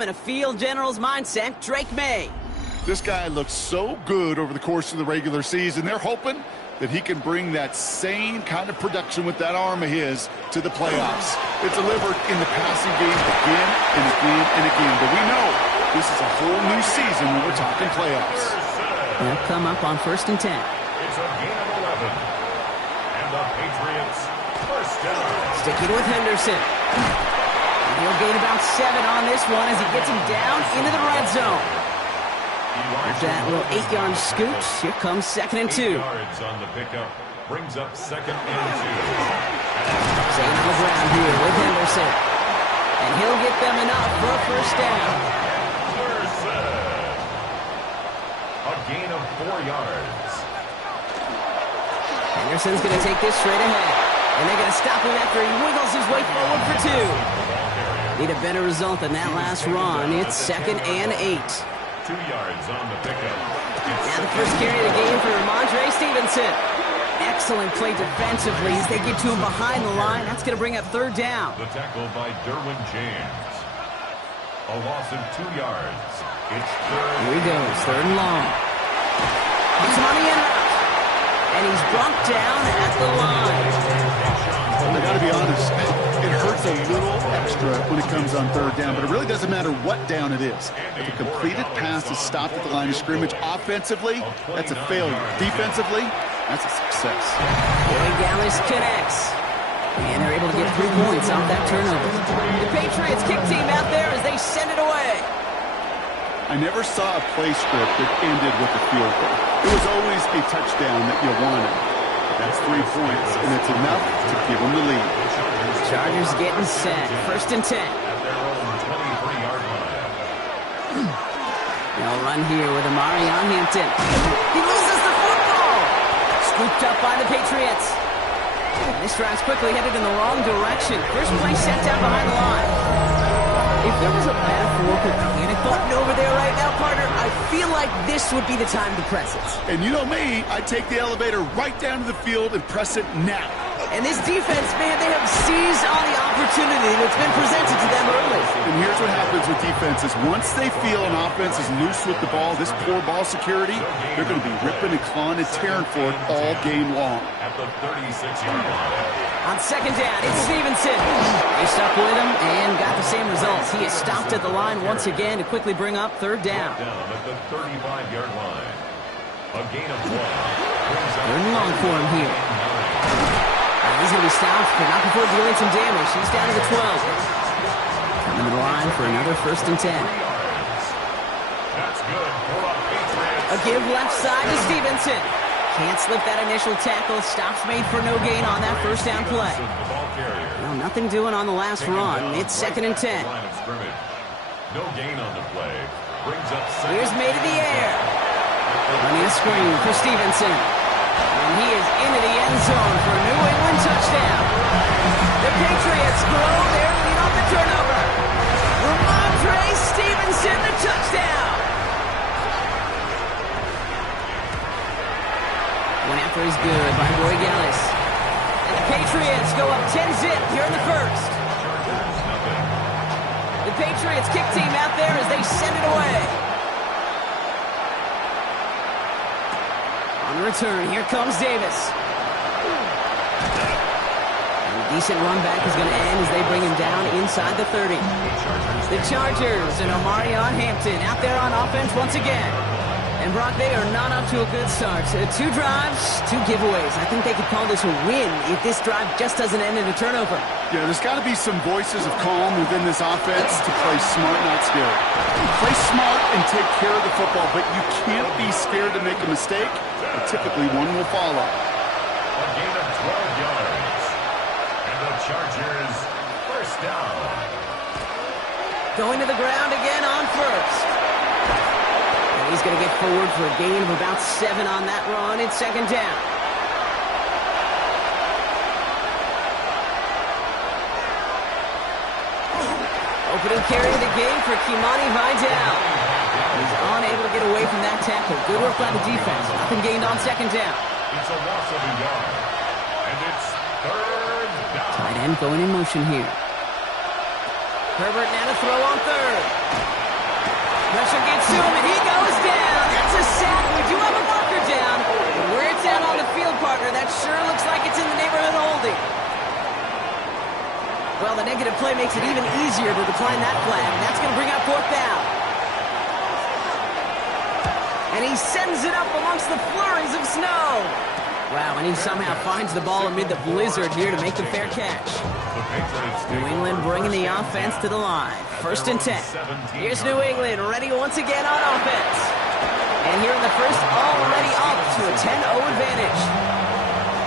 In a Field General's mindset, Drake May. This guy looks so good over the course of the regular season. They're hoping that he can bring that same kind of production with that arm of his to the playoffs. It's delivered in the passing game again and again and again. But we know this is a whole new season when we're talking playoffs. They'll come up on 1st and 10. It's a gain of 11. And the Patriots first down. Sticking with Henderson. He'll gain about 7 on this one as he gets him down into the red zone. With that little 8-yard scoot, here comes 2nd and 2. 8 yards on the pickup brings up 2nd and 2. Staying on the ground here with Henderson. And he'll get them enough for a first down. A gain of 4 yards. Henderson's going to take this straight ahead. And they're going to stop him after he wiggles his way forward for 2. Need a better result than that last run. It's 2nd and 8. 2 yards on the pickup. Now the first carry of the game for Rhamondre Stevenson. Excellent play defensively as they get to him behind the line. That's going to bring up 3rd down. The tackle by Derwin James. A loss of 2 yards. It's 3rd. Here he goes, 3rd and long. He's on the end route. And he's brought down at the line. I got to be honest, it hurts a little extra when it comes on 3rd down, but it really doesn't matter what down it is. If a completed pass is stopped at the line of scrimmage, offensively, that's a failure. Defensively, that's a success. Boy Gallis connects. And they're able to get 3 points off that turnover. The Patriots kick team out there as they send it away. I never saw a play script that ended with a field goal. It was always a touchdown that you wanted. That's 3 points, and it's enough to give them the lead. Chargers getting set. 1st and 10. At their own 23-yard line. They'll run here with Amarion Hampton. He loses the football. Scooped up by the Patriots. This drive's quickly headed in the wrong direction. First play set down behind the line. If there was a metaphorical panic button over there right now, partner, I feel like this would be the time to press it. And you know me, I'd take the elevator right down to the field and press it now. And this defense, man, they have seized on the opportunity that's been presented to them early. And here's what happens with defenses. Once they feel an offense is loose with the ball, this poor ball security, they're going to be ripping and clawing and tearing for it all game long. At the 36-yard line. On 2nd down, it's Stevenson. They stuck with him and got the same results. He is stopped at the line once again to quickly bring up 3rd down. Down at the 35-yard line. A gain of 1. 3rd and long for him here. He's going to be stopped, but not before dealing some damage. He's down to the 12. Coming to the line for another 1st and 10. That's good for the Patriots. A give left side to Stevenson. Can't slip that initial tackle. Stops made for no gain on that 1st down play. Well, nothing doing on the last run. It's 2nd and 10. Line of scrimmage. No gain on the play. Brings up 2nd. Here's made in the air. Running a screen for Stevenson. And he is into the end zone for a New England touchdown. The Patriots grow their lead on the turnover. Rhamondre Stevenson, the touchdown. One after is good by Roy Gallis. And the Patriots go up 10-zip here in the 1st. The Patriots kick team out there as they send it away. On return, here comes Davis. And a decent run back is going to end as they bring him down inside the 30. The Chargers and Amarion Hampton out there on offense once again. And Brock, they are not up to a good start. 2 drives, 2 giveaways. I think they could call this a win if this drive just doesn't end in a turnover. Yeah, there's got to be some voices of calm within this offense to play smart, not scared. Play smart and take care of the football, but you can't be scared to make a mistake. But typically, one will follow. A gain of 12 yards. And the Chargers first down. Going to the ground again on 1st. He's going to get forward for a gain of about 7 on that run. It's 2nd down. Opening carry of the game for Kimani Vidal. He's unable to get away from that tackle. Good work by the defense. Nothing gained on 2nd down. It's a loss of a yard. And it's 3rd down. Tight end going in motion here. Herbert now to throw on third. Pressure gets to him, and he goes down. That's a sack. We do have a marker down. But where it's at on the field, partner, that sure looks like it's in the neighborhood of holding. Well, the negative play makes it even easier to decline that flag. That's going to bring up fourth down. And he sends it up amongst the flurries of snow. Wow, and he somehow finds the ball amid the blizzard here to make the fair catch. New England bringing the offense to the line. 1st and 10. Here's New England ready once again on offense. And here in the first, already up to a 10-0 advantage.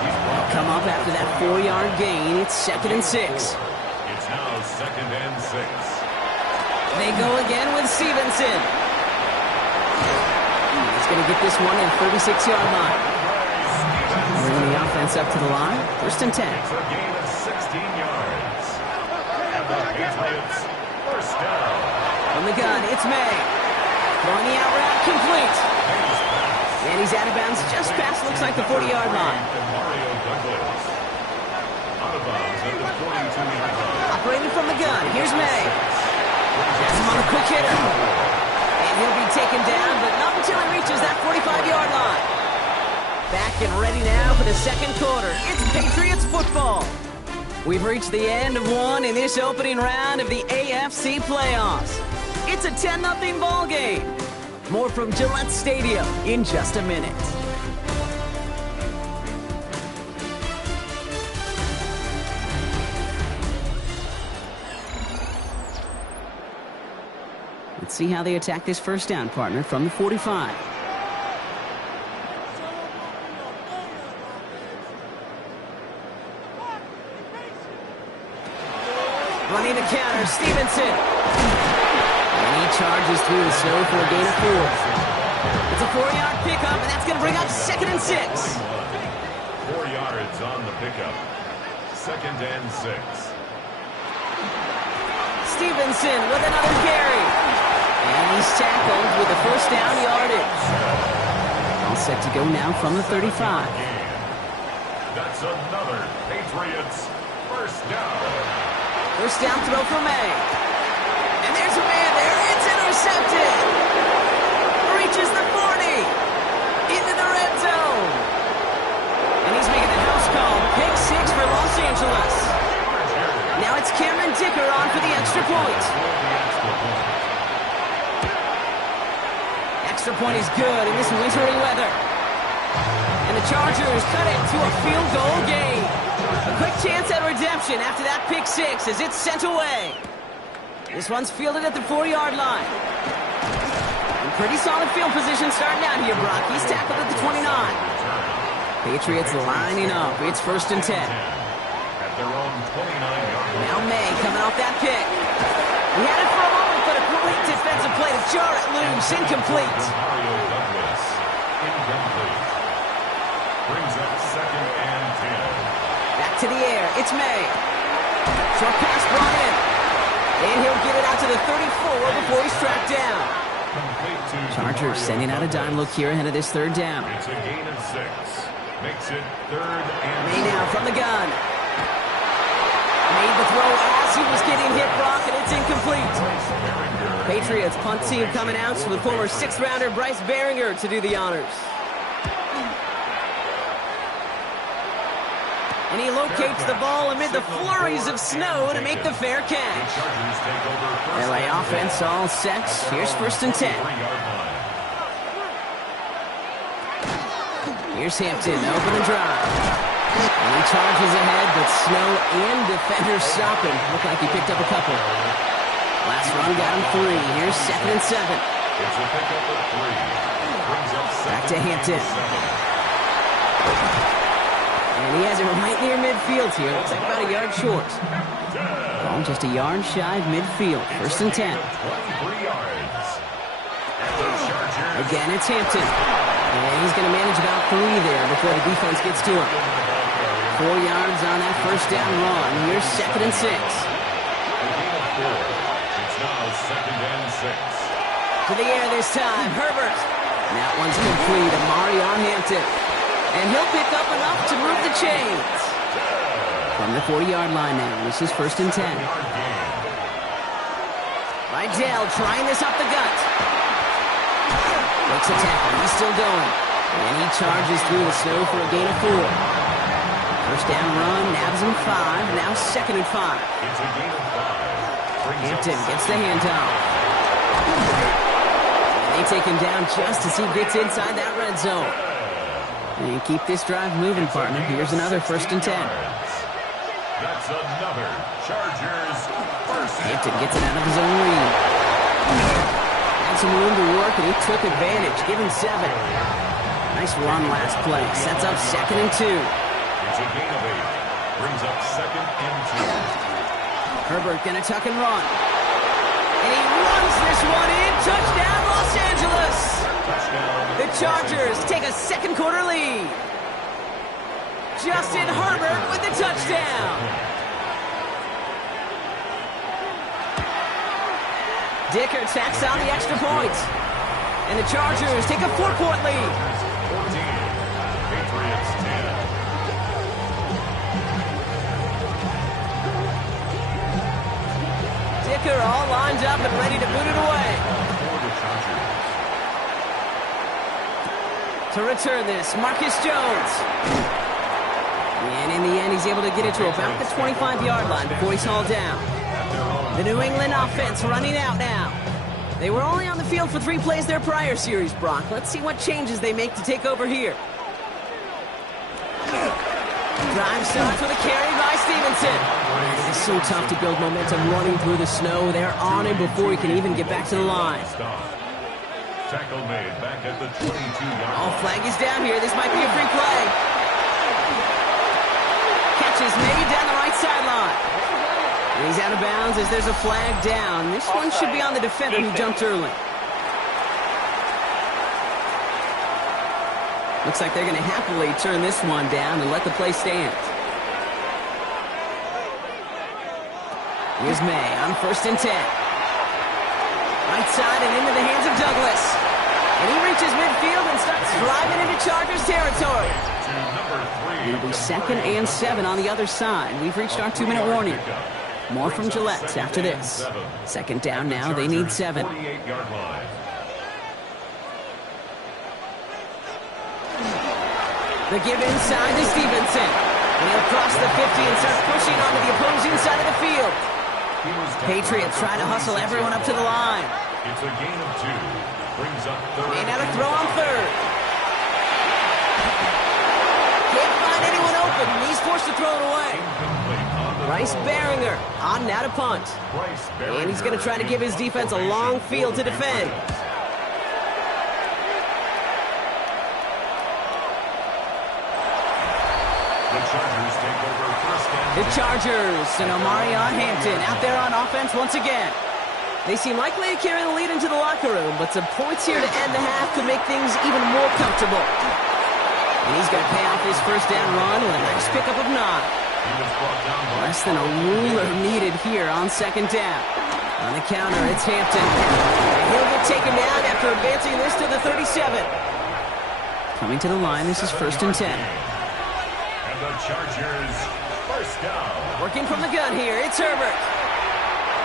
They'll come up after that 4-yard gain. It's 2nd and 6. It's now 2nd and 6. They go again with Stevenson. He's going to get this one at the 36-yard line. Bringing the offense up to the line. 1st and 10. It's a gain of 16 yards. And the Patriots first down. From the gun, it's May. Throwing the out route complete. And he's out of bounds just past, looks like, the 40-yard line. Mario Douglas. Out of bounds at the 42-yard line. Operating from the gun, here's May. Has him on a quick hitter. And he'll be taken down, but not until he reaches that 45-yard line. Back and ready now for the second quarter. It's Patriots football. We've reached the end of one in this opening round of the AFC playoffs. It's a 10-0 ball game. More from Gillette Stadium in just a minute. Let's see how they attack this first down, partner, from the 45. Running the counter, Stevenson. And he charges through the snow for a gain of 4. It's a 4-yard pickup, and that's going to bring up 2nd and 6. 4 yards on the pickup. 2nd and 6. Stevenson with another carry. And he's tackled with the first down yardage. All set to go now from the 35. That's another Patriots first down. First down throw for May. And there's a man there. It's intercepted. Reaches the 40. Into the red zone. And he's making the house call. Pick 6 for Los Angeles. Now it's Cameron Dicker on for the extra point. Extra point is good in this wintry weather. And the Chargers cut it to a field goal game. A quick chance at redemption after that pick 6 as it's sent away. This one's fielded at the 4-yard line. In pretty solid field position starting out here, Brock. He's tackled at the 29. Patriots lining up. It's 1st and 10. At their own 29-yard line. Now May coming off that pick. He had it for a moment, but a great defensive play to jar it loose. Incomplete. Mario Douglas. Incomplete. Brings up 2nd and 10. Back to the air. It's May. Short pass brought in. And he'll get it out to the 34 before he's tracked down. Chargers sending out a dime look here ahead of this 3rd down. It's a gain of 6. Makes it 3rd and May now from the gun. Made the throw as he was getting hit, Brock, and it's incomplete. Patriots punt team coming out with former 6th-rounder Bryce Baringer to do the honors. And he locates the ball amid the flurries of snow to make the fair catch. LA offense all set. Here's 1st and 10. Here's Hampton, open and drive. And he charges ahead, but snow and defenders stop him. Looked like he picked up a couple. Last run got him 3. Here's 2nd and 7. It's a pickup of 3. Brings up Back to Hampton. And he has it right near midfield here. Looks like about a yard short. Ball just a yard shy of midfield. 1st and 10. Again, it's Hampton. And he's going to manage about 3 there before the defense gets to him. 4 yards on that first down run. Here's 2nd and 6. It's now 2nd and 6. To the air this time. Herbert. And that one's complete. Amari on Hampton. And he'll pick up enough to move the chains. From the 40-yard line now. This is 1st and 10. Rydell trying this up the gut. Makes a tackle. He's still going. And he charges through the snow for a gain of 4. First down run, nabs him 5. Now 2nd and 5. It's a gain of 5. Hampton gets the handoff. And they take him down just as he gets inside that red zone. And keep this drive moving, partner. Here's another 1st and 10. That's another Chargers first down. Hampton gets it out of his own lead. Had some room to work, and he took advantage. Give him 7. Nice run last play. Sets up 2nd and 2. It's a gain of 8. Brings up 2nd and 2. Herbert gonna tuck and run. And he runs this one in. Touchdown, Los Angeles! Touchdown. The Chargers take a second quarter lead. Justin Herbert with the touchdown. Dicker tacks on the extra point. And the Chargers take a 4-point lead. 14. Patriots 10. Dicker all lined up and ready to boot it away. For the Chargers. To return this, Marcus Jones. And in the end, he's able to get it to about the 25-yard line before he's hauled down. The New England offense running out now. They were only on the field for 3 plays their prior series, Brock. Let's see what changes they make to take over here. Drive starts with a carry by Stevenson. It's so tough to build momentum running through the snow. They're on him before he can even get back to the line. Tackle made back at the 22-yard Oh, line. flag is down here. This might be a free play. Catch is made down the right sideline. And he's out of bounds as there's a flag down. This one should be on the defender who jumped early. Looks like they're going to happily turn this one down and let the play stand. Here's May on 1st and 10. Right side and into the hands of Douglas. And he reaches midfield and starts driving into Chargers territory. To number 3. It'll be 2nd and 7 on the other side. We've reached our 2-minute warning. More from Gillette after this. 2nd down now. They need 7. 48-yard line. The give inside to Stevenson. And he'll cross the 50 and start pushing onto the opposing side of the field. Patriots trying to hustle everyone up to the line. It's a gain of 2. Brings up 3rd. May now to throw on 3rd. Can't find anyone open. He's forced to throw it away. Bryce Baringer on now to punt. And he's going to try to give his defense a long field to defend. The Chargers and Omarion Hampton out there on offense once again. They seem likely to carry the lead into the locker room, but some points here to end the half could make things even more comfortable. And he's going to pay off his 1st down run with a nice pickup of 9. Less than a ruler needed here on 2nd down. On the counter, it's Hampton. And he'll get taken down after advancing this to the 37. Coming to the line, this is 1st and 10. And the Chargers first down. Working from the gun here, it's Herbert.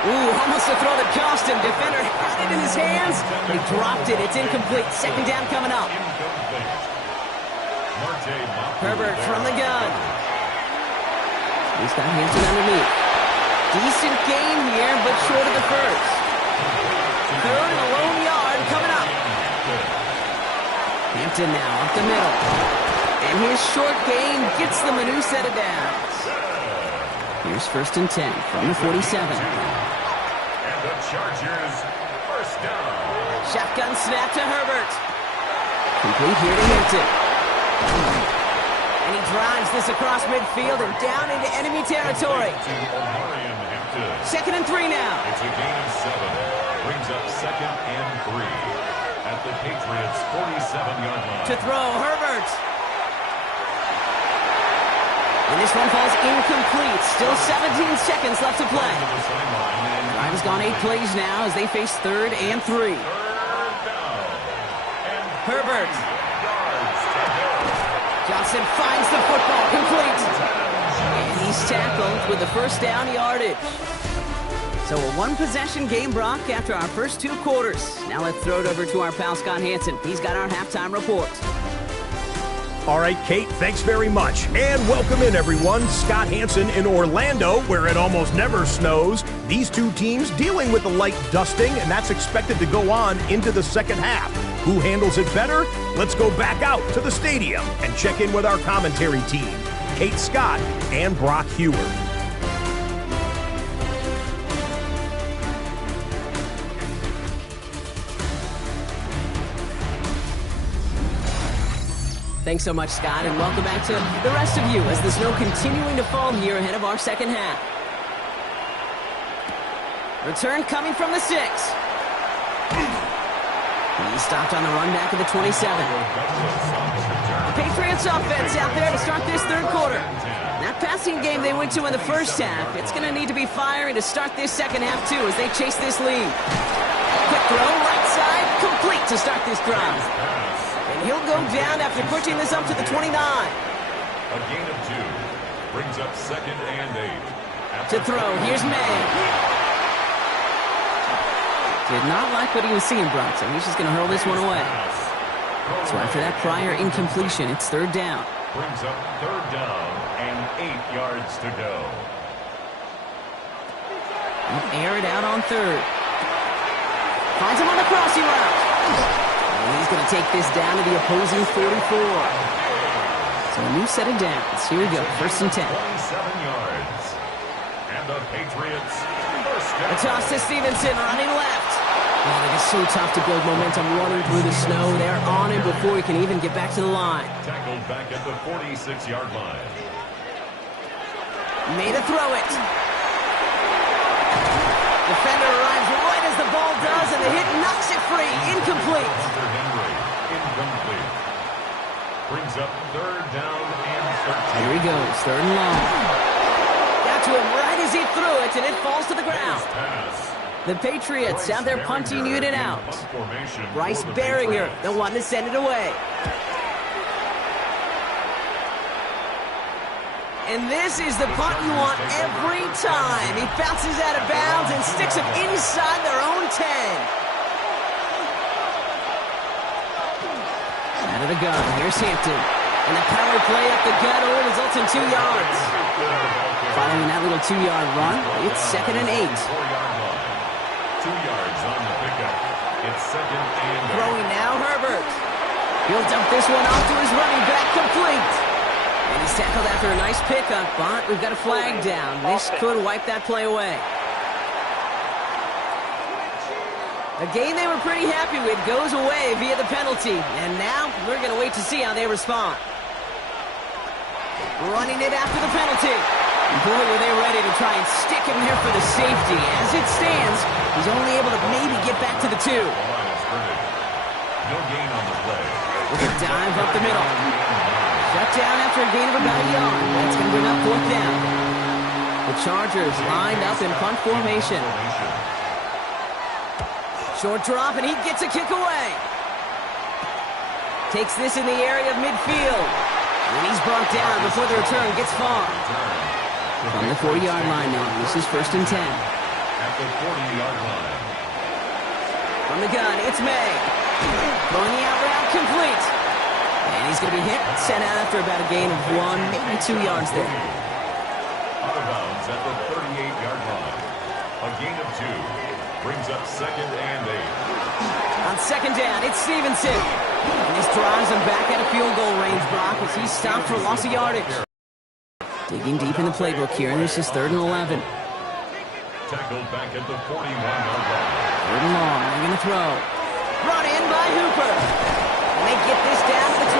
Ooh, almost a throw that cost him. Defender had it in his hands. He dropped it. It's incomplete. 2nd down coming up. Herbert from the gun. He's got Hampton underneath. Decent gain here, but short of the 1st. 3rd and a lone yard coming up. Hampton now up the middle. And his short gain gets them a new set of downs. Here's 1st and 10 from the 47. And the Chargers first down. Shotgun snap to Herbert. Complete here to Hampton. And he drives this across midfield and down into enemy territory. To Omarion Hampton. 2nd and 3 now. It's a gain of 7. Brings up 2nd and 3. At the Patriots' 47-yard line. To throw, Herbert. And this one falls incomplete. Still 17 seconds left to play. Drive has gone 8 plays now as they face 3rd and 3. Herbert. Johnson finds the football, complete. And he's tackled with the 1st down yardage. So a one-possession game, Brock, after our first 2 quarters. Now let's throw it over to our pal Scott Hanson. He's got our halftime report. All right, Kate, thanks very much. And welcome in, everyone. Scott Hanson in Orlando, where it almost never snows. These two teams dealing with a light dusting, and that's expected to go on into the second half. Who handles it better? Let's go back out to the stadium and check in with our commentary team, Kate Scott and Brock Huard. Thanks so much, Scott, and welcome back to the rest of you as the snow continuing to fall here ahead of our second half. Return coming from the 6. He stopped on the run back of the 27. The Patriots offense out there to start this third quarter. That passing game they went to in the first half, it's going to need to be firing to start this second half, too, as they chase this lead. Quick throw, right side, complete to start this drive. And he'll go down after pushing this up to the 29. A gain of 2 brings up 2nd and 8. To throw, here's May. Did not like what he was seeing, Brock, so he's just going to hurl this one away. So after that prior incompletion, it's 3rd down. Brings up 3rd down and 8 yards to go. He'll air it out on 3rd. Finds him on the crossing route. And he's going to take this down to the opposing 44. So a new set of downs. Here we go, 1st and 10. 27 yards. And the Patriots first down. A toss to Stevenson, running left. Man, it is so tough to build momentum running through the snow. They're on him before he can even get back to the line. Tackled back at the 46-yard line. Made a throw it. Defender arrives right as the ball does, and the hit knocks it free. Incomplete. Hunter Henry, incomplete. Brings up 3rd down and 13. Here he goes, 3rd and long. Got to him right as he threw it, and it falls to the ground. Pass. The Patriots have their punting unit out. Formation Bryce for the Baringer, Patriots. the one to send it away. And this is the punt you want every time. He bounces out of bounds and sticks it inside their own 10. Out of the gun, here's Hampton. And the power play up the gut only results in 2 yards. Following that little 2-yard run, it's 2nd and 8. 4-yard line. 2 yards on the pickup. It's 2nd and 8. Throwing now, Herbert. He'll dump this one off to his running back, complete. And he's tackled after a nice pickup, but we've got a flag down. This could wipe that play away. A game they were pretty happy with goes away via the penalty. And now we're going to wait to see how they respond. Running it after the penalty. Boy, were they ready to try and stick him there for the safety. As it stands, he's only able to maybe get back to the 2. The line is scrimmage. No gain on the play. With a dive up the middle. Shut down after a gain of about a yard. That's going to bring up 4th down. The Chargers lined up in punt formation. Short drop, and he gets a kick away. Takes this in the area of midfield. And he's brought down before the return gets far. From the 40-yard line now, this is 1st and 10. At the 40-yard line. From the gun, it's May. Throwing the out route, complete. And he's going to be hit, sent out after about a gain of 1, maybe 2 yards there. Out of bounds at the 38-yard line. A gain of 2. Brings up 2nd and 8. On 2nd down, it's Stevenson. And this drives him back out of field goal range, Brock, as he's stopped for loss of yardage. Digging deep in the playbook here, and this is 3rd and 11. Tackled back at the 41-yard line. 3rd and long, they're going to throw. Brought in by Hooper. And they get this down to the 28.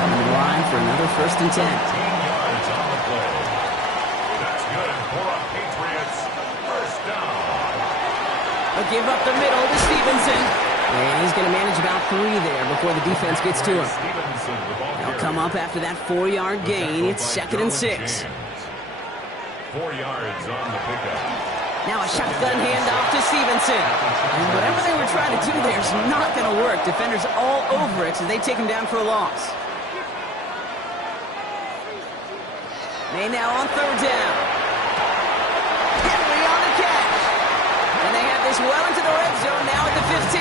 Coming to the line for another 1st and 10. 10 yards on the play. That's good for a Patriots first down. A give up the middle to Stevenson. And he's going to manage about 3 there before the defense gets to him. Stevenson, the ball They'll carrier. come up after that 4-yard gain. It's 2nd and 6. 4 yards on the pickup. Now a shotgun handoff to Stevenson. And whatever they were trying to do there is not going to work. Defenders all over it, so they take him down for a loss. May now on 3rd down. this well into the red zone now at the 15.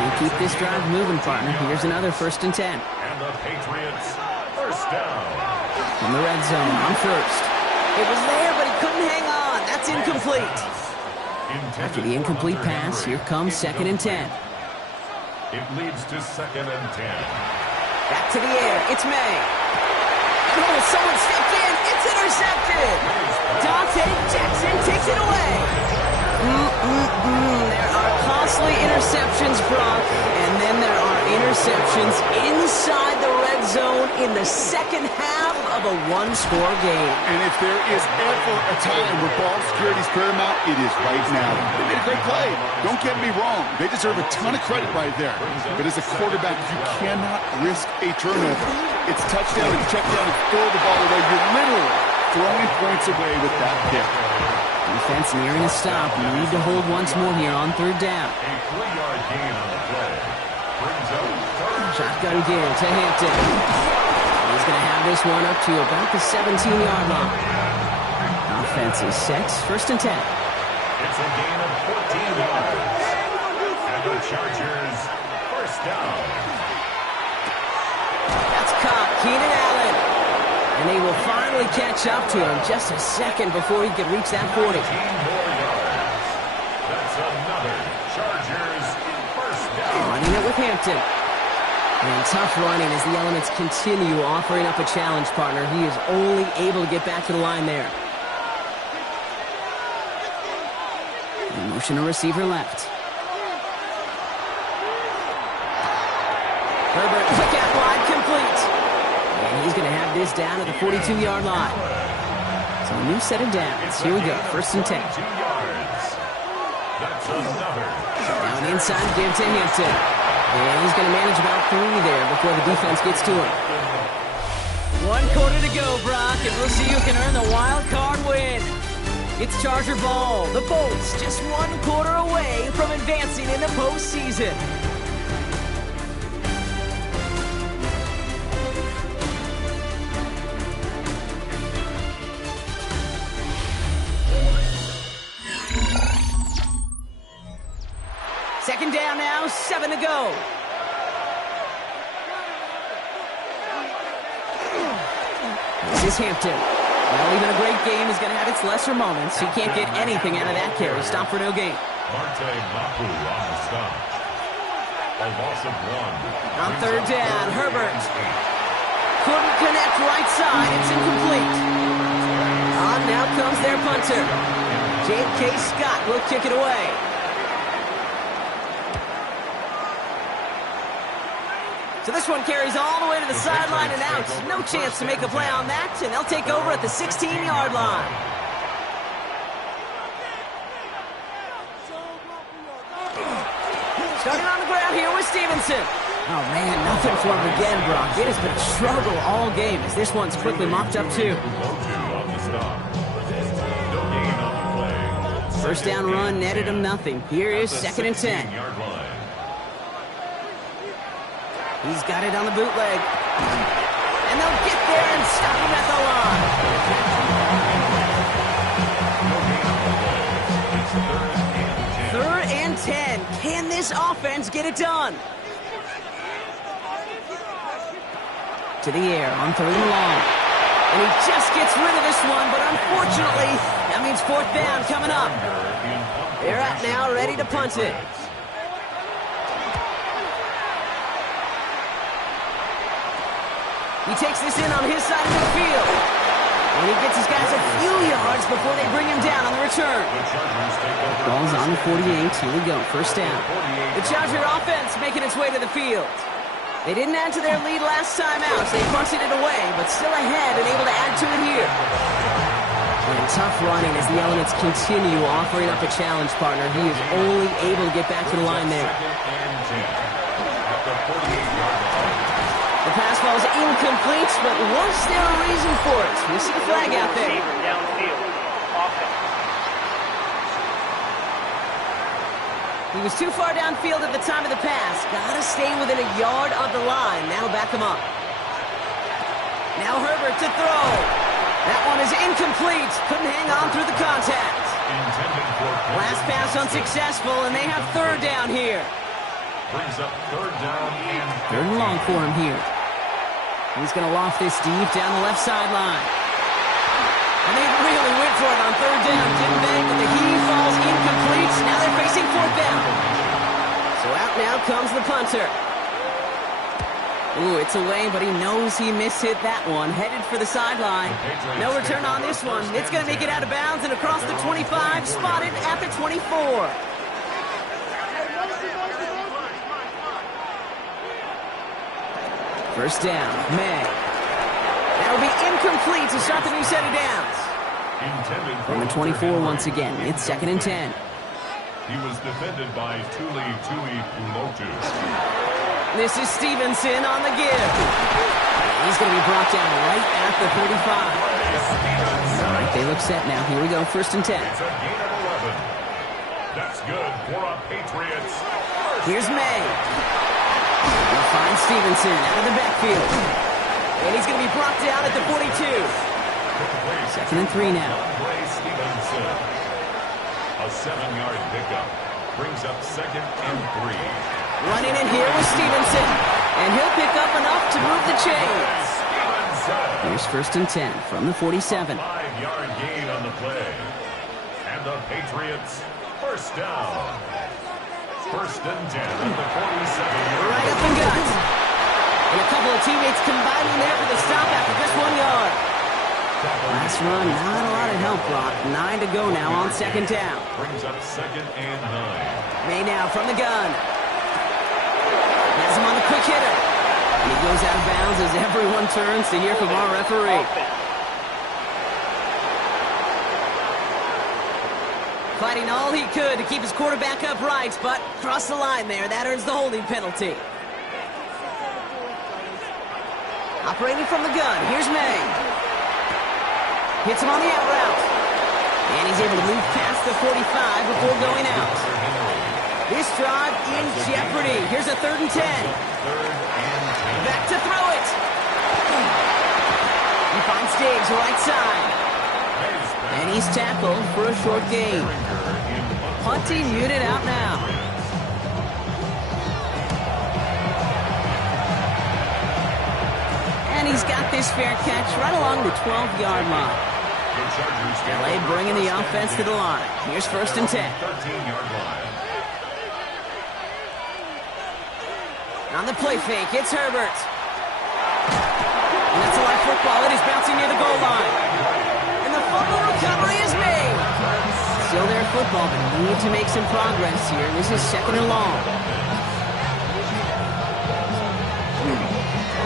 You keep this drive moving, partner. Here's another 1st and 10. And the Patriots, first down. From the red zone on first. It was there, but he couldn't hang on. That's incomplete. After the incomplete pass, here comes 2nd and 10. It leads to 2nd and 10. Back to the air. It's May. Oh, someone stepped in. It's intercepted. Dante Jackson takes it away. There are costly interceptions, Brock, and then there are interceptions inside the red zone in the second half of a one-score game. And if there is ever a time where ball security is paramount, it is right now. They made a great play. Don't get me wrong. They deserve a ton of credit right there. But as a quarterback, you cannot risk a turnover. It's touchdown and check down and throw the ball away. You're literally throwing points away with that pick. Defense nearing a stop. You need to hold once more here on 3rd down. A 3-yard gain on the play. Brings up 3rd. Shotgun again to Hampton. He's going to have this one up to about the 17-yard line. Offense is set. 1st and 10. It's a gain of 14 yards. And the Chargers, first down. That's caught. Keenan Allen. And they will finally catch up to him just a second before he could reach that 40. 14 more yards. That's another Chargers, first down. Running it with Hampton. And tough running as the Elements continue offering up a challenge, partner. He is only able to get back to the line there. Motion to receiver left. Herbert, quick out wide, complete. And he's going to have this down at the 42-yard line. So a new set of downs. Here we go, 1st and 10. 2 yards. That's another. Down inside, give to Hampton. And he's going to manage about 3 there before the defense gets to him. 1 quarter to go, Brock, and we'll see who can earn the wild card win. It's Charger ball. The Bolts just 1 quarter away from advancing in the postseason. Second down now, 7 to go. This is Hampton. Well, even a great game is going to have its lesser moments. He can't get anything out of that carry. Stop for no gain. Marte Mapu on the stop. A loss of 1. On 3rd down, Herbert. Couldn't connect right side. It's incomplete. On now comes their punter. J.K. Scott will kick it away. So this one carries all the way to the sideline and out. No chance to make a play on that, and they'll take over at the 16-yard line. Starting on the ground here with Stevenson. Oh, man, nothing for him again, Brock. It has been a struggle all game as this one's quickly mopped up, too. First down run netted him nothing. Here is 2nd and 10. He's got it on the bootleg. And they'll get there and stop him at the line. 3rd and 10. Can this offense get it done? To the air on 3rd and long. And he just gets rid of this one, but unfortunately, that means 4th down coming up. They're out now, ready to punt it. He takes this in on his side of the field. And he gets his guys a few yards before they bring him down on the return. Ball's on the 48. Here we go. First down. The Charger offense making its way to the field. They didn't add to their lead last time out. So they punted it away, but still ahead and able to add to it here. And tough running as the Elements continue offering up a challenge, partner. He is only able to get back to the line there. The pass ball is incomplete, but was there a reason for it? We see the flag out there. He was too far downfield at the time of the pass. Gotta stay within a yard of the line. That'll back him up. Now Herbert to throw. That one is incomplete. Couldn't hang on through the contact. Intended for Last pass unsuccessful, and they have third down here. Brings up third down and Third and long for him here. He's going to loft this deep down the left sideline. And they really went for it on third down, didn't they? But the heave falls incomplete. Now they're facing fourth down. So out now comes the punter. Ooh, it's away, but he knows he mishit that one. Headed for the sideline. No return on this one. It's going to make it out of bounds and across the 25, spotted at the 24. First down, May. That'll be incomplete to start the new set of downs. From the 24 once again, it's 2nd and 10. he was defended by Tuli Pulotu. This is Stevenson on the give. He's going to be brought down right at the 35. All right, they look set now. Here we go, 1st and 10. It's a gain of 11. That's good for a Patriots. Here's May. He'll find Stevenson out of the backfield. And he's going to be brought down at the 42. 2nd and 3 now. Ray Stevenson. A 7-yard pickup. Brings up 2nd and 3. Running in here with Stevenson. And he'll pick up enough to move the chains. Here's 1st and 10 from the 47. 5-yard gain on the play. And the Patriots first down. 1st and 10 at the 47. Right up and gut. And a couple of teammates combining there for the stop after just 1 yard. Last run, not a lot of help, Brock. 9 to go now on 2nd down. Brings up 2nd and 9. May now from the gun. Has him on the quick hitter. And he goes out of bounds as everyone turns to hear from our referee. Fighting all he could to keep his quarterback upright, but crossed the line there. That earns the holding penalty. Operating from the gun, here's May. Hits him on the out route. And he's able to move past the 45 before going out. This drive in jeopardy. Here's a 3rd and 10. Back to throw it. He finds Diggs right side. And he's tackled for a short gain. Punting unit out now. And he's got this fair catch right along the 12-yard line. LA bringing the offense to the line. Here's 1st and 10. 13-yard line. On the play fake, it's Herbert. And that's a live football. It is bouncing near the goal line. And the fumble recovery is made. Still their football, but need to make some progress here. This is 2nd and long.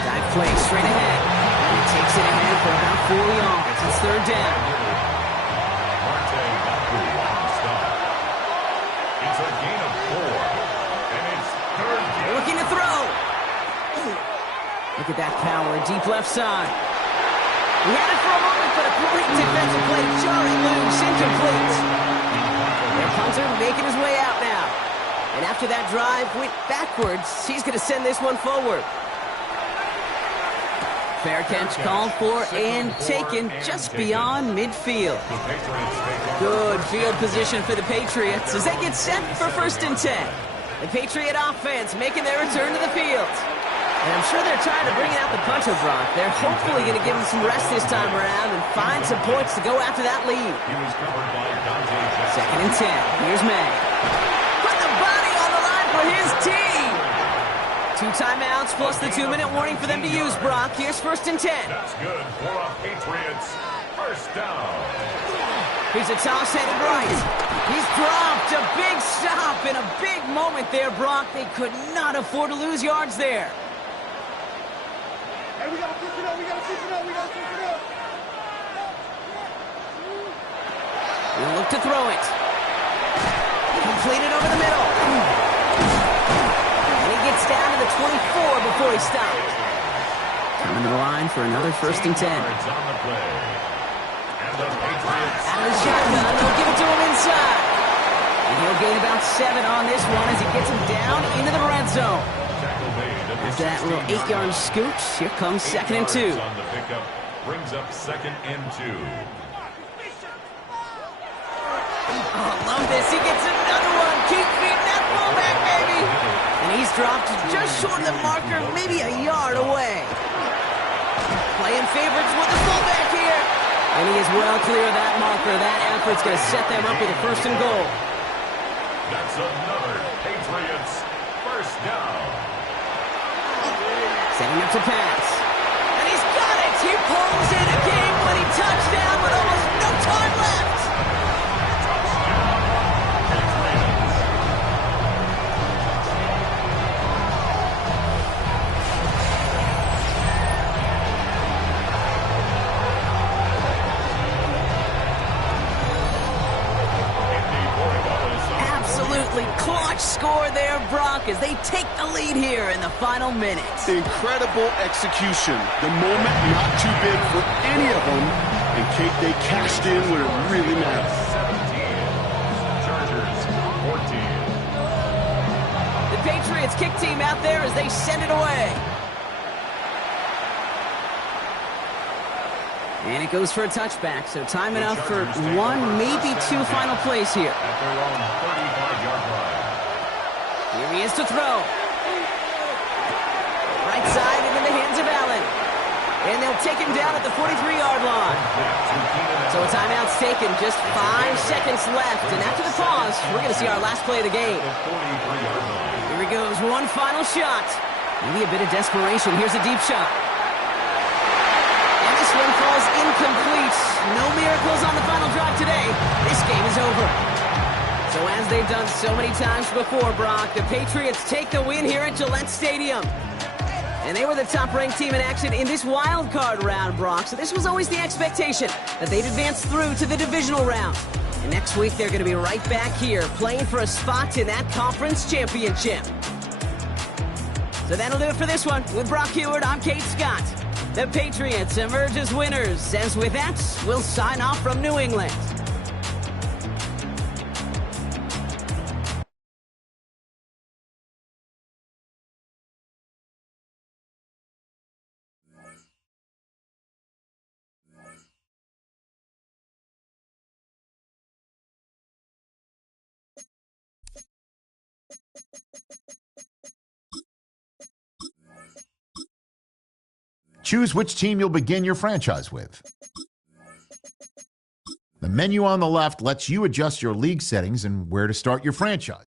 Dive play straight ahead. And he takes it ahead for about 4 yards. It's 3rd down. Marte Baku on the stop. It's a gain of 4. And it's 3rd down. Looking to throw. Look at that power, deep left side. He had it for a moment, but a great defensive play, jarring loose, incomplete. Their punter making his way out now. And after that drive went backwards, he's going to send this one forward. Fair catch called for and taken just beyond midfield. Good field position for the Patriots as they get set for 1st and 10. The Patriot offense making their return to the field. And I'm sure they're trying to bring out the punter, Brock. They're hopefully going to give him some rest this time around and find some points to go after that lead. He was covered by Dante Jackson. 2nd and 10. Here's May. Put the body on the line for his team. 2 timeouts plus the 2-minute warning for them to use, Brock. Here's 1st and 10. That's good for a Patriots first down. Here's a toss headed right. He's dropped. A big stop and a big moment there, Brock. They could not afford to lose yards there. Hey, we gotta switch it up, we gotta switch it up, we gotta switch it up. We'll look to throw it. Completed over the middle. And he gets down to the 24 before he stops. Coming to the line for another 1st and 10. Yards on the play. And the Patriots. Out of the shotgun, they'll give it to him inside. And he'll gain about 7 on this one as he gets him down into the red zone. After that little 8-yard scooch, here comes 2nd and 2. On the pickup, brings up 2nd and 2. Oh, love this. He gets another one. Keep feeding that fullback, baby. And he's dropped just short of the marker, maybe a yard away. Playing favorites with the fullback here. And he is well clear of that marker. That effort's going to set them up with a first and goal. That's another Patriots first down. Setting up to pass. And he's got it! He pulls in a game-winning touchdown with almost no time left! Absolutely clutch score there, Brock, as they take the lead here in the final minutes. Incredible execution. The moment not too big for any of them. And Kate, they cashed in when it really mattered. 17. Chargers 14. The Patriots kick team out there as they send it away. And it goes for a touchback, so time enough for one, maybe two final plays here. At their own 35-yard line. Here he is to throw. Right side and in the hands of Allen. And they'll take him down at the 43-yard line. So a timeout's taken, just 5 seconds left. And after the pause, we're going to see our last play of the game. Here he goes, one final shot. Maybe a bit of desperation. Here's a deep shot. And this one falls incomplete. No miracles on the final drive today. This game is over. So as they've done so many times before, Brock, the Patriots take the win here at Gillette Stadium. And they were the top-ranked team in action in this wild card round, Brock. So this was always the expectation that they'd advance through to the divisional round. And next week, they're going to be right back here playing for a spot in that conference championship. So that'll do it for this one. With Brock Huard, I'm Kate Scott. The Patriots emerge as winners. As with that, we'll sign off from New England. Choose which team you'll begin your franchise with. The menu on the left lets you adjust your league settings and where to start your franchise.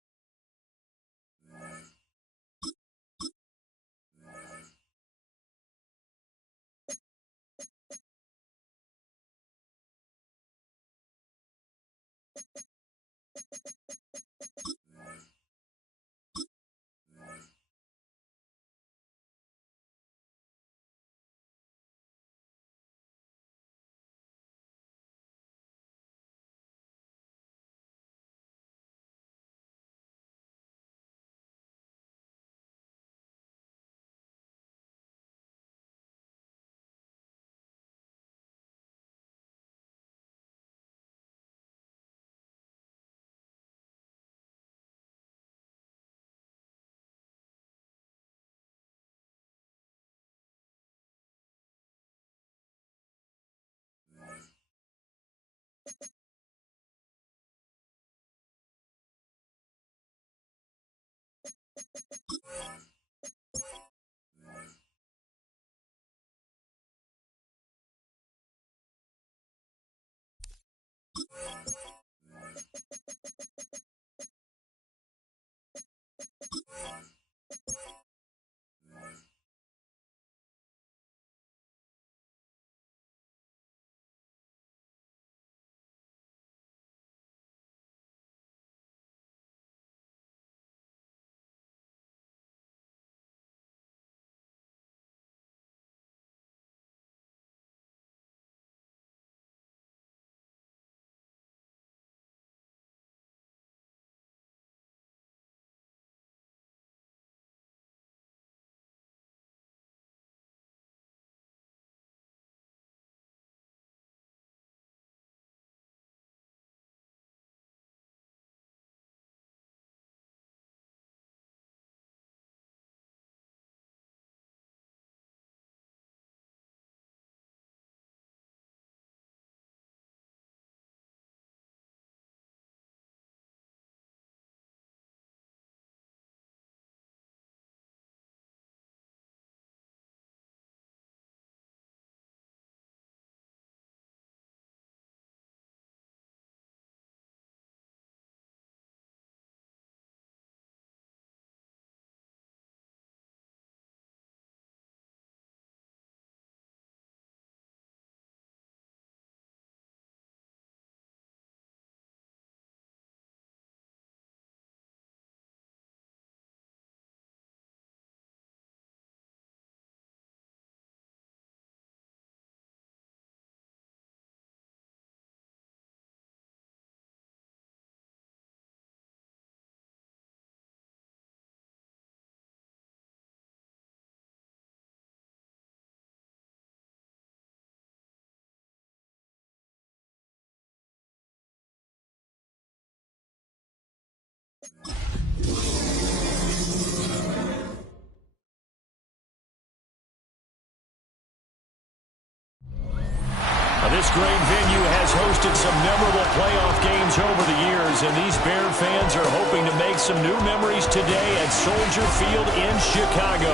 great venue has hosted some memorable playoff games over the years, and these Bear fans are hoping to make some new memories today at Soldier Field in Chicago.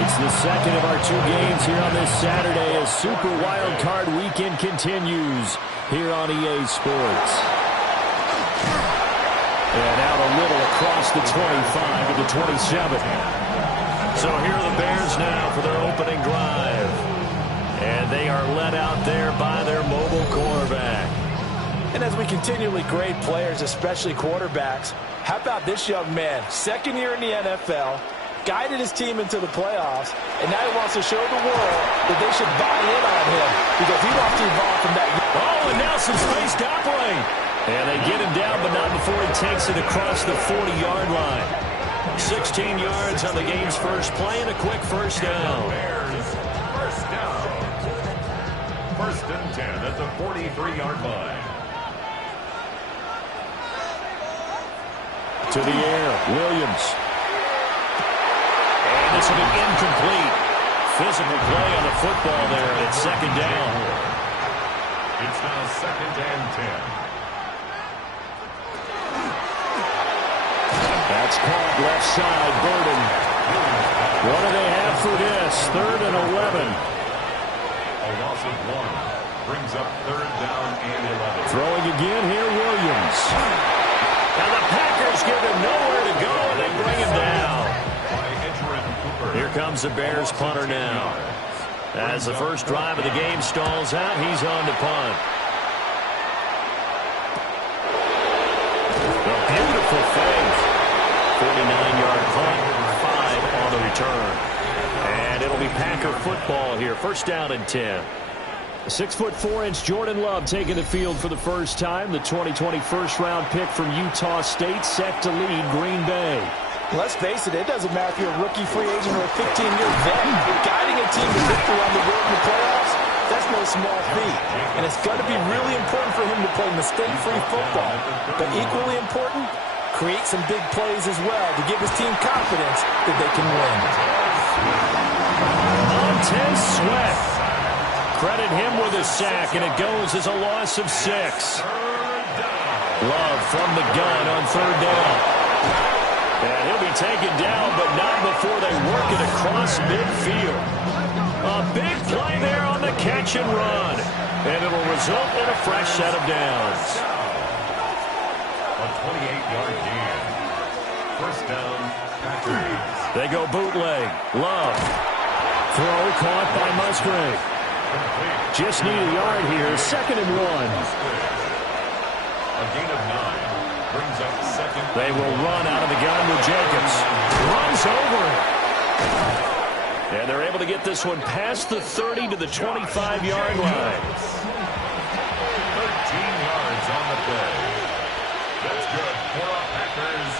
It's the second of our two games here on this Saturday as Super Wild Card Weekend continues here on EA Sports. And out a little across the 25 to the 27. So here are the Bears now for their opening drive. And they are led out there by their mobile quarterback. And as we continually grade players, especially quarterbacks, how about this young man, second year in the NFL, guided his team into the playoffs, and now he wants to show the world that they should buy in on him because he wants to evolve from that. Oh, and now some space to operate. And they get him down, but not before he takes it across the 40-yard line. 16 yards on the game's first play and a quick first down. Bears, first down. First and 10 at the 43-yard line. To the air, Williams. And this will be incomplete. Physical play on the football there, and it's second down. It's now second and 10. That's caught left side, Burden. What do they have for this? Third and 11. A loss of 1 brings up third down and 11. Throwing again here, Williams. Now the Packers give him nowhere to go, and they bring him down. Here comes the Bears punter now. As the first drive of the game stalls out, he's on to punt. A beautiful fake. 49-yard punt, 5 on the return. And it'll be Packer football here. First down and 10. 6'4" Jordan Love taking the field for the first time. The 2020 first-round pick from Utah State set to lead Green Bay. Let's face it, it doesn't matter if you're a rookie free agent or a 15-year vet. Guiding a team to victory on the road in the playoffs, that's no small feat. And it's going to be really important for him to play mistake-free football. But equally important, create some big plays as well to give his team confidence that they can win. Montez Sweat. Credit him with a sack, and it goes as a loss of 6. Love from the gun on third down. And he'll be taken down, but not before they work it across midfield. A big play there on the catch and run. And it'll result in a fresh set of downs. A 28-yard gain. First down, Packers. They go bootleg. Love. Throw caught by Musgrave. Just need a yard here. Second and 1. A gain of 9. Brings up second. They will run out of the gun with Jacobs. Runs over it. And they're able to get this one past the 30 to the 25-yard line. 13 yards on the play. That's good for the Packers.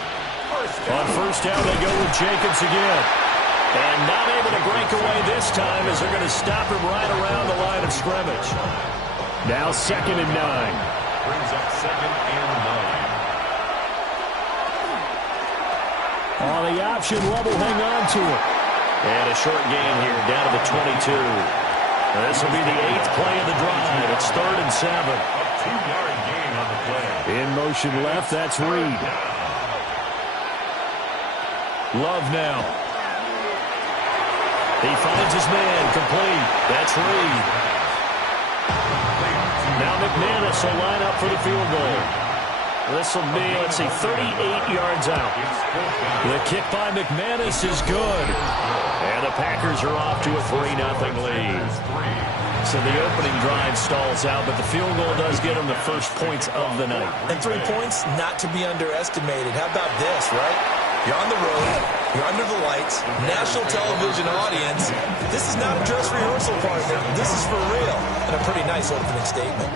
On first down, they go with Jacobs again. And not able to break away this time as they're going to stop him right around the line of scrimmage. Now second and 9. Brings up second and 9. On the option, Love will hang on to it. And a short gain here down to the 22. This will be the 8th play of the drive. It's third and 7. A 2-yard gain on the play. In motion left, that's Reed. Love now. He finds his man, complete. That's Reed. Now McManus will line up for the field goal. This will be, let's see, 38 yards out. The kick by McManus is good. And the Packers are off to a 3-0 lead. So the opening drive stalls out, but the field goal does get them the first points of the night. And 3 points, not to be underestimated. How about this, right? You're on the road, you're under the lights, national television audience. This is not a dress rehearsal, partner. This is for real. And a pretty nice opening statement.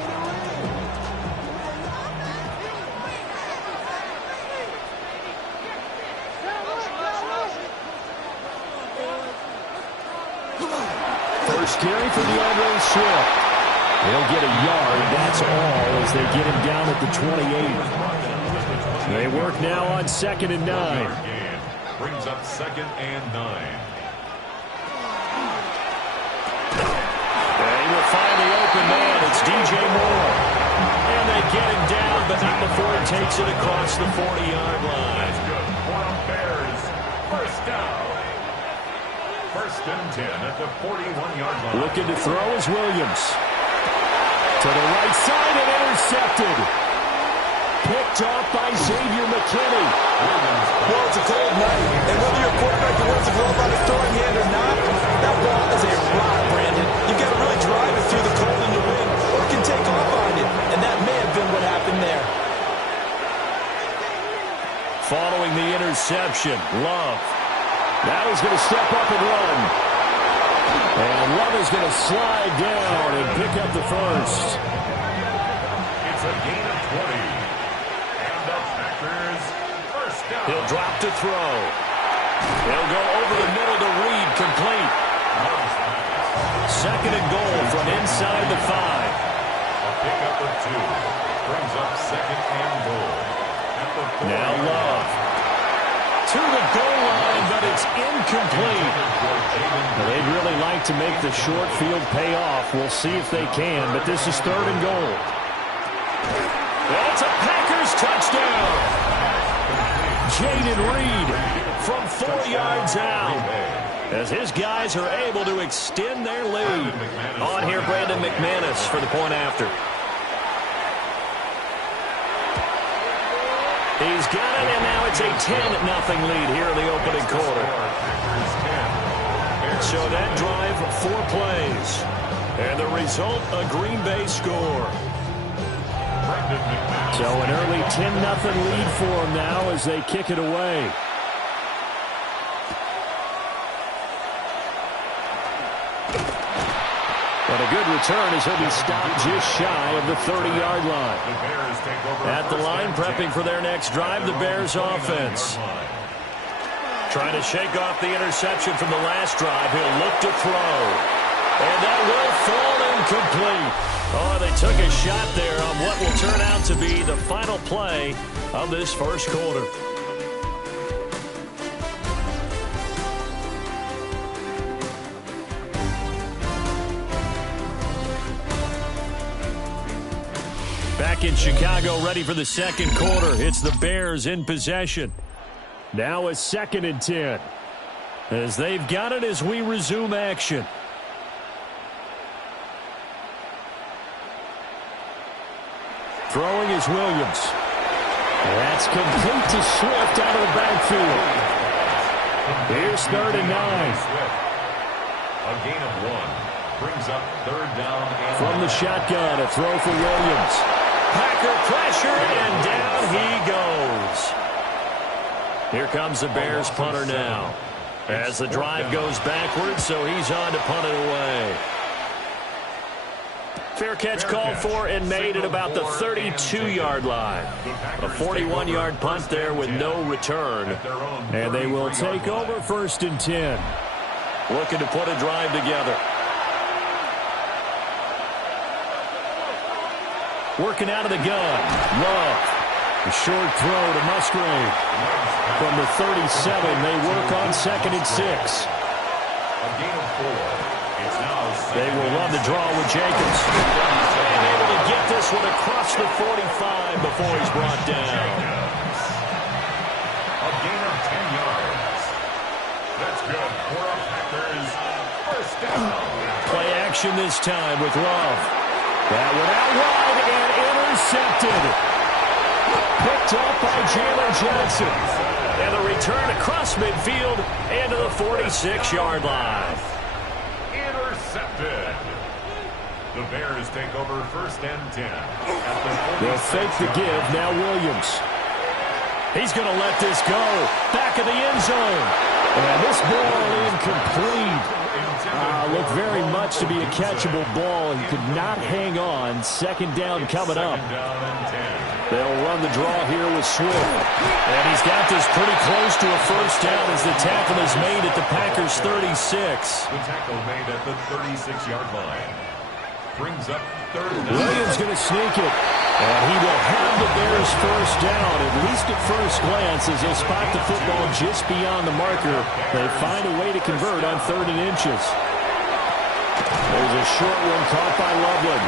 First carry for DeAndre Swift. He'll get a yard, that's all, as they get him down at the 28. They work now on 2nd and 9. Brings up 2nd and 9. They will find the open man. It's DJ Moore. And they get him down, but not before he takes it across the 40-yard line. That's good for the Bears. First down. 1st and 10 at the 41-yard line. Looking to throw is Williams. To the right side and intercepted. Picked off by Xavier McKinney. Well, it's a cold night, and whether your quarterback wears the glove on his throwing hand or not, that ball is a rock, Brandon. You've got to really drive it through the cold in the wind, or it can take off on you, and that may have been what happened there. Following the interception, Love. Now he's going to step up and run. And Love is going to slide down and pick up the first. It's a gain of 20. And the Packers first down. He'll drop to throw. He'll go over the middle to Reed, complete. 2nd and goal from inside the 5. A pickup of 2. Brings up 2nd and goal. At the 40. Now Love. To the goal line, but it's incomplete. They'd really like to make the short field pay off. We'll see if they can, but this is 3rd and goal. It's a Packers touchdown. Jaden Reed from 4 yards out, as his guys are able to extend their lead. On here, Brandon McManus for the point after. He's got it, and now it's a 10-0 lead here in the opening quarter. So that drive, 4 plays. And the result, a Green Bay score. So an early 10-0 lead for them now as they kick it away. But a good return as he'll be stopped just shy of the 30-yard line. At the line, prepping for their next drive, the Bears offense. Trying to shake off the interception from the last drive. He'll look to throw. And that will fall incomplete. Oh, they took a shot there on what will turn out to be the final play of this first quarter. Back in Chicago, ready for the second quarter. It's the Bears in possession. Now a 2nd and 10. As they've got it as we resume action. Throwing is Williams. That's complete to Swift out of the backfield. Here's 3rd and 9. A gain of 1. Brings up 3rd down. And from the shotgun, a throw for Williams. Packer pressured, and down he goes. Here comes the Bears punter now. As the drive goes backwards, so he's on to punt it away. Fair catch called for and made at about the 32-yard line. A 41-yard punt there with no return. And they will take over 1st and 10. Looking to put a drive together. Working out of the gun. Love. A short throw to Musgrave. From the 37, they work on 2nd and 6. A gain of 4. They will run the draw with Jacobs. And able to get this one across the 45 before he's brought down. A gain of 10 yards. That's good for a Packers first down. Play action this time with Love. That one out wide and intercepted. Picked up by Jalen Johnson. And the return across midfield and to the 46-yard line. Intercepted. The Bears take over 1st and 10. They'll fake the give. Now Williams. He's going to let this go. Back of the end zone. And this ball incomplete. Looked very much to be a catchable ball. He could not hang on. 2nd down coming up. They'll run the draw here with Swift. And he's got this pretty close to a first down as the tackle is made at the Packers' 36. The tackle made at the 36-yard line. brings up third down. Williams going to sneak it. And he will have the Bears first down, at least at first glance, as they spot the football just beyond the marker. They find a way to convert on 3rd and inches. There's a short one caught by Loveland.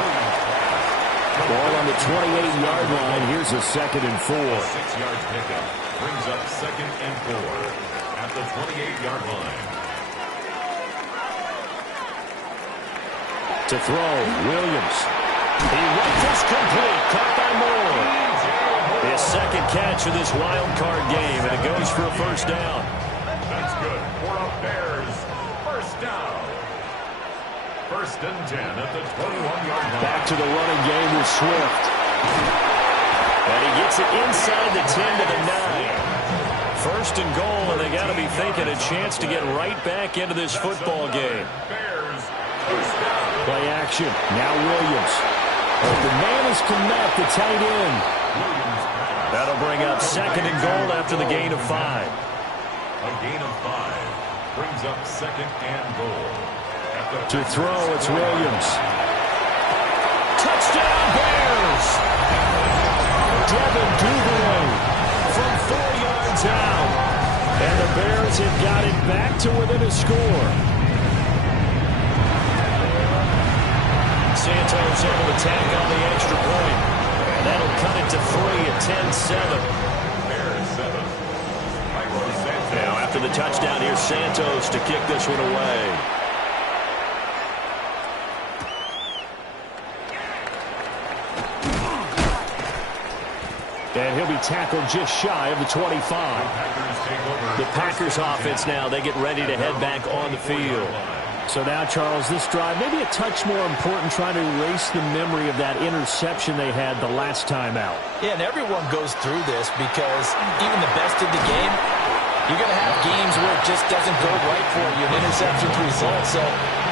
Ball on the 28-yard line. Here's a 2nd and 4. 6-yard pickup brings up 2nd and 4 at the 28-yard line. To throw, Williams. He rifles complete, caught by Moore. His 2nd catch of this wild card game, and it goes for a first down. That's good for a Bears first down. 1st and 10 at the 21-yard line. Back to the running game with Swift. And he gets it inside the 10 to the 9. 1st and goal, and they got to be thinking a chance to get right back into this football game. Bears first down. Play action. Now Williams. Open man is Kmet, the tight end. That'll bring up 2nd and goal after the gain of 5. A gain of 5 brings up 2nd and goal. To throw, it's Williams. Touchdown, Bears! Devin Duvernay from 4 yards out. And the Bears have got it back to within a score. Santos able to tack on the extra point. And that'll cut it to 3 at 10-7. Bears 7. Now after the touchdown, here's Santos to kick this one away. And he'll be tackled just shy of the 25. The Packers offense now, they get ready to head back on the field. So now, Charles, this drive, maybe a touch more important, trying to erase the memory of that interception they had the last time out. Yeah, and everyone goes through this because even the best of the game, you're going to have games where it just doesn't go right for you, and interceptions result. So,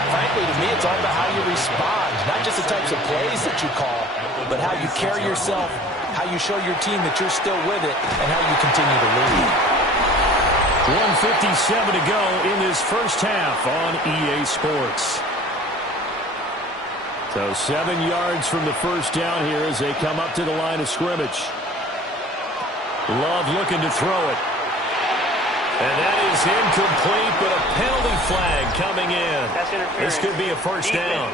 frankly, to me, it's all about how you respond, not just the types of plays that you call, but how you carry yourself, how you show your team that you're still with it, and how you continue to lead. 1:57 to go in this first half on EA Sports. So 7 yards from the first down here as they come up to the line of scrimmage. Love looking to throw it. And that is incomplete, but a penalty flag coming in. This could be a first down.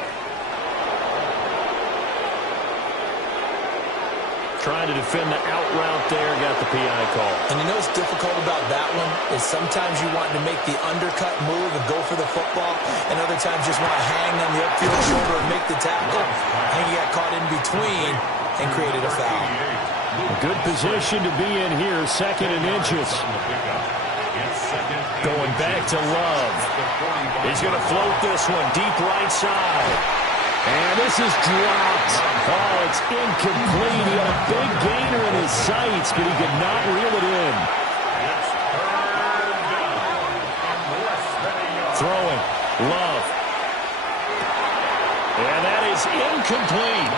Trying to defend the out route there, got the PI call. And you know what's difficult about that one is sometimes you want to make the undercut move and go for the football, and other times just want to hang on the upfield shoulder and make the tackle. And he got caught in between and created a foul. A good position to be in here, 2nd and inches. Going back to Love. He's going to float this one deep right side. And this is dropped. Oh, it's incomplete. He had a big gainer in his sights, but he could not reel it in. Throwing. Love. And that is incomplete.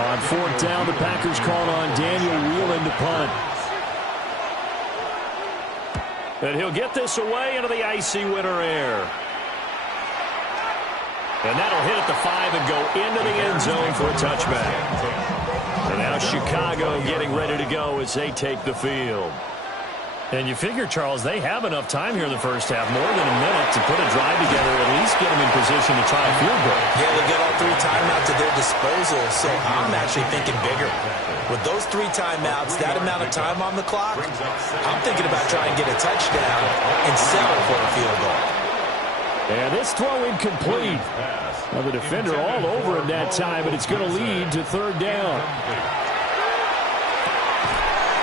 On 4th down, the Packers called on Daniel Whelan to punt. And he'll get this away into the icy winter air. And that'll hit at the 5 and go into the end zone for a touchback. And now Chicago getting ready to go as they take the field. And you figure, Charles, they have enough time here in the first half, more than a minute, to put a drive together, at least get them in position to try a field goal. Yeah, they get all 3 timeouts at their disposal, so I'm actually thinking bigger. With those 3 timeouts, that amount of time on the clock, I'm thinking about trying to get a touchdown and settle for a field goal. And this throw incomplete. Well, the defender all over him that time, but it's going to lead to 3rd down.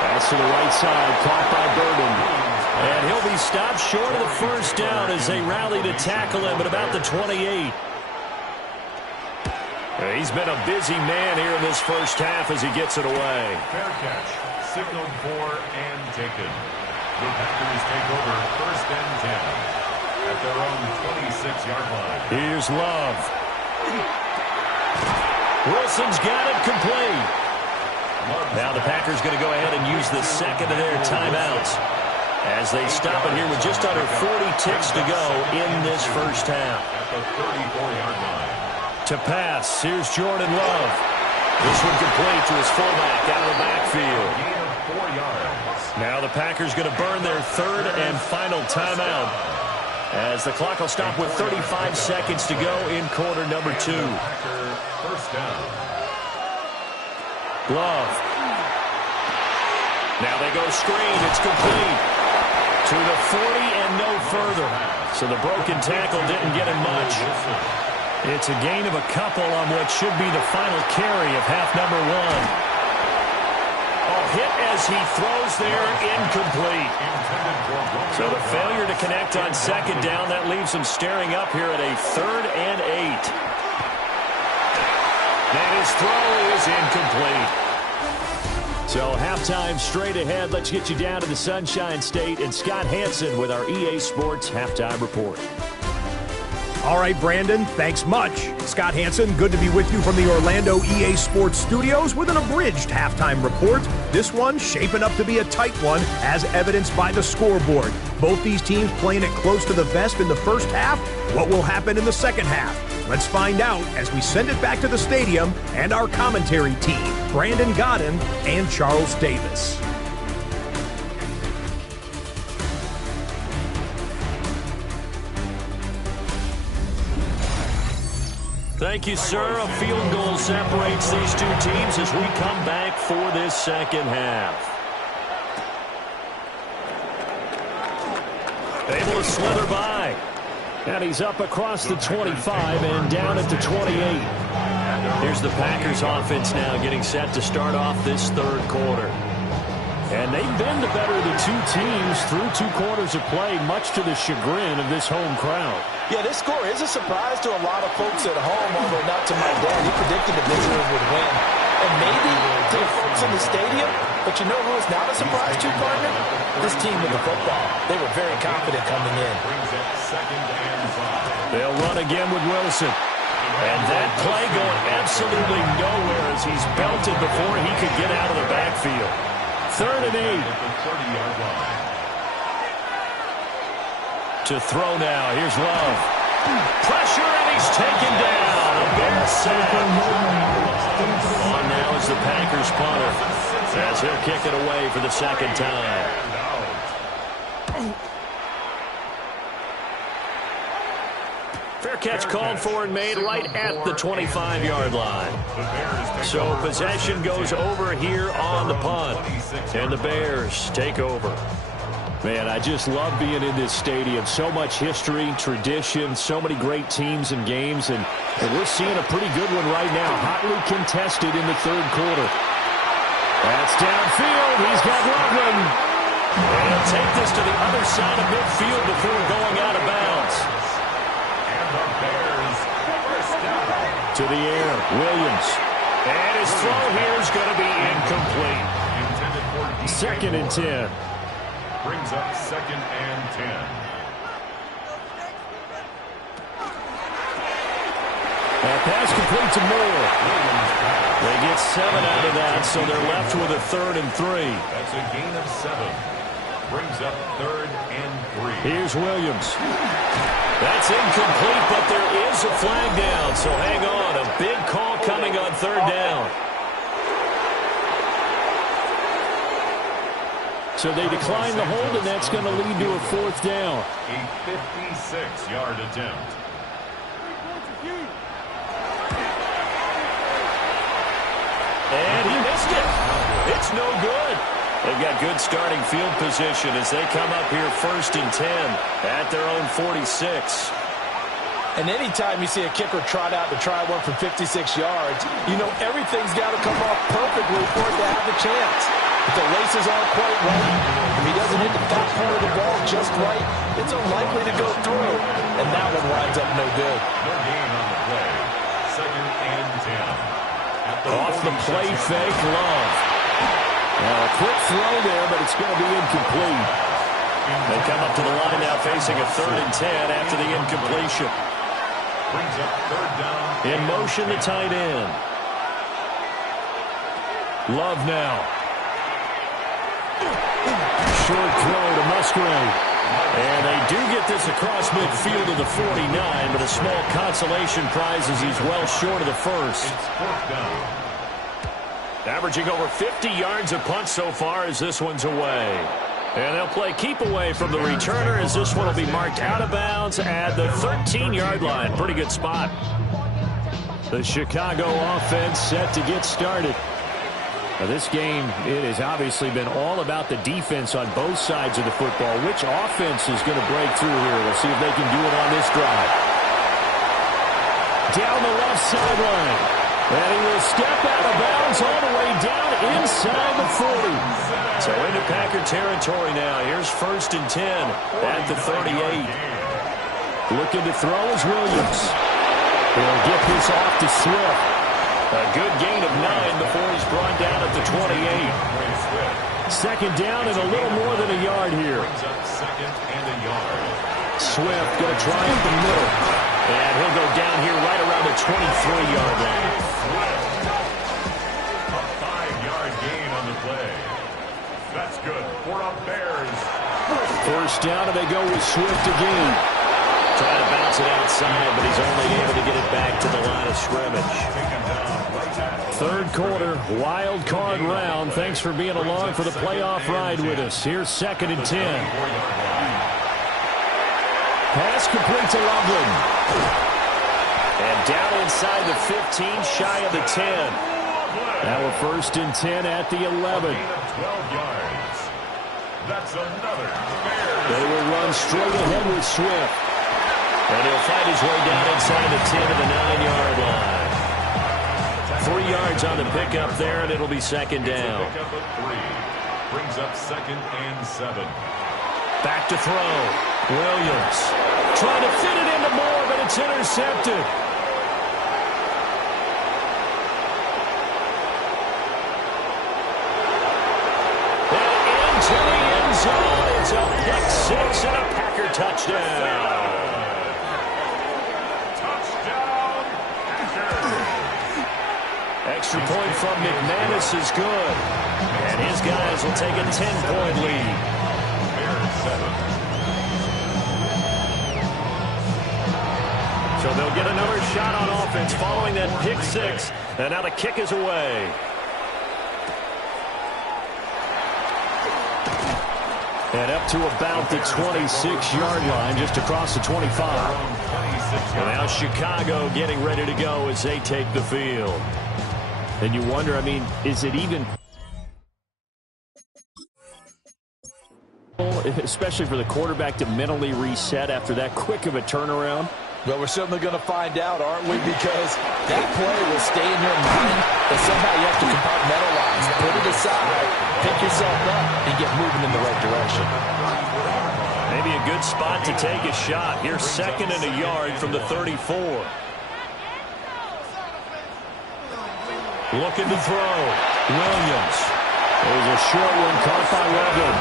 Pass to the right side, caught by Burden. And he'll be stopped short of the first down as they rally to tackle him at about the 28. He's been a busy man here in this first half as he gets it away. Fair catch, signaled for and taken. The Packers take over 1st and 10. At their own 26-yard line. Here's Love. Wilson's got it complete. Now the Packers going to go ahead and use the 2nd of their timeouts as they stop it here with just under 40 ticks to go in this first half. At the 34-yard line. To pass, here's Jordan Love. This one complete to his fullback out of the backfield. Gain of 4 yards. Now the Packers going to burn their third and final timeout, as the clock will stop with 35 seconds to go in quarter number 2. Packer first down. Love. Now they go screen. It's complete to the 40 and no further. So the broken tackle didn't get him much. It's a gain of a couple on what should be the final carry of half number 1. Hit as he throws there, incomplete. So the failure to connect on second down, that leaves him staring up here at a 3rd and 8. And his throw is incomplete. So halftime straight ahead. Let's get you down to the Sunshine State and Scott Hanson with our EA Sports Halftime Report. All right, Brandon, thanks much. Scott Hanson, good to be with you from the Orlando EA Sports Studios with an abridged halftime report. This one shaping up to be a tight one, as evidenced by the scoreboard. Both these teams playing it close to the vest in the first half. What will happen in the second half? Let's find out as we send it back to the stadium and our commentary team, Brandon Godden and Charles Davis. Thank you, sir. A field goal separates these two teams as we come back for this second half. Able to slither by. And he's up across the 25 and down at the 28. Here's the Packers offense now getting set to start off this third quarter. And they've been the better of the two teams through 2 quarters of play, much to the chagrin of this home crowd. Yeah, this score is a surprise to a lot of folks at home, although not to my dad. He predicted the visitors would win. And maybe to the folks in the stadium, but you know who is not a surprise to, partner? This team with the football. They were very confident coming in. They'll run again with Wilson. And that play going absolutely nowhere as he's belted before he could get out of the backfield. 3rd and 8. To throw now. Here's Love. Pressure, and he's taken down. A Bears sack. On now is the Packers punter, as he'll kick it away for the second time. Fair catch called for and made right at the 25-yard line. So possession goes over here on the punt. And the Bears take over. Man, I just love being in this stadium. So much history, tradition, so many great teams and games. And we're seeing a pretty good one right now. Hotly contested in the third quarter. That's downfield. He's got Loveland. And he'll take this to the other side of midfield before going out of bounds. To the air, Williams. And his throw here is going to be incomplete. 2nd and 10. Brings up 2nd and 10. That pass complete to Moore. They get 7 out of that, so they're left with a 3rd and 3. That's a gain of 7. Brings up 3rd and 3. Here's Williams. That's incomplete, but there is a flag down, so hang on. A big call coming on 3rd down. So they decline the hold, and that's going to lead to a 4th down. A 56-yard attempt. And he missed it. It's no good. They've got good starting field position as they come up here 1st and 10 at their own 46. And anytime you see a kicker trot out to try one from 56 yards, you know everything's got to come off perfectly for it to have a chance. If the laces aren't quite right, if he doesn't hit the top part of the ball just right, it's unlikely to go through. And that one winds up no good. No gain on the play. 2nd and 10. Off the play fake, Love. Now a quick throw there, but it's going to be incomplete. They come up to the line now facing a 3rd and 10 after the incompletion. Brings up 3rd down. In motion, the tight end. Love now. Short throw to Musgrave. And they do get this across midfield to the 49, but a small consolation prize as he's well short of the first. Averaging over 50 yards a punt so far as this one's away. And they'll play keep away from the returner as this one will be marked out of bounds at the 13-yard line. Pretty good spot. The Chicago offense set to get started. Now this game, it has obviously been all about the defense on both sides of the football. Which offense is going to break through here? We'll see if they can do it on this drive. Down the left sideline. And he will step out of bounds all the way down inside the 40. So into Packer territory now. Here's 1st and 10 at the 38. Looking to throw is Williams. He'll get this off to Swift. A good gain of 9 before he's brought down at the 28. 2nd down and a little more than a yard here. Swift going to try up the middle. And he'll go down here right around the 23-yard line. A 5-yard gain on the play. That's good for a Bears. 1st down, and they go with Swift again. Trying to bounce it outside, but he's only able to get it back to the line of scrimmage. 3rd quarter, wild card round. Thanks for being along for the playoff ride with us. Here's 2nd and 10. Pass complete to Loveland. And down inside the 15, shy of the 10. Now a 1st and 10 at the 11. 12 yards. That's another Bears. They will run straight ahead with Swift. And he'll fight his way down inside the 10 to the 9-yard line. 3 yards on the pickup there, and it'll be 2nd down. Pickup of 3. Brings up 2nd and 7. Back to throw. Williams trying to fit it into Moore, but it's intercepted. And into the end zone. It's a pick 6 and a Packer touchdown. Extra point from McManus is good. And his guys will take a 10-point lead. So they'll get another shot on offense following that pick 6. And now the kick is away. And up to about the 26-yard line, just across the 25. And now Chicago getting ready to go as they take the field. And you wonder, I mean, is it even, especially for the quarterback to mentally reset after that quick of a turnaround? Well, we're certainly going to find out, aren't we? Because that play will stay in your mind, but somehow you have to compartmentalize, put it aside, pick yourself up, and get moving in the right direction. Maybe a good spot to take a shot. Here's 2nd and a yard from the 34. Looking to throw. Williams. There's a short one caught by Loveland.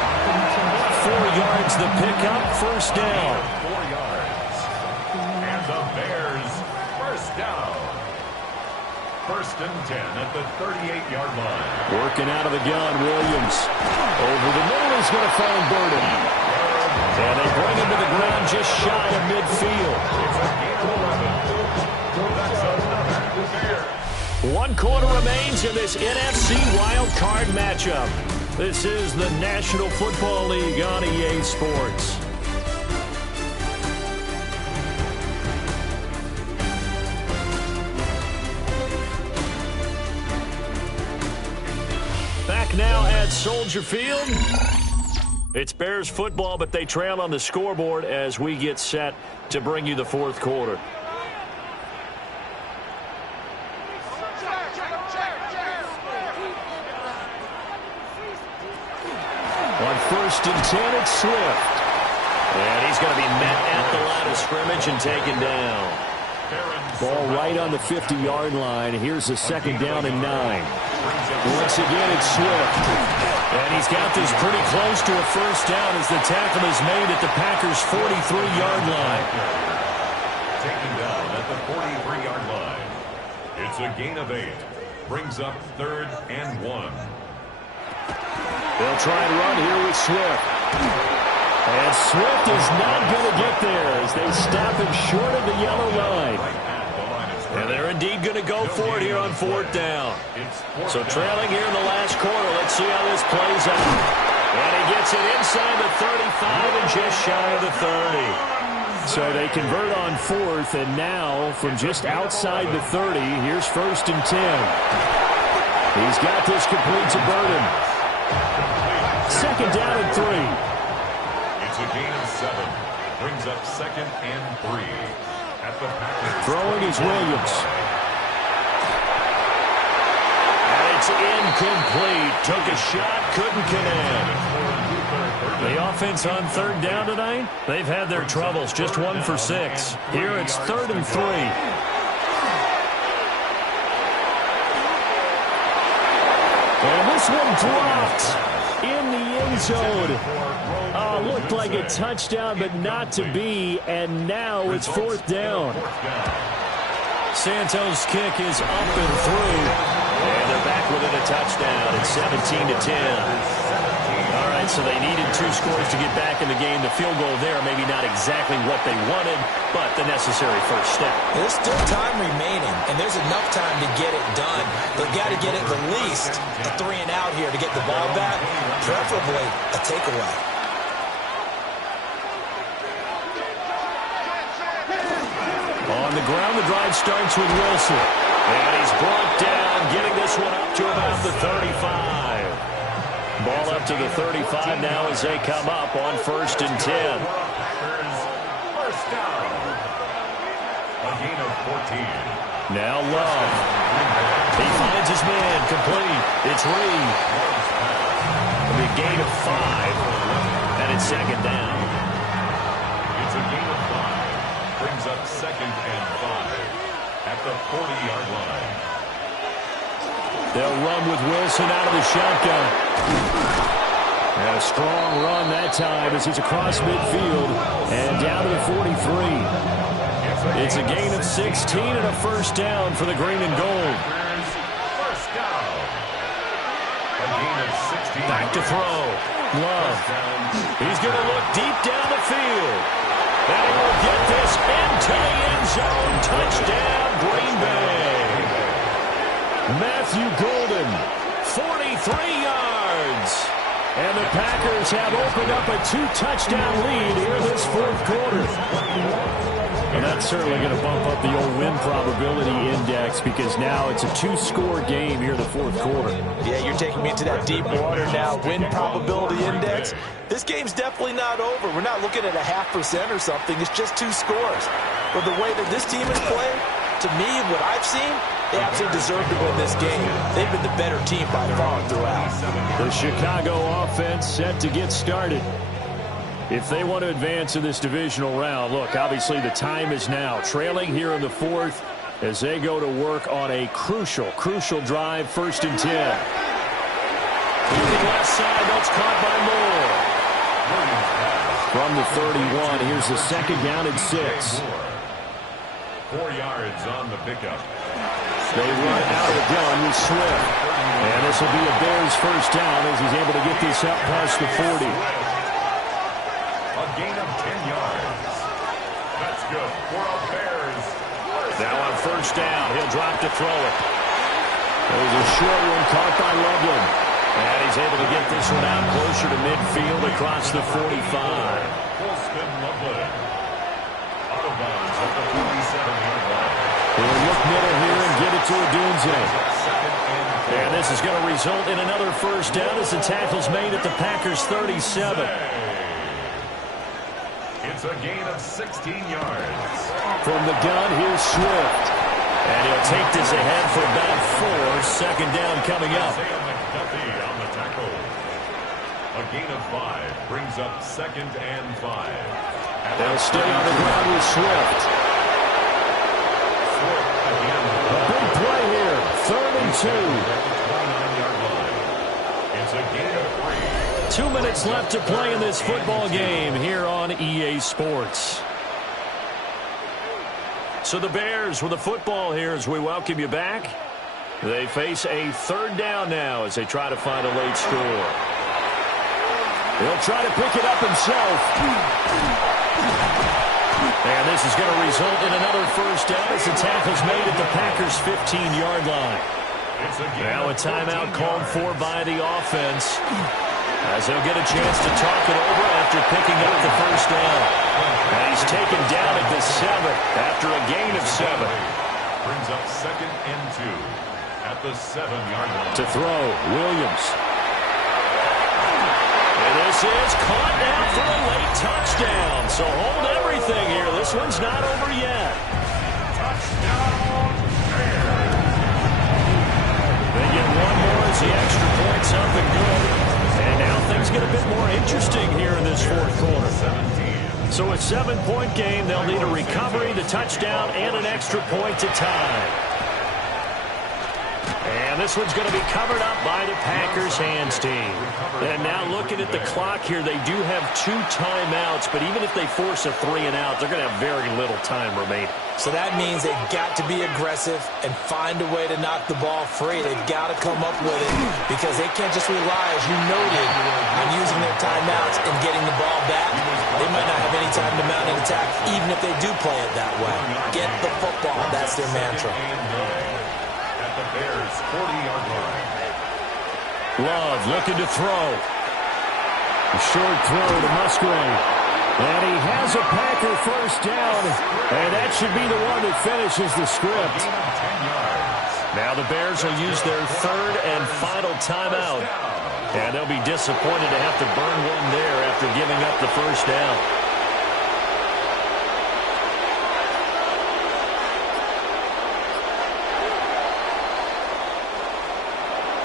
4 yards the pickup, 1st down. 4 yards. And the Bears, 1st down. 1st and 10 at the 38-yard line. Working out of the gun, Williams. Over the middle is going to find Burden. And they bring him to the ground just shy of midfield. It's a gain of 11. That's another Bears. 1 quarter remains in this NFC Wild Card matchup. This is the National Football League on EA Sports. Back now at Soldier Field. It's Bears football, but they trail on the scoreboard as we get set to bring you the 4th quarter. On 1st and 10, it's Swift. And he's going to be met at the line of scrimmage and taken down. Ball right on the 50-yard line. Here's the 2nd down and 9. Once again, it's Swift. And he's got this pretty close to a 1st down as the tackle is made at the Packers' 43-yard line. Taken down at the 43-yard line. It's a gain of 8. Brings up 3rd and 1. They'll try and run here with Swift. And Swift is not going to get there. indeed going to go for it here on 4th down. So trailing here in the last quarter. Let's see how this plays out. And he gets it inside the 35 and just shy of the 30. So they convert on 4th, and now from just outside the 30, here's 1st and 10. He's got this complete to Burden. 2nd down and 3. It's a gain of 7. Brings up 2nd and 3. At the Packers. Throwing is Williams. And it's incomplete. Took a shot, couldn't connect. The offense on 3rd down tonight, they've had their troubles. Just 1 for 6. Here it's 3rd and 3. And this one dropped in the end zone. Looked like a touchdown, but not to be. And now it's 4th down. Santos' kick is up and through. And they're back within a touchdown. It's 17-10. All right, so they needed 2 scores to get back in the game. The field goal there, maybe not exactly what they wanted, but the necessary first step. There's still time remaining, and there's enough time to get it done. They've got to get at the least a 3 and out here to get the ball back, preferably a takeaway. On the ground, the drive starts with Wilson. And he's brought down, getting this one up to about the 35. Ball up to the 35 now as they come up on 1st and 10. First down. A gain of 14. Now Love. He finds his man, complete. It's Reed. It'll be a gain of 5, and it's 2nd down. It's a gain of 5. Brings up 2nd and 5 at the 40-yard line. They'll run with Wilson out of the shotgun. And a strong run that time as it's across midfield and down to the 43. It's a gain of 16 and a first down for the green and gold. First down. A gain of 16. Back to throw. Love. He's going to look deep down the field. And he will get this into the end zone. Touchdown, Green Bay. Matthew Golden, 43 yards. And the Packers have opened up a 2-touchdown lead here this 4th quarter. And that's certainly going to bump up the old win probability index because now it's a 2-score game here in the 4th quarter. Yeah, you're taking me into that deep water now. Win probability index. This game's definitely not over. We're not looking at a 0.5% or something. It's just 2 scores. But the way that this team has played, to me, what I've seen, they absolutely deserve to win this game. They've been the better team by far throughout. The Chicago offense set to get started. If they want to advance in this divisional round, look, obviously the time is now. Trailing here in the 4th as they go to work on a crucial drive, 1st and 10. Moving left side, that's caught by Moore. From the 31, here's the 2nd down and 6. 4 yards on the pickup. They run out of the gun with Swift. And this will be a Bears first down as he's able to get this up past the 40. A gain of 10 yards. That's good for a Bears. Now on first down, he'll drop to throw it. There's a short one caught by Loveland. And he's able to get this one out closer to midfield across the 45. Colston Loveland. Out of bounds at the 47-yard line. He'll look middle here and give it to Odunze. And this is going to result in another first down as the tackle's made at the Packers' 37. It's a gain of 16 yards. From the gun, here's Swift. And he'll take this ahead for about 4. 2nd down coming up. McDuffie on the tackle. A gain of 5 brings up 2nd and 5. They'll stay on the ground with Swift. A big play here. 3rd and 2. It's a gain of 3. 2 minutes left to play in this football game here on EA Sports. So the Bears with the football here as we welcome you back. They face a 3rd down now as they try to find a late score. He'll try to pick it up himself. And this This is going to result in another first down as the tackle's made at the Packers' 15-yard line. Now a timeout called for by the offense, as they'll get a chance to talk it over after picking up the first down. And he's taken down at the 7 after a gain of 7. Brings up 2nd and 2 at the 7-yard line. To throw, Williams. And this is caught now for a late touchdown. So hold everything here. This one's not over yet. Touchdown, Bears. They get one more as the extra point's up and good. And now things get a bit more interesting here in this fourth quarter. So a 7-point game, they'll need a recovery, the touchdown, and an extra point to tie. And this one's going to be covered up by the Packers hands team. And now looking at the clock here, they do have 2 timeouts, but even if they force a 3-and-out, they're going to have very little time remaining. So that means they've got to be aggressive and find a way to knock the ball free. They've got to come up with it because they can't just rely, as you noted, on using their timeouts and getting the ball back. They might not have any time to mount an attack, even if they do play it that way. Get the football. That's their mantra. At the Bears' 40-yard line. Love looking to throw. A short throw to Musgrave. And he has a Packer first down. And that should be the one that finishes the script. Now the Bears will use their 3rd and final timeout. And they'll be disappointed to have to burn one there after giving up the first down.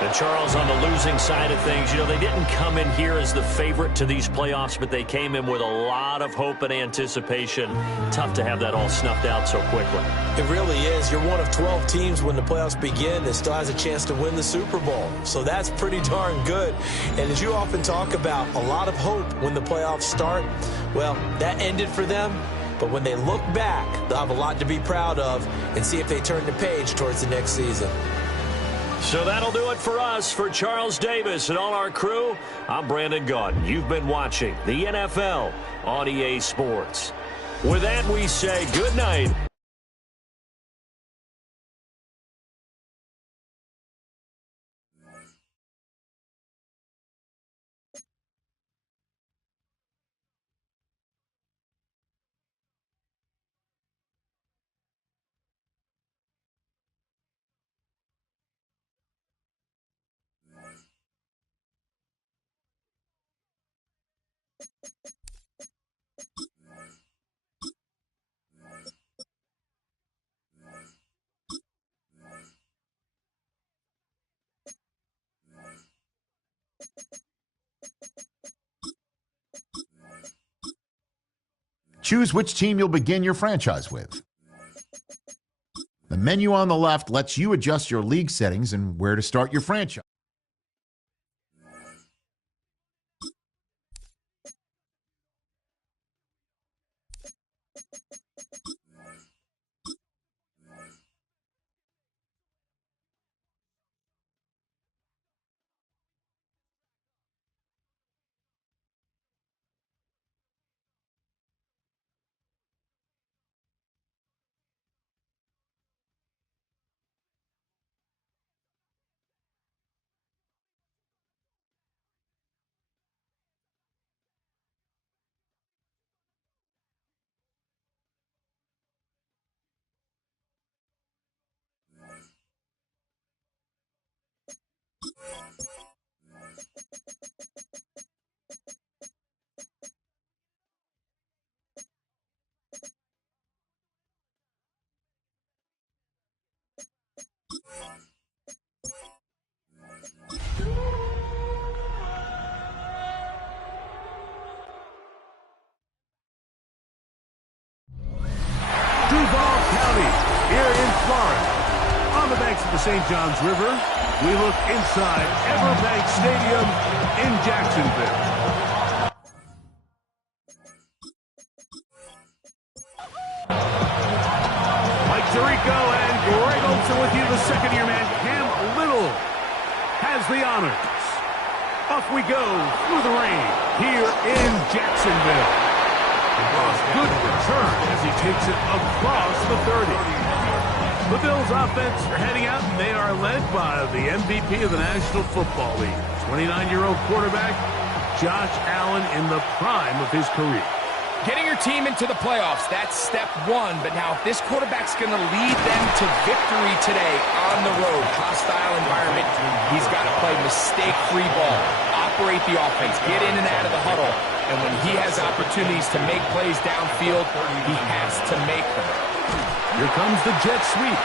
And Charles, on the losing side of things, they didn't come in here as the favorite to these playoffs, but they came in with a lot of hope and anticipation. Tough to have that all snuffed out so quickly. It really is. You're one of 12 teams when the playoffs begin that still has a chance to win the Super Bowl. So that's pretty darn good. And as you often talk about, a lot of hope when the playoffs start. Well, that ended for them. But when they look back, they'll have a lot to be proud of and see if they turn the page towards the next season. So that'll do it for us. For Charles Davis and all our crew, I'm Brandon Gaudin. You've been watching the NFL on EA Sports. With that, we say good night. Choose which team you'll begin your franchise with. The menu on the left lets you adjust your league settings and where to start your franchise. Duval County, here in Florida. On the banks of the St. Johns River, we look inside Everbank Stadium in Jacksonville. Mike Tirico and Greg Olsen with you. The second-year man, Cam Little, has the honors. Off we go through the rain here in Jacksonville. Good return as he he takes it across the 30. The Bills offense are heading out, and they are led by the MVP of the National Football League, 29-year-old quarterback Josh Allen in the prime of his career. Getting your team into the playoffs, that's step one. But now if this quarterback's going to lead them to victory today on the road, hostile environment, he's got to play mistake-free ball, operate the offense, get in and out of the huddle. And when he has opportunities to make plays downfield, he has to make them. Here comes the jet sweep.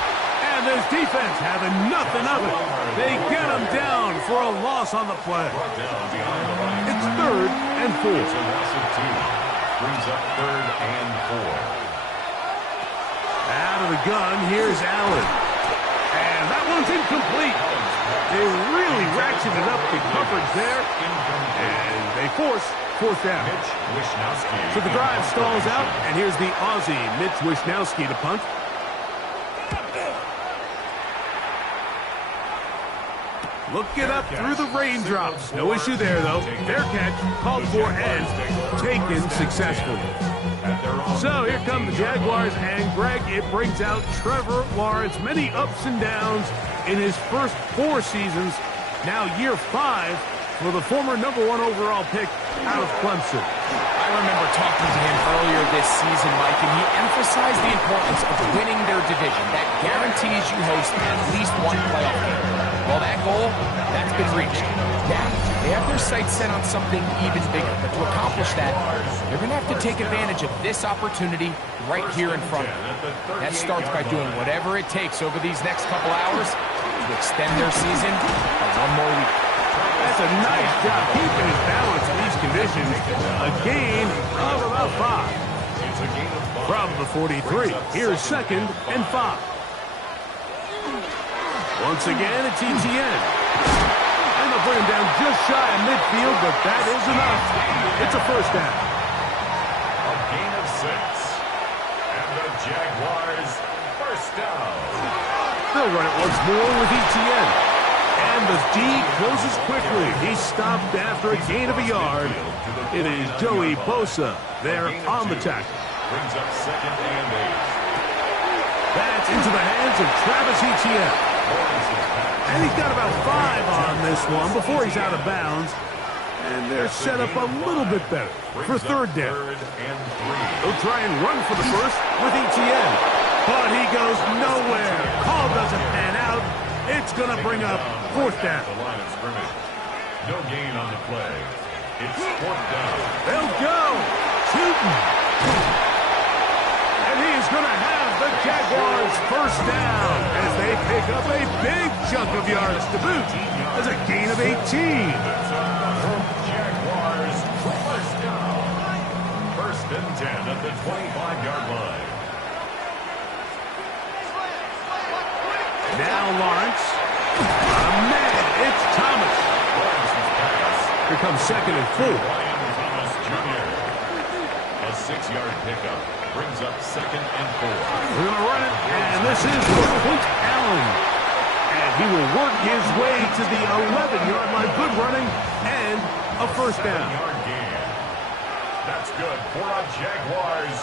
And this defense having nothing of it. They get him down for a loss on the play. It's 3rd and 4. Brings up 3rd and 4. Out of the gun, here's Allen. And that one's incomplete. They really ratcheted up the coverage there. And they force 4th down. So the drive stalls out, and here's the Aussie, Mitch Wishnowsky, to punt. Looking up through the raindrops. No issue there, though. Fair catch, called for, and taken successfully. So here come the Jaguars, and Greg, it brings out Trevor Lawrence. Many ups and downs in his first 4 seasons. Now year 5 for the former #1 overall pick out of Clemson. I remember talking to him earlier this season, Mike, and he emphasized the importance of winning their division. That guarantees you host at least one playoff game. Well, that goal, that's been reached. Now, they have their sights set on something even bigger. But to accomplish that, they're going to have to take advantage of this opportunity right here in front of them. That starts by doing whatever it takes over these next couple hours to extend their season by 1 more week. That's a nice job keeping his balance in these conditions. A gain of about 5. From the 43, here's 2nd and 5. Once again, it's Etienne. And they'll bring him down just shy of midfield, but that is enough. It's a 1st down. A gain of 6. And the Jaguars 1st down. They'll run it once more with Etienne. And the D closes quickly. He's stopped after a gain of a yard. It is Joey Bosa there on the tackle. Brings up 2nd and 8. That's into the hands of Travis Etienne. And he's got about 5 on this one before he's out of bounds. And they're set up a little bit better for 3rd down. They'll try and run for the 1st with Etienne. But he goes nowhere. Call doesn't pan out. It's going to bring up 4th down. The line of scrimmage. No gain on the play. It's 4th down. They'll go. Shooting. And he is going to have the Jaguars 1st down as they pick up a big chunk of yards to boot. As a gain of 18. Jaguars 1st down. 1st and 10 at the 25-yard line. Now Lawrence. Man, it's Thomas. Here comes 2nd and 4. Ryan Thomas Jr. A 6-yard pickup. Brings up 2nd and 4. We're going to run it, and this is for Clint Allen. And he will work his way to the 11-yard line. Good running, and a 1st down. 7-yard gain. That's good for a Jaguars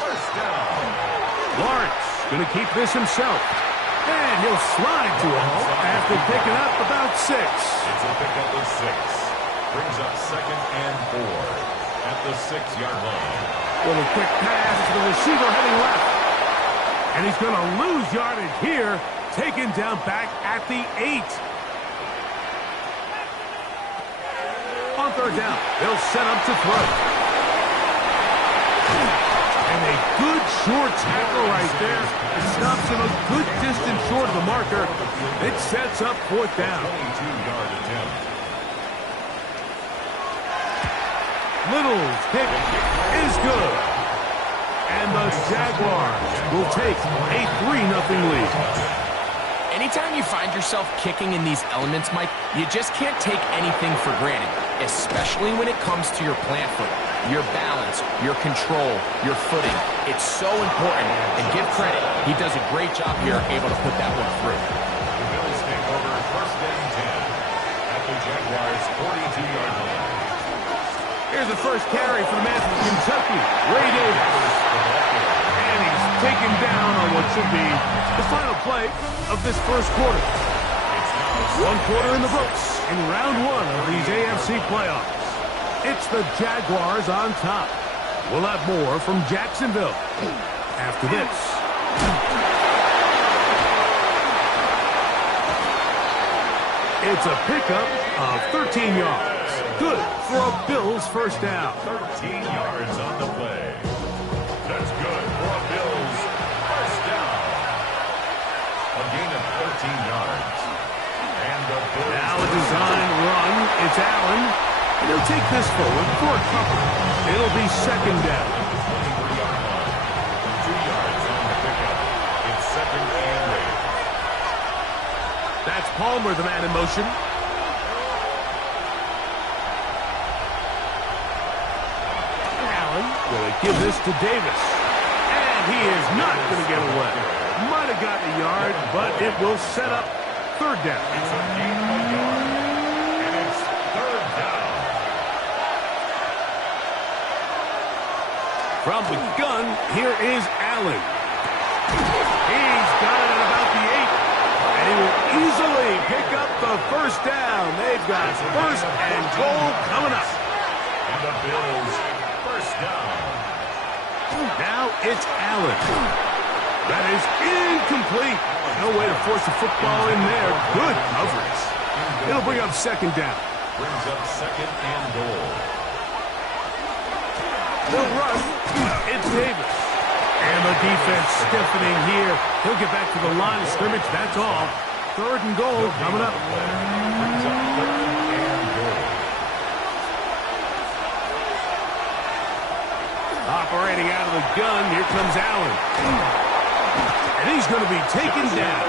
1st down. Lawrence going to keep this himself. And he'll slide to a halt after picking up about 6. It's a pickup of 6. Brings up 2nd and 4 at the 6-yard line. Little quick pass to the receiver heading left. And he's going to lose yardage here. Taken down back at the 8. On 3rd down, they'll set up to throw. And a good short tackle right there. It stops him a good distance short of the marker. It sets up 4th down. 22-yard attempt. Little's kick is good. And the Jaguars will take a 3-0 lead. Anytime you find yourself kicking in these elements, Mike, you just can't take anything for granted, especially when it comes to your plant foot, your balance, your control, your footing. It's so important, and give credit, he does a great job here able to put that one through. The Bills take over 1st and 10 at the Jaguars' 42-yard line. Here's the first carry for the man from Kentucky, Ray Davis. taken down on what should be the final play of this first quarter. One quarter in the books in round one of these AFC playoffs. It's the Jaguars on top. We'll have more from Jacksonville after this. It's a pickup of 13 yards. Good for a Bills first down. 13 yards on the play. That's good for a Bills first down. A gain of 13 yards. And the Bills now a design run. It's Allen. And he'll take this forward for a couple. It'll be second down. 23-yard line. 2 yards on the pickup. It's second and 8. That's Palmer, the man in motion. Allen going to give this to Davis. And he is not going to get away. Might have gotten a yard, but it will set up third down. It's a gain of a yard. And it's third down. From the gun, here is Allen. He's got it at about the 8. And he will easily pick up the first down. They've got first and goal coming up. And the Bills first down. Now it's Allen. That is incomplete. No way to force the football in there. Good coverage. It'll bring up second down. Brings up second and goal. They'll run. It's Davis. And the defense stiffening here. He'll get back to the line of scrimmage. That's all. Third and goal coming up. Brings up third and goal. Operating out of the gun. Here comes Allen. And he's going to be taken down.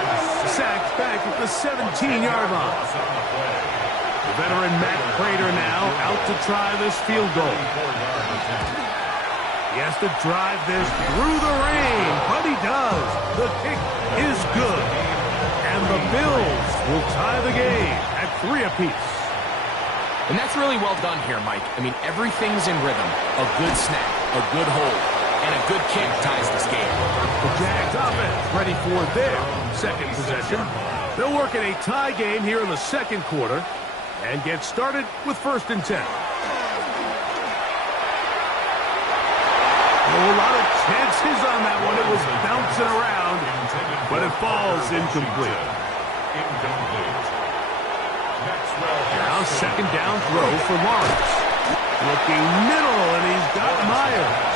Sacked back at the 17-yard line. The veteran Matt Prater now out to try this field goal. He has to drive this through the rain, but he does. The kick is good. And the Bills will tie the game at 3 apiece. And that's really well done here, Mike. I mean, everything's in rhythm. A good snap, a good hold, and a good kick ties this game. The Jags offense ready for their second possession. They'll work in a tie game here in the second quarter and get started with first and 10. A lot of chances on that one. It was bouncing around, but it falls incomplete. Now second down throw for Lawrence. Looking middle, and he's got Myers.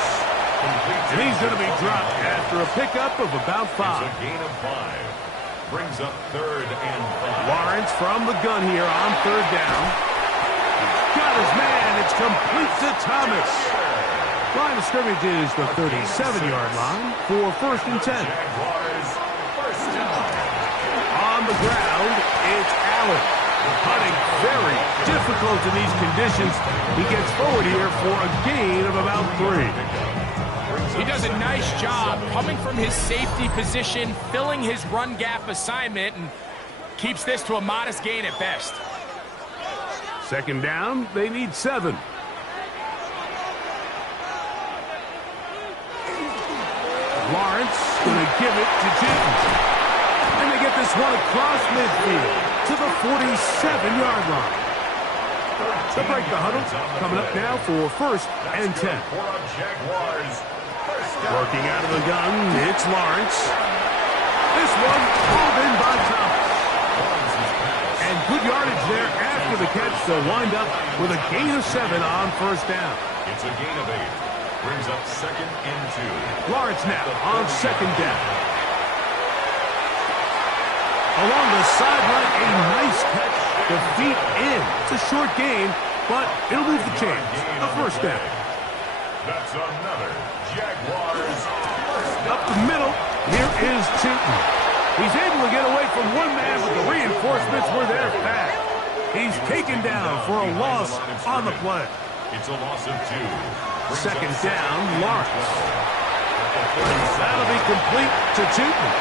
And he's going to be dropped after a pickup of about 5. It's a gain of 5. Brings up third and 5. Lawrence from the gun here on third down. He's got his man. It's complete to Thomas. Line of scrimmage is the 37-yard line for first and 10. Jaguars first down. On the ground, it's Allen. Hunting very difficult in these conditions. He gets forward here for a gain of about 3. He does a nice job coming from his safety position, filling his run gap assignment, and keeps this to a modest gain at best. Second down, they need 7. Lawrence going to give it to Jenkins. And they get this one across midfield to the 47-yard line. They'll break the huddle. Coming up now for first and 10. Working out of the gun, it's Lawrence. This one pulled in by Thomas. And good yardage there after the catch. They'll wind up with a gain of 7 on first down. It's a gain of 8. Brings up second and 2. Lawrence now on second down. Along the sideline, a nice catch. The feet in. It's a short gain, but it'll move the chains. A first down. That's another Jaguars first down. Up the middle, here is Tootin. He's able to get away from one man, but the reinforcements were there fast. He's taken down for a loss on the play. It's a loss of 2. Second down, Lawrence. That'll be complete to Tootin.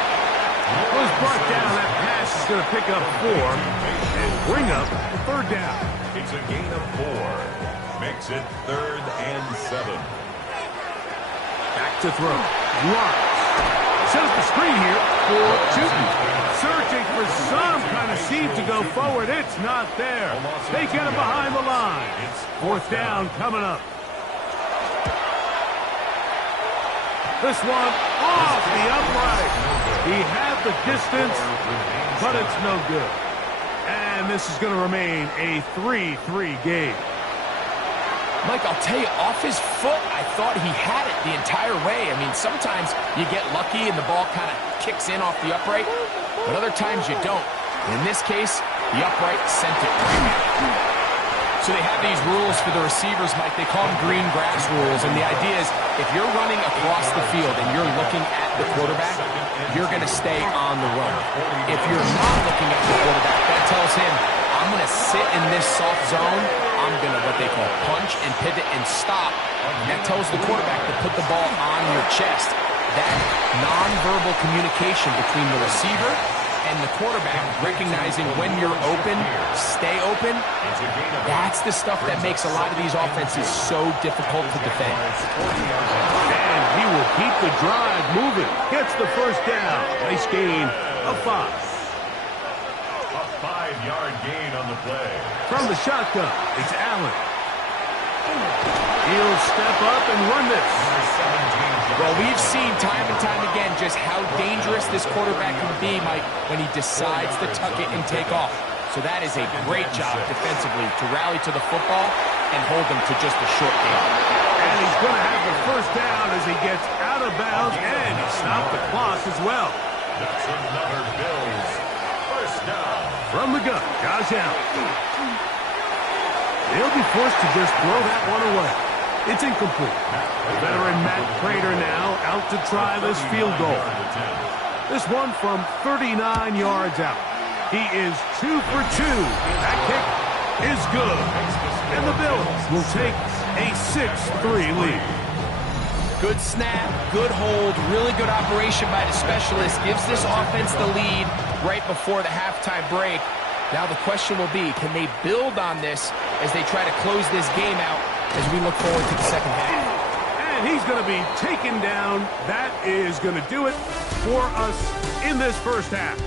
Was brought down. That pass is going to pick up 4 and bring up the third down. It's a gain of 4. Makes it third and 7. Back to throw. Lawrence. Set up the screen here for Chuton. Searching for some kind of seam to go forward. It's not there. They get him behind the line. Fourth down coming up. This one off the upright. He had the distance, but it's no good. And this is going to remain a 3-3 game. Mike, I'll tell you, off his foot, I thought he had it the entire way. I mean, sometimes you get lucky and the ball kind of kicks in off the upright, but other times you don't. In this case, the upright sent it right back. So they have these rules for the receivers, Mike. They call them green grass rules, and the idea is if you're running across the field and you're looking at the quarterback, you're going to stay on the run. If you're not looking at the quarterback, that tells him, I'm going to sit in this soft zone. I'm going to what they call punch and pivot and stop. And that tells the quarterback to put the ball on your chest. That nonverbal communication between the receiver and the quarterback, recognizing when you're open, stay open, that's the stuff that makes a lot of these offenses so difficult to defend. And he will keep the drive moving. Gets the first down. Nice gain of 5. A 5-yard gain on the play. From the shotgun, it's Allen. He'll step up and run this. Well, we've seen time and time again just how dangerous this quarterback can be, Mike, when he decides to tuck it and take off. So that is a great job defensively to rally to the football and hold them to just a short game. And he's going to have the first down as he gets out of bounds, and he stopped the clock as well. That's another Bills first down. From the gun, Josh Allen. He'll be forced to just throw that one away. It's incomplete. Veteran Matt Prater now out to try this field goal. This one from 39 yards out. He is 2 for 2. That kick is good. And the Bills will take a 6-3 lead. Good snap, good hold, really good operation by the specialist. Gives this offense the lead right before the halftime break. Now the question will be, can they build on this as they try to close this game out as we look forward to the second half? And he's going to be taken down. That is going to do it for us in this first half.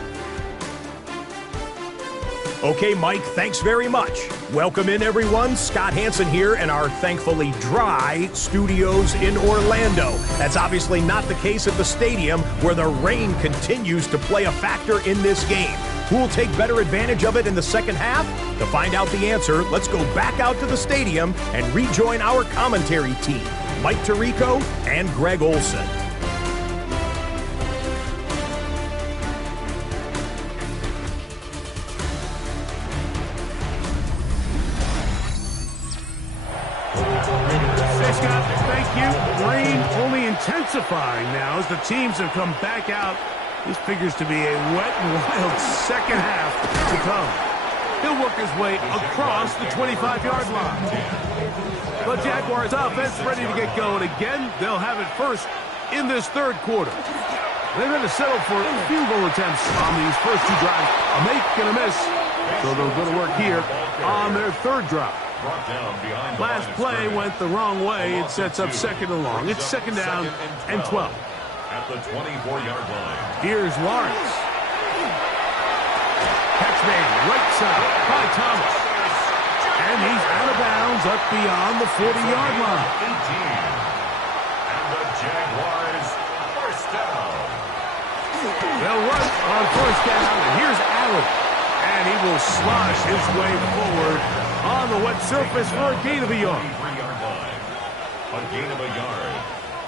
Okay, Mike, thanks very much. Welcome in, everyone. Scott Hanson here in our thankfully dry studios in Orlando. That's obviously not the case at the stadium, where the rain continues to play a factor in this game. Who will take better advantage of it in the second half? To find out the answer, let's go back out to the stadium and rejoin our commentary team, Mike Tirico and Greg Olson. Hey, Scott, thank you. Rain only intensifying now as the teams have come back out. This figures to be a wet and wild second half to come. He'll work his way across the 25-yard line. The Jaguars offense ready to get going again. They'll have it first in this third quarter. They're going to settle for field goal attempts on these first two drives. A make and a miss. So they're going to work here on their third drive. Last play went the wrong way. It sets up second and long. It's second down and 12. At the 24-yard line. Here's Lawrence. Catch made right side by Thomas. And he's out of bounds up beyond the 40-yard line. 18. And the Jaguars first down. They'll run on first down, and here's Allen. And he will slosh his way forward on the wet surface for a gain of a yard. 23-yard line. A gain of a yard.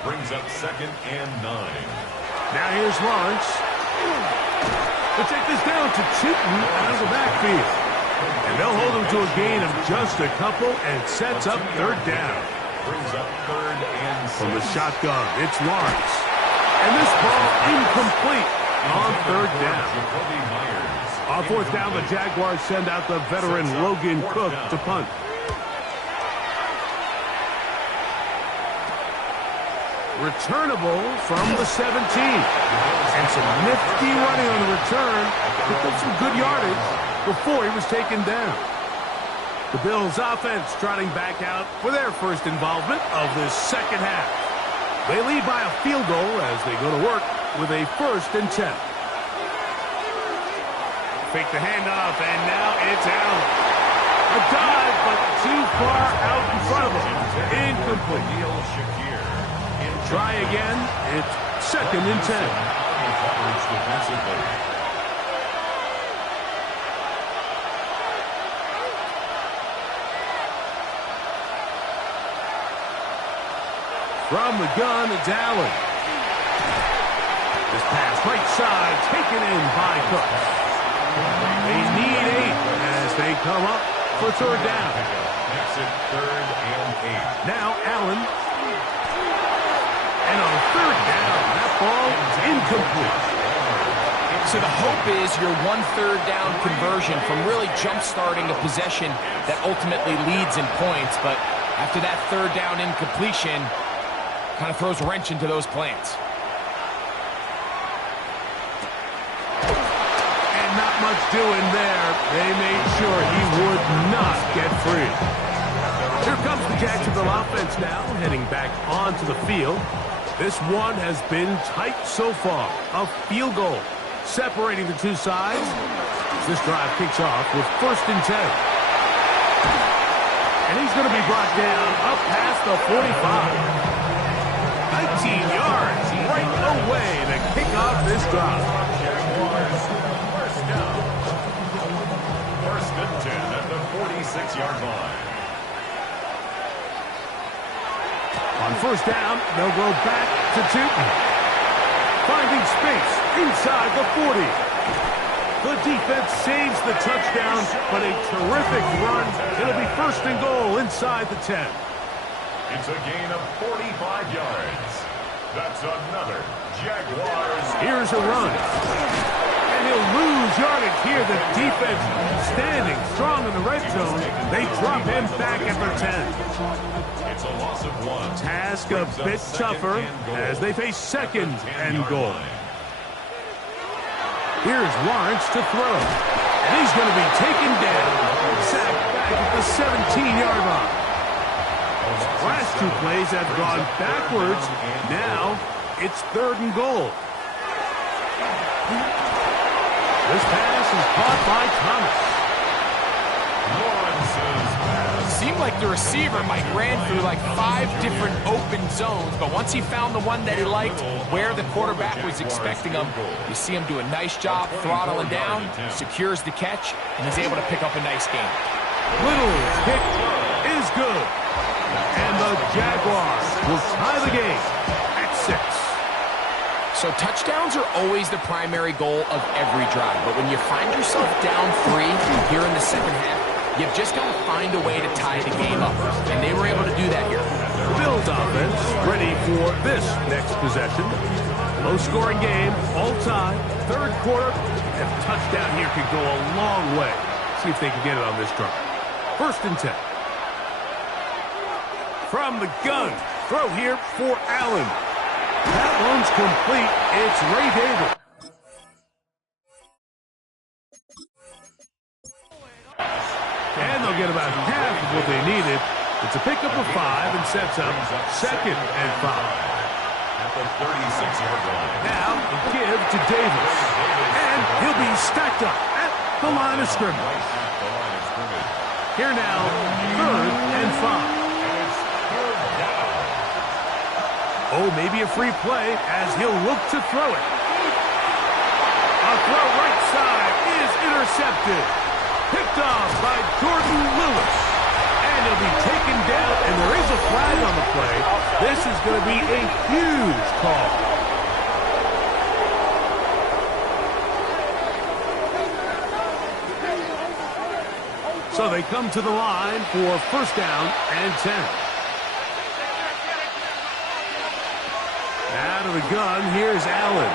Brings up second and 9. Now here's Lawrence. They'll take this down to Chuton out of the backfield. And they'll hold him to a gain of just a couple and sets up third down. Brings up third and 6. From the shotgun, it's Lawrence. And this ball incomplete on third down. On fourth down, the Jaguars send out the veteran Logan Cook to punt. Returnable from the 17. And some nifty running on the return. Picked up some good yardage before he was taken down. The Bills offense trotting back out for their first involvement of this second half. They lead by a field goal as they go to work with a 1st and 10. Fake the handoff, and now it's Allen. A dive, but too far out in front of him. Incomplete. Try again. It's 2nd and 10. From the gun, it's Allen. This pass right side, taken in by Cooks. They need 8 as they come up for 3rd down. Makes it 3rd and 8. Now Allen. And on 3rd down, that ball incomplete. So the hope is your 1/3 down conversion from really jump-starting a possession that ultimately leads in points. But after that 3rd down incompletion, kind of throws a wrench into those plans. And not much doing there. They made sure he would not get free. Here comes the Jacksonville offense now, heading back onto the field. This one has been tight so far. A field goal separating the two sides. This drive kicks off with 1st and 10. And he's going to be brought down up past the 45. 19 yards right away to kick off this drive. First down. 1st and 10 at the 46-yard line. On 1st down, they'll go back to Tootin. Finding space inside the 40. The defense saves the touchdown, but a terrific run. It'll be 1st and goal inside the 10. It's a gain of 45 yards. That's another Jaguars. Here's a run. And he'll lose yardage here. The defense standing strong in the red zone. They drop him back at the 10. It's a loss of 1. Task a bit tougher as they face 2nd and goal. Here's Lawrence to throw. And he's going to be taken down. Sacked back at the 17-yard line. Last 2 plays have gone backwards. Now it's 3rd and goal. This pass is caught by Thomas. Seemed like the receiver, Mike, ran through like 5 different open zones, but once he found the one that he liked, where the quarterback was expecting him, you see him do a nice job throttling down, secures the catch, and he's able to pick up a nice gain. Little's kick is good. And the Jaguars will tie the game at 6. So touchdowns are always the primary goal of every drive. But when you find yourself down 3 here in the 2nd half, you've just got to find a way to tie the game up. And they were able to do that here. The Bills offense ready for this next possession. Low-scoring game, all time, 3rd quarter. And a touchdown here could go a long way. See if they can get it on this drive. 1st and 10. From the gun, throw here for Allen. That one's complete. It's Ray David. And they'll get about half of what they needed. It's a pickup of 5 and sets up 2nd and 5. At the 36-yard line. Now, the give to Davis. And he'll be stacked up at the line of scrimmage. Here now, 3rd and 5. Oh, maybe a free play as he'll look to throw it. A throw right side is intercepted. Picked off by Jordan Lewis. And he'll be taken down, and there is a flag on the play. This is going to be a huge call. So they come to the line for 1st down and 10. Out of the gun, here's Allen.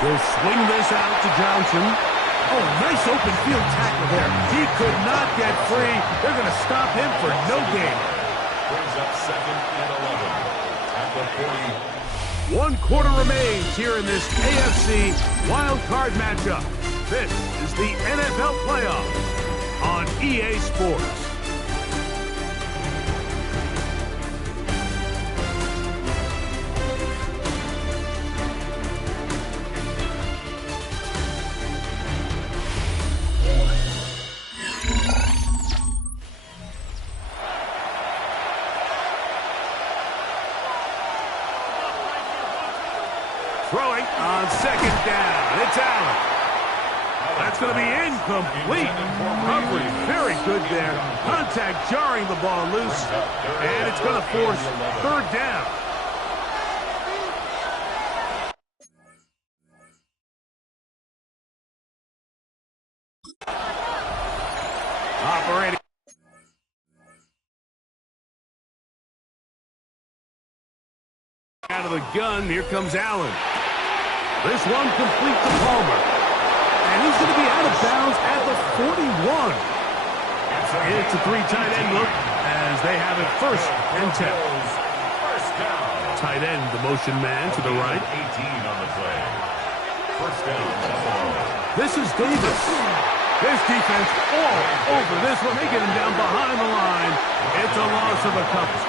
He'll swing this out to Johnson. Oh, nice open field tackle there. He could not get free. They're going to stop him for no gain. Brings up 2nd and 11 at the 40. 1 quarter remains here in this AFC wild card matchup. This is the NFL playoffs on EA Sports. Throwing on second down. It's Allen. That's going to be incomplete. Coverage very good there. Contact jarring the ball loose. And it's going to force third down. Operating. Out of the gun, here comes Allen. This one complete to Palmer. And he's going to be out of bounds at the 41. It's a three-tight end look as they have it first and 10. Tight end, the motion man to the right. 18 on the play. First down. This is Davis. This defense all over this one. They get him down behind the line. It's a loss of a couple.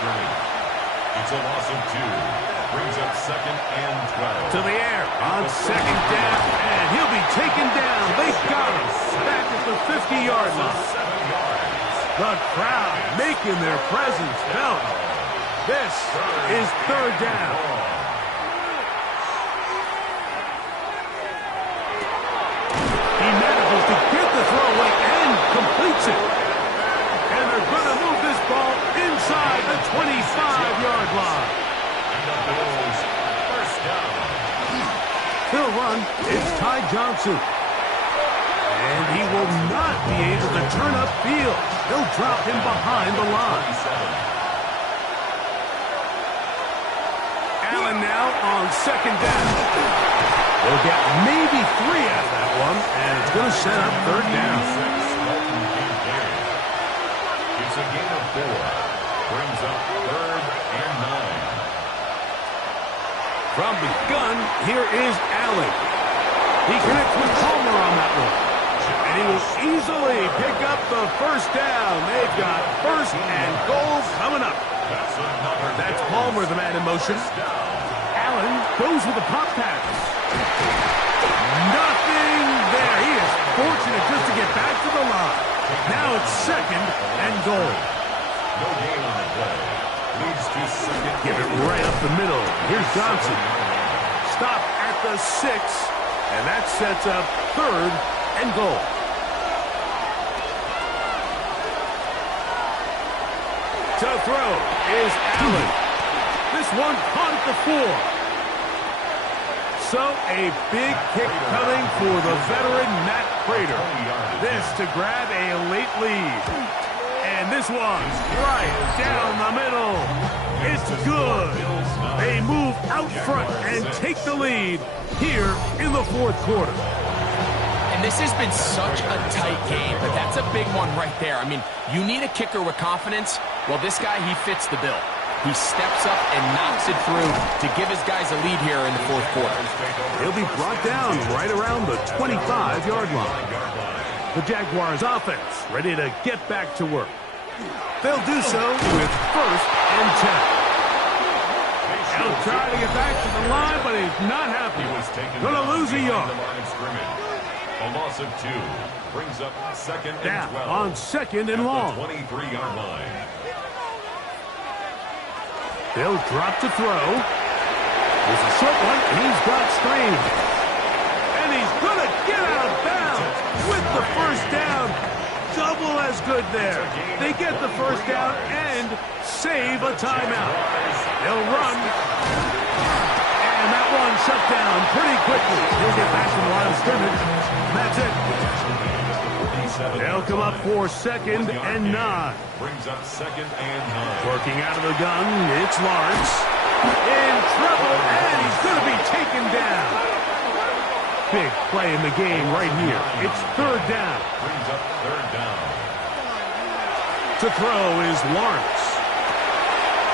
It's a loss of 2. Brings up second and 12. To the air on second down, and he'll be taken down. They got him back at the 50-yard line. 7 yards. The crowd making their presence felt. This is third down. He manages to get the throw away and completes it. And they're going to move this ball inside the 25-yard line. First down. He'll run. It's Ty Johnson. And he will not be able to turn upfield. They'll drop him behind the line. Allen now on second down. They'll get maybe 3 out of that one, and it's going to set up third down. It's a gain of 4. Brings up third and 9. From the gun, here is Allen. He connects with Palmer on that one. And he will easily pick up the first down. They've got first and goal coming up. That's Palmer, the man in motion. Allen goes with the pop pass. Nothing there. He is fortunate just to get back to the line. Now it's second and goal. No gain on the play. Leads to second. Give it right up the middle. Here's Johnson. Stop at the 6, and that sets up third and goal. To throw is Allen. This one caught at the 4. So a big kick coming for the veteran Matt Prater. This to grab a late lead. And this one's right down the middle. It's good. They move out front and take the lead here in the fourth quarter. And this has been such a tight game, but that's a big one right there. I mean, you need a kicker with confidence. Well, this guy, he fits the bill. He steps up and knocks it through to give his guys a lead here in the fourth quarter. He'll be brought down right around the 25-yard line. The Jaguars offense ready to get back to work. They'll do so with first and 10. He'll try to get back to the line, but he's not happy. Going to lose a yard. A loss of 2 brings up second and 12. On second and long. 23-yard line. They'll drop to throw. There's a short one, and he's got Strange. And he's going to get out of bounds with the first down. Double as good there. They get the first down and save a timeout. They'll run. And that one shut down pretty quickly. He'll get back to the line of scrimmage. That's it. They'll come up for second and 9. Brings up second and 9. Working out of the gun, it's Lawrence. In trouble, and he's going to be taken down. Big play in the game right here. It's third down. Brings up third down. To throw is Lawrence.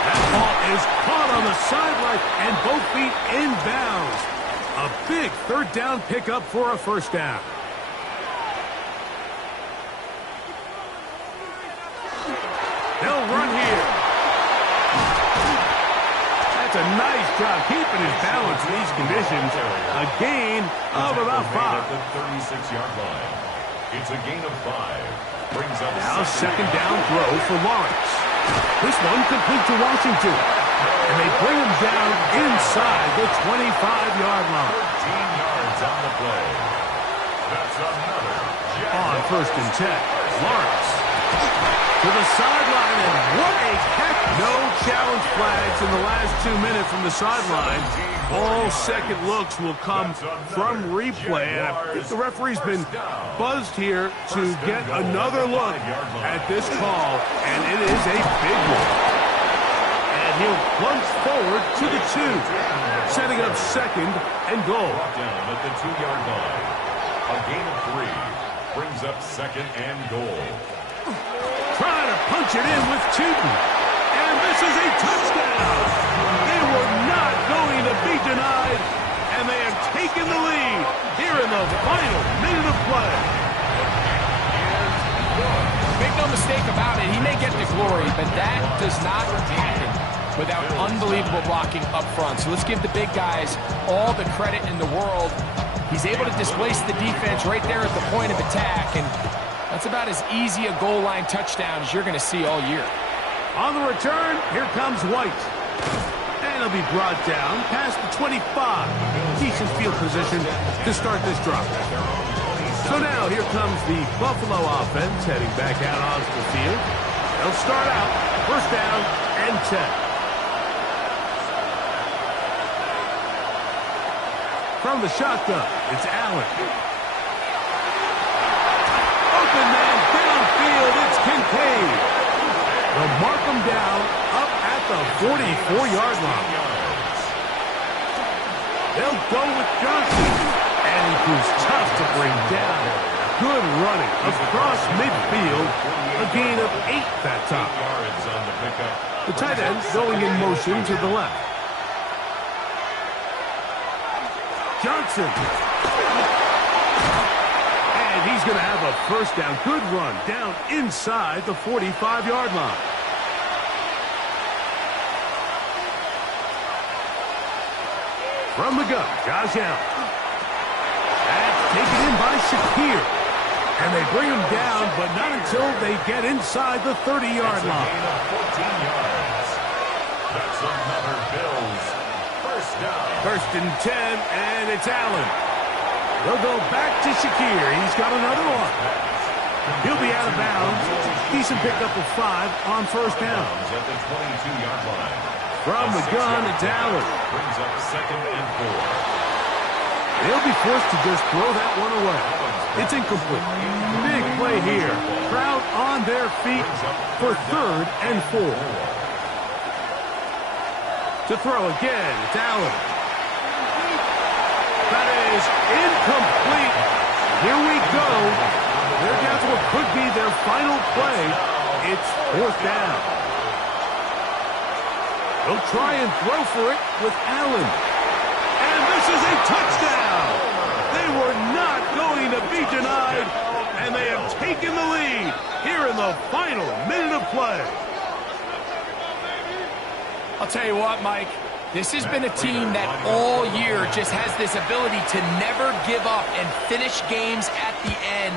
That ball is caught on the sideline, and both feet inbounds. A big third down pickup for a first down. They'll run here. That's a nice job keeping his balance in these conditions. A gain of about 5. At the 36-yard line. It's a gain of 5. Brings up now second down throw for Lawrence. This one complete to Washington. And they bring him down inside the 25-yard line. 14 yards on the play. That's another. On 1st and 10, Lawrence to the sideline, and what a catch. No challenge flags in the last 2 minutes from the sideline. All second looks will come from replay. And I think the referee's been buzzed here to get another look at this call, and it is a big one. And he'll plunge forward to the 2, setting up 2nd and goal. Down at the 2-yard line. A gain of 3 brings up 2nd and goal. Trying to punch it in with Tootin. And this is a touchdown. They were not going to be denied, and they have taken the lead here in the final minute of play. Make no mistake about it, he may get the glory, but that does not happen without unbelievable blocking up front. So let's give the big guys all the credit in the world. He's able to displace the defense right there at the point of attack, and that's about as easy a goal line touchdown as you're going to see all year. On the return, here comes White. And he'll be brought down past the 25. Decent field position to start this drive. So now here comes the Buffalo offense heading back out onto the field. They'll start out 1st down and 10. From the shotgun, it's Allen. Open man downfield, it's Kincaid. They'll mark him down up at the 44-yard line. They'll go with Johnson. And who's tough to bring down. Good running across midfield. A gain of 8 that time. The tight end going in motion to the left. Johnson. And he's going to have a 1st down. Good run down inside the 45-yard line. From the gun, Josh Allen. That's taken in by Shakir. And they bring him down, but not until they get inside the 30-yard line. Gain of 14 yards. That's another Bills 1st down. 1st and 10, and it's Allen. They'll go back to Shakir. He's got another one. He'll be out of bounds. Decent pickup of 5 on 1st down. At the 22-yard line. From the gun, it's Allen. Brings up 2nd and 4. They'll be forced to just throw that one away. It's incomplete. Big play here. Crowd on their feet for 3rd and 4. To throw again, it's Allen. That is incomplete. Here we go. They're down to what could be their final play. It's 4th down. They'll try and throw for it with Allen. And this is a touchdown. They were not going to be denied, and they have taken the lead here in the final minute of play. I'll tell you what, Mike, this has been a team that all year just has this ability to never give up and finish games at the end.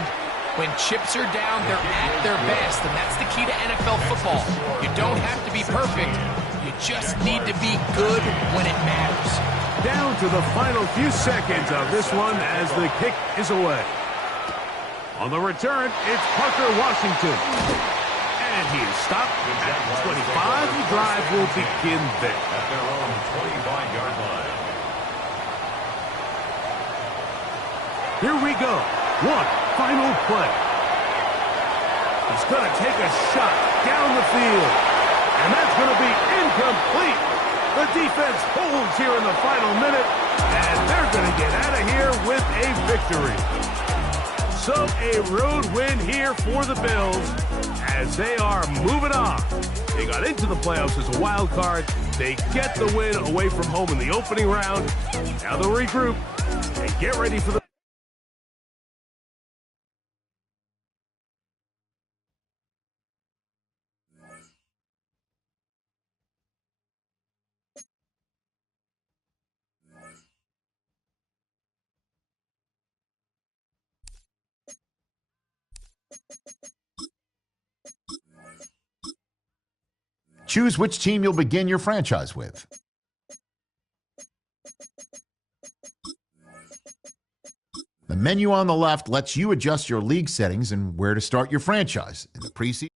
When chips are down, they're at their best, and that's the key to NFL football. You don't have to be perfect. You just need to be good when it matters. Down to the final few seconds of this one as the kick is away. On the return, it's Parker Washington. And he is stopped at 25. The drive will begin there. At their own 25-yard line. Here we go. One final play. He's going to take a shot down the field. And that's going to be incomplete. The defense holds here in the final minute, and they're going to get out of here with a victory. So a road win here for the Bills as they are moving on. They got into the playoffs as a wild card. They get the win away from home in the opening round. Now they'll regroup and get ready for the Choose which team you'll begin your franchise with. The menu on the left lets you adjust your league settings and where to start your franchise in the preseason.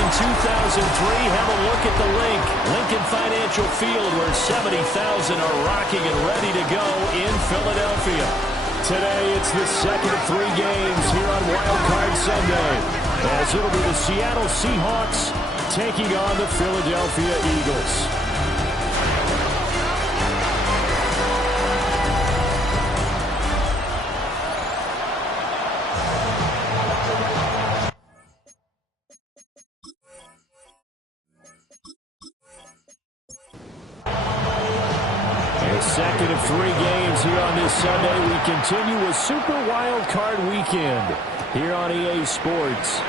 In 2003, have a look at the link. Lincoln Financial Field, where 70,000 are rocking and ready to go in Philadelphia. Today, it's the second of 3 games here on Wild Card Sunday, as it'll be the Seattle Seahawks taking on the Philadelphia Eagles. Second of 3 games here on this Sunday. We continue with Super Wild Card Weekend here on EA Sports.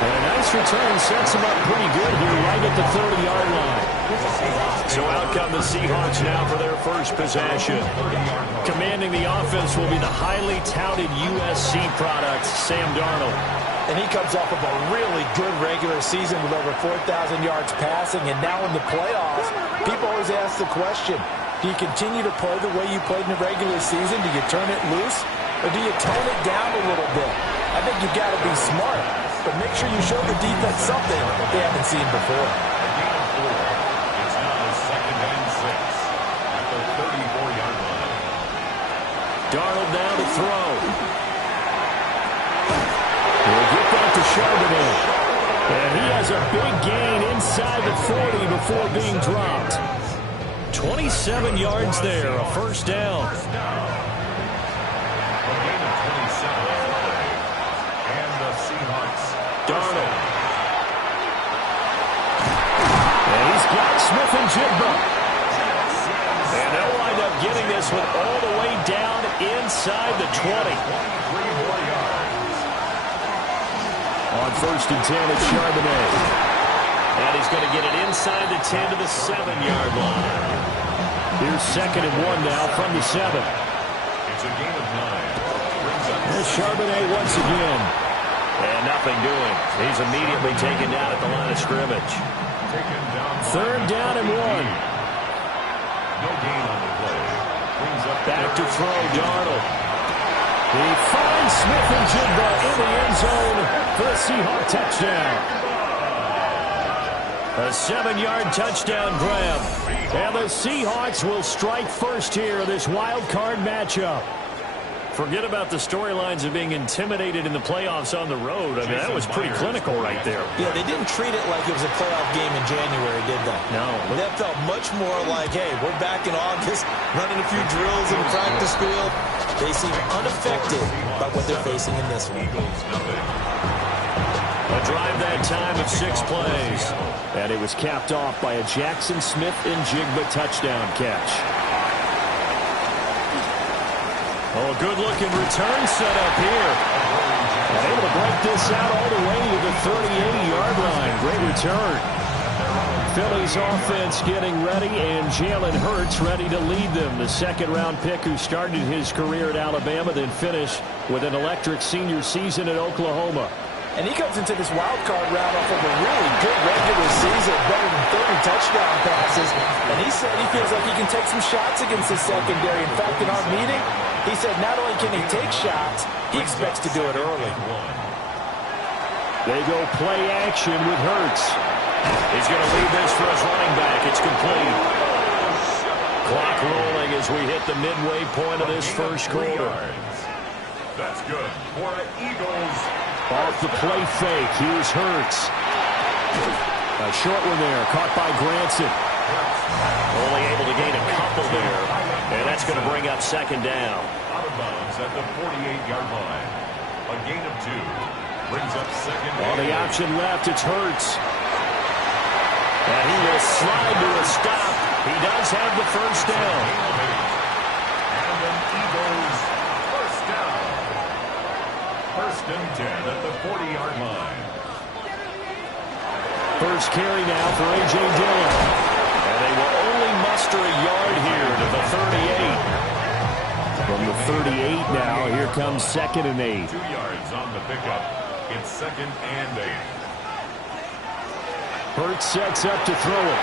And a nice return sets them up pretty good here right at the 30-yard line. So out come the Seahawks now for their first possession. Commanding the offense will be the highly touted USC product, Sam Darnold. And he comes off of a really good regular season with over 4,000 yards passing. And now in the playoffs, people always ask the question, do you continue to play the way you played in the regular season? Do you turn it loose? Or do you tone it down a little bit? I think you've got to be smart. But make sure you show the defense something they haven't seen before. It's now 2nd and 6 at the 34-yard line. Darnold now to throw. We'll get that to Charbonnet. And he has a big gain inside the 40 before being dropped. 27 yards there, a first down. A gain of 27 on the play. And the Seahawks. Darnold. And he's got Smith-Njigba. And they'll wind up getting this one all the way down inside the 20. 23 more yards. On 1st and 10, it's Charbonnet. And he's going to get it inside the 10 to the 7-yard line. Here's 2nd and 1 now from the 7. It's a gain of 9. There's Charbonnet once again. And nothing doing. He's immediately taken down at the line of scrimmage. Taken down. 3rd down and 1. No gain on the play. Brings up Back to throw, Darnold. He finds Smith-Njigba in the end zone for a Seahawk touchdown. A 7-yard touchdown grab. And the Seahawks will strike first here in this wild card matchup. Forget about the storylines of being intimidated in the playoffs on the road. I mean, that was pretty clinical right there. Yeah, they didn't treat it like it was a playoff game in January, did they? No. That felt much more like, hey, we're back in August, running a few drills in the practice field. They seem unaffected by what they're facing in this one. A drive that time of 6 plays. And it was capped off by a Jackson Smith-Njigba touchdown catch. Oh, good-looking return set up here. And able to break this out all the way to the 38-yard line. Great return. Philly's offense getting ready, and Jalen Hurts ready to lead them. The 2nd-round pick who started his career at Alabama, then finished with an electric senior season at Oklahoma. And he comes into this wild card round off of a really good regular season, better than 30 touchdown passes. And he said he feels like he can take some shots against the secondary. In fact, in our meeting, he said not only can he take shots, he expects to do it early. They go play action with Hurts. He's going to leave this for his running back. It's complete. Clock rolling as we hit the midway point of this first quarter. That's good for the Eagles. Off the play fake, here's Hurts. A short one there, caught by Granson. Only able to gain a couple there, and that's going to bring up second down. Out of bounds at the 48-yard line. A gain of 2 brings up second down. On the option left, it's Hurts. And he will slide to a stop. He does have the first down. And an Eagles first down. First and 10 at the 40-yard line. First carry now for A.J. Dillon. And they will only muster a yard here to the 38. From the 38 now, here comes second and 8. 2 yards on the pickup. It's second and 8. Hurts sets up to throw it.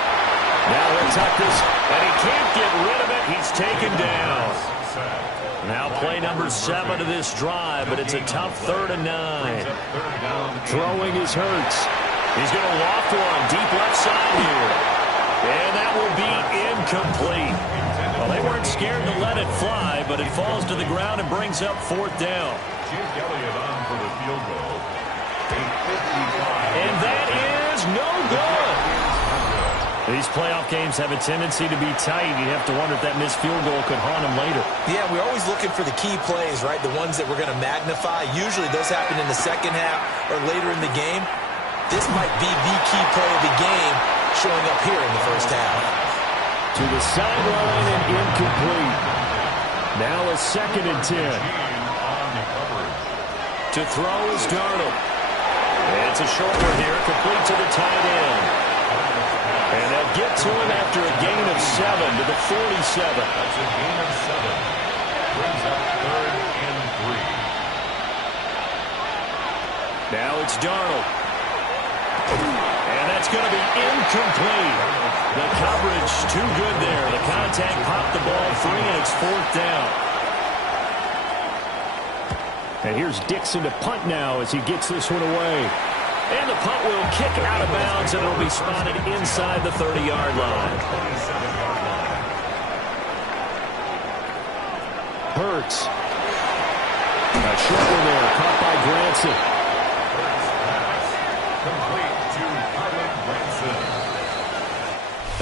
Now he'll tuck this, and he can't get rid of it. He's taken down. Now play number 7 of this drive, but it's a tough 3rd and 9. Throwing is Hurts. He's going to loft one deep left side here. And that will be incomplete. Well, they weren't scared to let it fly, but it falls to the ground and brings up 4th down. Jake Elliott on for the field goal. And that is no good. These playoff games have a tendency to be tight. You have to wonder if that missed field goal could haunt them later. Yeah, we're always looking for the key plays, right? The ones that we're going to magnify. Usually those happen in the second half or later in the game. This might be the key play of the game showing up here in the first half. To the sideline and incomplete. Now a 2nd and 10. To throw is Darnold. And it's a short one here, complete to the tight end. And they'll get to him after a gain of 7 to the 47. That's a gain of 7. Brings up 3rd and 3. Now it's Darnold. And that's going to be incomplete. The coverage too good there. The contact popped the ball free, and it's 4th down. And here's Dixon to punt now as he gets this one away. And the punt will kick out of bounds, and it'll be spotted inside the 30-yard line. Hurts. A short one there, caught by Granson. Complete to Kylen Granson.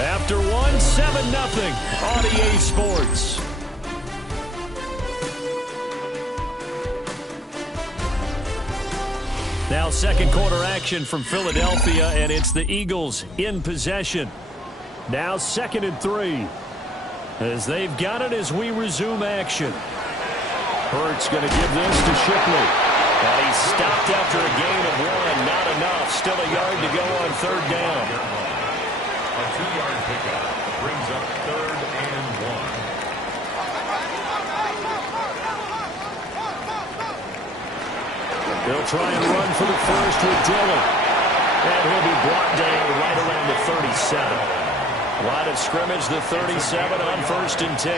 After one, 7-0 on EA Sports. Now second quarter action from Philadelphia, and it's the Eagles in possession. Now 2nd and 3. As they've got it as we resume action. Hurts going to give this to Shipley. And he stopped after a gain of 1. Not enough. Still a yard to go on 3rd down. A 2-yard pickup brings up 3rd and 1. They'll try and run for the first with Dillon. And he'll be brought down right around the 37. Line of scrimmage, the 37 on 1st and 10.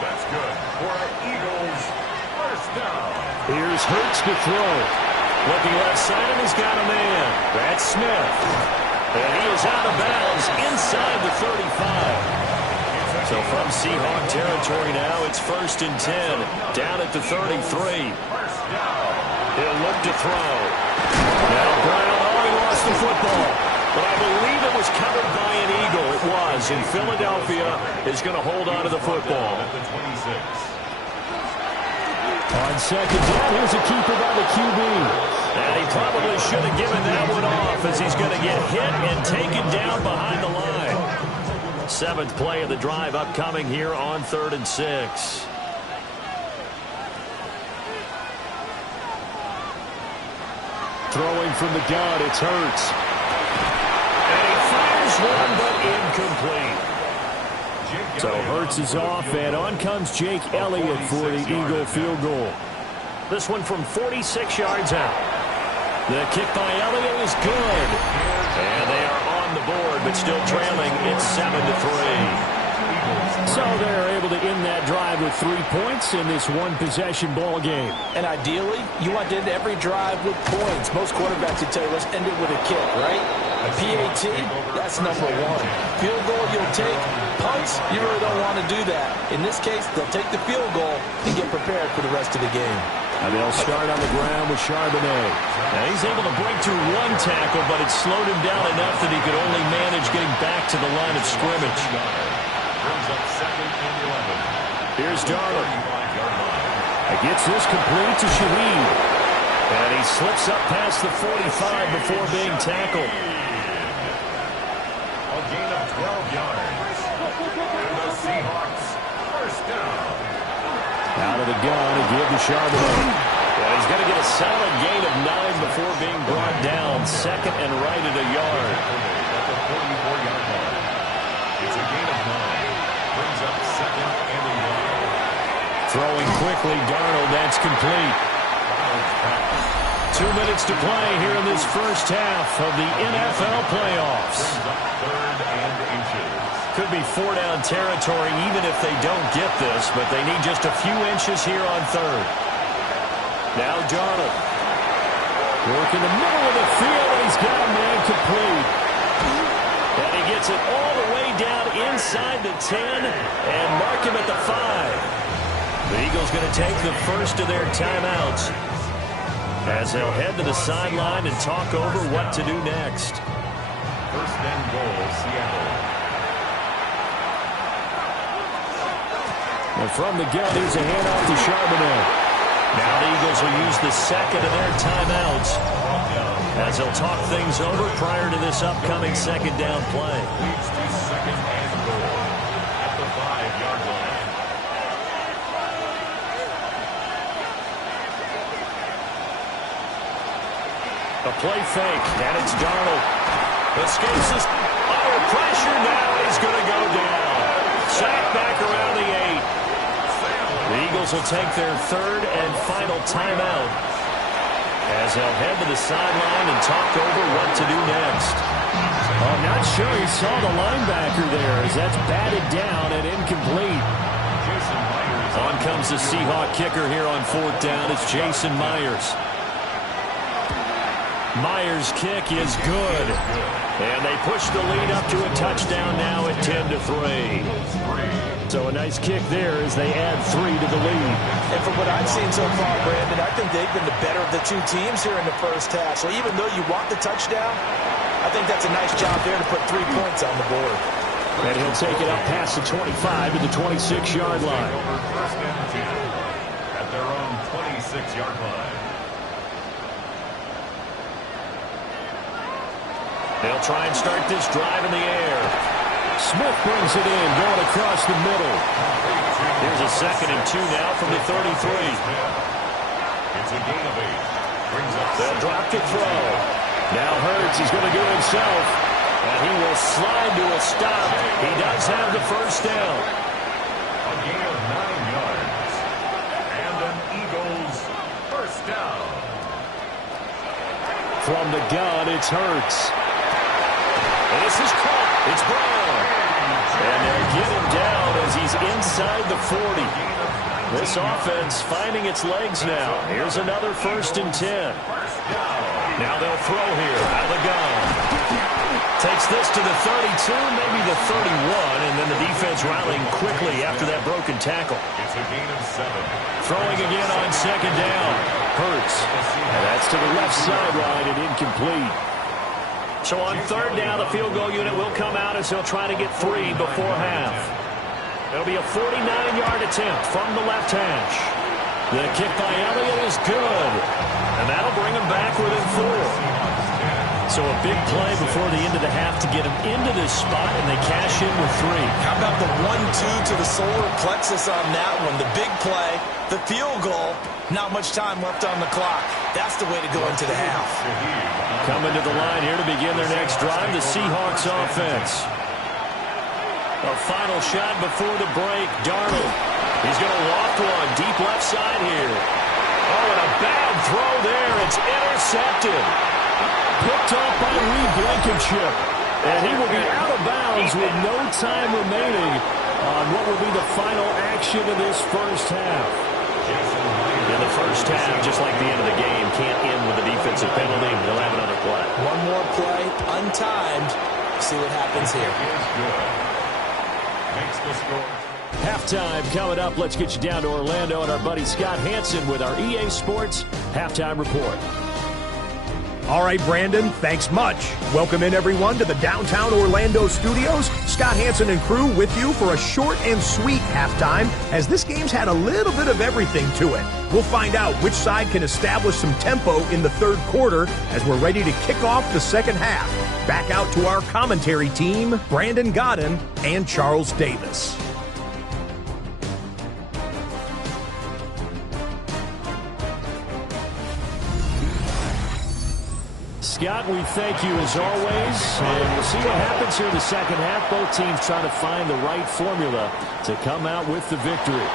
That's good for the Eagles. First down. Here's Hurts to throw. Looking left side, and he's got a man. That's Smith. And he is out of bounds inside the 35. So from Seahawk territory now, it's 1st and 10. Down at the 33. First down. He'll look to throw. Now Brown, he lost the football. But I believe it was covered by an Eagle. It was. And Philadelphia is going to hold on to the football. At the 26. On 2nd down, here's a keeper by the QB. And he probably should have given that one off as he's going to get hit and taken down behind the line. 7th play of the drive upcoming here on 3rd and 6. Throwing from the gun, it's Hurts. And he fires one, but incomplete. So Hurts is off, and on comes Jake Elliott for the Eagle field goal. This one from 46 yards out. The kick by Elliott is good. And they are on the board, but still trailing. It's 7-3. So they're able to end that drive with 3 points in this one-possession ball game. And ideally, you want to end every drive with points. Most quarterbacks would tell you, let's end it with a kick, right? A PAT, that's number one. Field goal you'll take. Punts, you really don't want to do that. In this case, they'll take the field goal and get prepared for the rest of the game. And they'll start on the ground with Charbonnet. Now he's able to break through one tackle, but it slowed him down enough that he could only manage getting back to the line of scrimmage. Here's Darnold. He gets this complete to Shaheed. And he slips up past the 45 before being tackled. A gain of 12 yards. And the Seahawks first down. Out of the gun to give to Charbonnet. Well, he's going to get a solid gain of 9 before being brought down. Second and right at a yard. At the 44-yard line. It's a gain of 9. Brings up second and a yard. Throwing quickly, Darnold, that's complete. 2 minutes to play here in this first half of the NFL playoffs. Third and inches. Could be 4-down territory even if they don't get this, but they need just a few inches here on third. Now Darnold. Work in the middle of the field, and he's got a man complete. And he gets it all the way down inside the 10 and mark him at the 5. The Eagles going to take the first of their timeouts as they'll head to the sideline and talk over what to do next. First and goal, Seattle. And from the gun, here's a handoff to Charbonnet. Now the Eagles will use the second of their timeouts as they'll talk things over prior to this upcoming second down play. Leads to second and goal at the 5-yard line. A play fake, and it's Darnold. Escapes his under pressure. Now he's going to go down. Sacked back around the 8. The Eagles will take their third and final timeout as they'll head to the sideline and talk over what to do next. I'm not sure he saw the linebacker there as that's batted down and incomplete. On comes the Seahawk kicker here on fourth down. It's Jason Myers. Myers' kick is good. And they push the lead up to a touchdown now at 10-3. So a nice kick there as they add 3 to the lead. And from what I've seen so far, Brandon, I think they've been the better of the two teams here in the first half. So even though you want the touchdown, I think that's a nice job there to put 3 points on the board. And he'll take it up past the 25 to the 26-yard line. First and 10 at their own 26-yard line. They'll try and start this drive in the air. Smith brings it in, going across the middle. Here's a second and 2 now from the 33. It's a gain of 8. Brings up They'll drop to throw. Now Hurts is going to do it himself. And he will slide to a stop. He does have the first down. a gain of 9 yards. And an Eagles first down. From the gun, it's Hurts. And this is caught. It's Brown. And they'll get him down as he's inside the 40. This offense finding its legs now. Here's another 1st and 10. Now they'll throw here out of the gun. Takes this to the 32, maybe the 31, and then the defense rallying quickly after that broken tackle. It's a gain of 7. Throwing again on second down. Hurts. And that's to the left sideline and incomplete. So on third down, the field goal unit will come out as they'll try to get 3 before half. It'll be a 49-yard attempt from the left hash. The kick by Elliott is good. And that'll bring him back within 4. So a big play before the end of the half to get him into this spot, and they cash in with 3. How about the 1-2 to the solar plexus on that one? The big play, the field goal, not much time left on the clock. That's the way to go into the half. Coming to the line here to begin their next drive, the Seahawks offense. A final shot before the break. Darnold. He's going to loft one deep left side here. Oh, and a bad throw there. It's intercepted. Picked off by Reed Blankenship. And he will be out of bounds with no time remaining on what will be the final action of this first half. In the first half, just like the end of the game, can't end with a defensive penalty. They'll have another play. One more play, untimed. See what happens here. Makes the score. Halftime coming up. Let's get you down to Orlando and our buddy Scott Hanson with our EA Sports Halftime Report. All right, Brandon, thanks much. Welcome in, everyone, to the downtown Orlando studios. Scott Hanson and crew with you for a short and sweet halftime, as this game's had a little bit of everything to it. We'll find out which side can establish some tempo in the third quarter as we're ready to kick off the second half. Back out to our commentary team, Brandon Godden and Charles Davis. Scott, we thank you as always, and we'll see what happens here in the second half. Both teams trying to find the right formula to come out with the victory.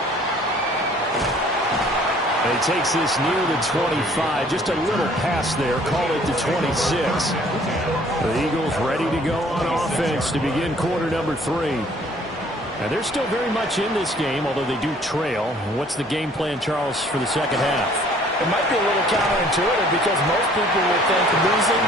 And he takes this near the 25, just a little pass there, call it the 26. The Eagles ready to go on offense to begin quarter number 3. And they're still very much in this game, although they do trail. What's the game plan, Charles, for the second half? It might be a little counterintuitive because most people would think losing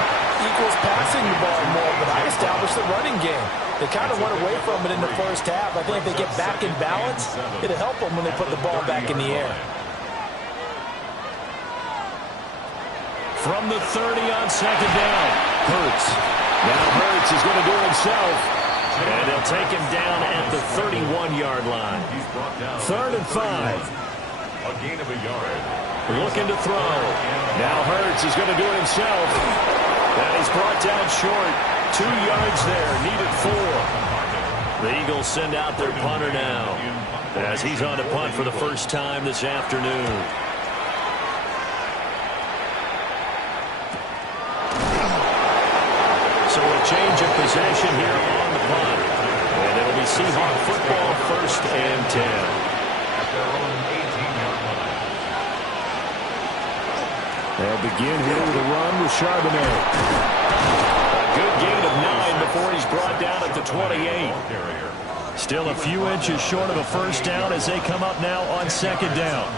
equals passing the ball more, but I established the running game. They kind of went away from it in the first half. I think if they get back in balance, it'll help them when they put the ball back in the air. From the 30 on second down, Hurts. Now Hurts is going to do it himself, and they'll take him down at the 31-yard line. 3rd and 5. A gain of a yard. Looking to throw. Now Hurts is going to do it himself. And he's brought down short. 2 yards there. Needed 4. The Eagles send out their punter now as he's on to punt for the first time this afternoon. So a change of possession here on the punt. And it'll be Seahawk football, 1st and 10. At their own 18-yard line. They'll begin here with a run with Charbonnet. A good gain of 9 before he's brought down at the 28. Still a few inches short of a first down as they come up now on second down.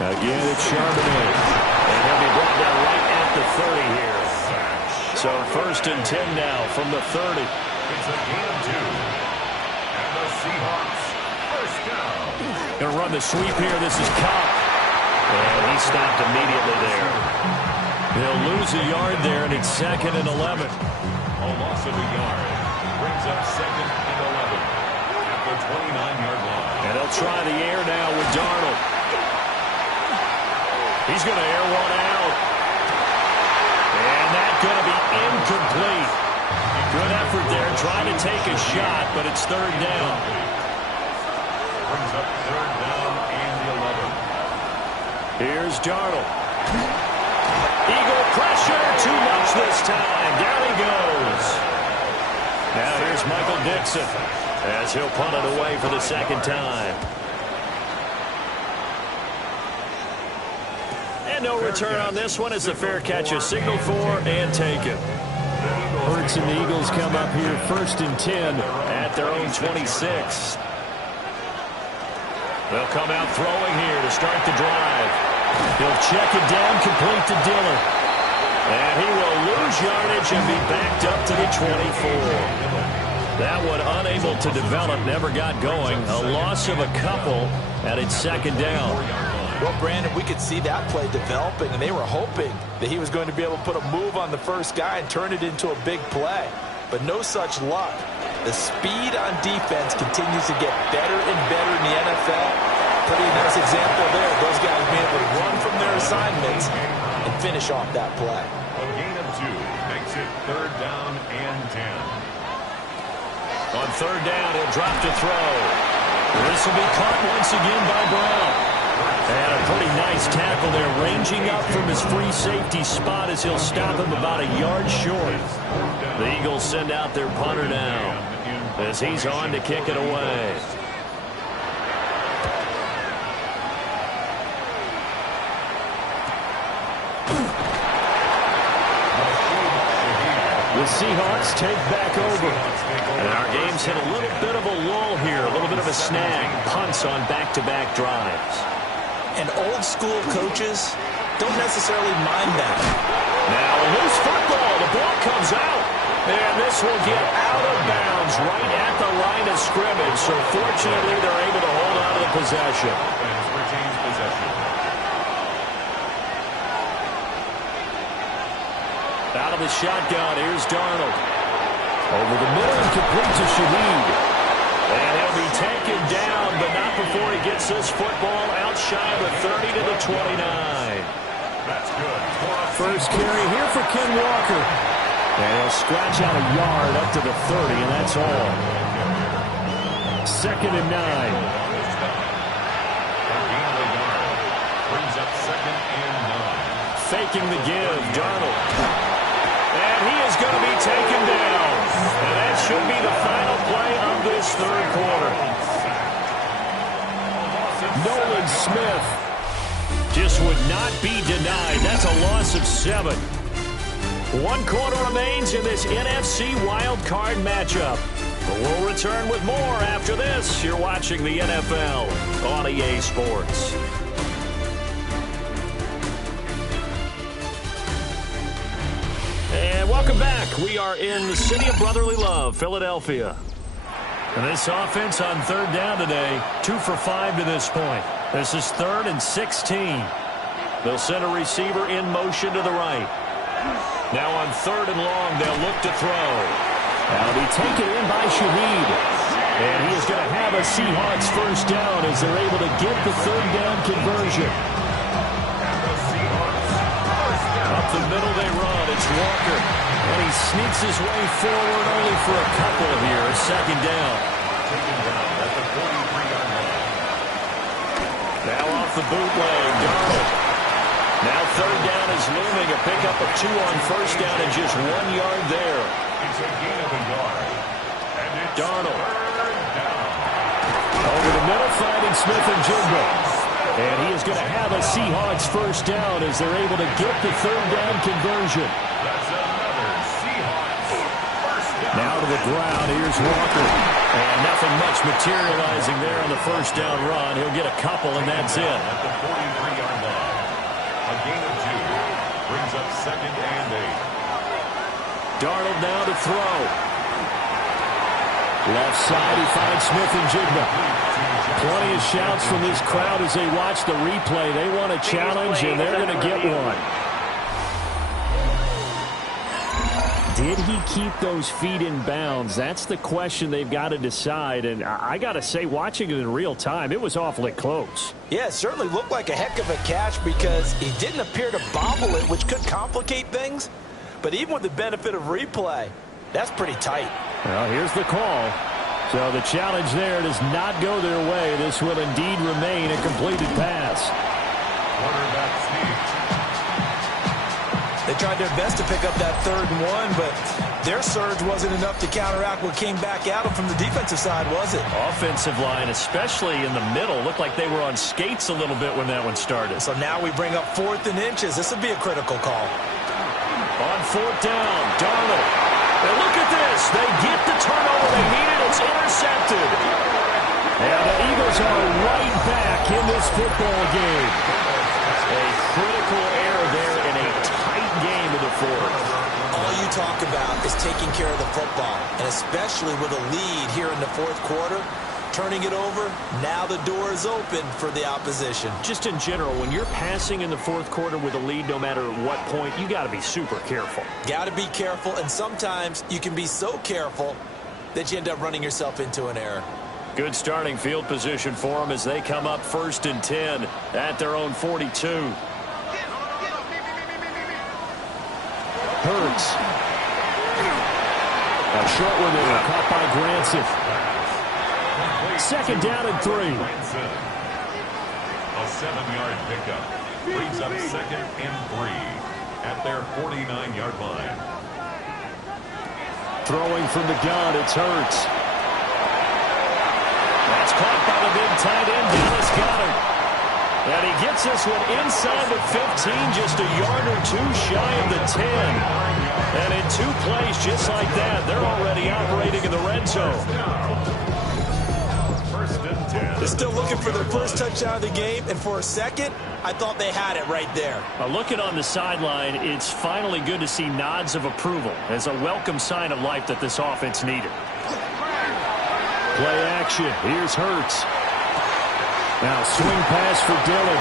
Again, it's Charbonnet. And he'll be brought down right at the 30 here. So 1st and 10 now from the 30. It's a gain of 2. And the Seahawks, 1st down. Going to run the sweep here. This is Cobb. And he stopped immediately there. They'll lose a yard there, and it's 2nd and 11. A loss of a yard brings up 2nd and 11 at the 29-yard line. And they'll try the air now with Darnold. He's going to air one out. And that's going to be incomplete. Good effort there, trying to take a shot, but it's 3rd down. Brings up 3rd down and the 11. Here's Darnold. Eagle pressure, too much this time. Down he goes. Now here's Michael Dixon as he'll punt it away for the 2nd time. And no return on this one as the fair catch is signaled for and taken. Hurts and the Eagles come up here 1st and 10 at their own 26. They'll come out throwing here to start the drive. He'll check it down, complete to Dillon. And he will lose yardage and be backed up to the 24. That one unable to develop, never got going. A loss of a couple, and it's 2nd down. Well, Brandon, we could see that play developing, and they were hoping that he was going to be able to put a move on the first guy and turn it into a big play. But no such luck. The speed on defense continues to get better and better in the NFL. Pretty nice example there. Those guys being able to run from their assignments and finish off that play. A gain of 2 makes it 3rd down and 10. On 3rd down, he'll drop to throw. This will be caught once again by Brown. And a pretty nice tackle there, ranging up from his free safety spot as he'll stop him about a yard short. The Eagles send out their punter now as he's on to kick it away. The Seahawks take back over. And our game's hit a little bit of a lull here, a little bit of a snag. Punts on back-to-back drives. And old-school coaches don't necessarily mind that. Now a loose football. The ball comes out. And this will get out of bounds right at the line of scrimmage. So fortunately, they're able to hold on to the possession. Retains possession. Out of the shotgun, here's Darnold. Over the middle and complete to Shaheed. And he'll be taken down, but not before he gets this football out shy of the 30 to the 29. That's good. First carry here for Ken Walker. And he'll scratch out a yard up to the 30, and that's all. 2nd and 9. Brings up 2nd and 9. Faking the give, Darnold. And he is going to be taken down. And that should be the final play of this third quarter. Nolan Smith just would not be denied. That's a loss of 7. 1 quarter remains in this NFC wildcard matchup. But we'll return with more after this. You're watching the NFL on EA Sports. And welcome back. We are in the city of brotherly love, Philadelphia. And this offense on 3rd down today, 2 for 5 to this point. This is 3rd and 16. They'll send a receiver in motion to the right. Now on 3rd and long, they'll look to throw. That'll be taken in by Shaheed. And he is going to have a Seahawks first down as they're able to get the 3rd down conversion. Up the middle they run. It's Walker. And he sneaks his way forward only for a couple here. 2nd down. At the 43-yard line. Now off the bootleg, Darnold. Now 3rd down is looming. A pickup of 2 on 1st down and just 1 yard there. It's a gain of a yard. And it's Darnold. 3rd down. Over the middle, finding Smith and Jigba. And he is going to have a Seahawks first down as they're able to get the 3rd down conversion. That's another Seahawks first down. Now to the ground, here's Walker. And nothing much materializing there on the first down run. He'll get a couple, and that's it. At the 43-yard line. A gain of 2. Brings up 2nd and 8. Darnold now to throw. Left side, he finds Smith and Jigba. Plenty of shouts from this crowd as they watch the replay. They want a challenge, and they're going to get one. Did he keep those feet in bounds? That's the question they've got to decide. And I got to say, watching it in real time, it was awfully close. Yeah, it certainly looked like a heck of a catch because he didn't appear to bobble it, which could complicate things. But even with the benefit of replay, that's pretty tight. Well, here's the call. So the challenge there does not go their way. This will indeed remain a completed pass. Quarterback sneak. They tried their best to pick up that 3rd and 1, but their surge wasn't enough to counteract what came back at them from the defensive side, was it? Offensive line, especially in the middle, looked like they were on skates a little bit when that one started. So now we bring up 4th and inches. This would be a critical call. On 4th down, Darnold. And look at this. They get the turnover they needed. It's intercepted. And the Eagles are right back in this football game. A critical error there in a tight game of the 4th. All you talk about is taking care of the football, and especially with a lead here in the 4th quarter, turning it over, now the door is open for the opposition. Just in general, when you're passing in the 4th quarter with a lead, no matter what point, you got to be super careful. Got to be careful, and sometimes you can be so careful that you end up running yourself into an error. Good starting field position for them as they come up 1st and 10 at their own 42. Hurts. A short one there, caught by Granson. 2nd down and 3. A 7-yard pickup. Brings up 2nd and 3 at their 49-yard line. Throwing from the gun, it's Hurts. That's caught by the big tight end, Dallas Goedert. And he gets this one inside the 15, just a yard or two shy of the 10. And in 2 plays just like that, they're already operating in the red zone. They're still looking for their first touchdown of the game, and for a second, I thought they had it right there. Looking on the sideline, it's finally good to see nods of approval as a welcome sign of life that this offense needed. Play action. Here's Hurts. Now swing pass for Dillon.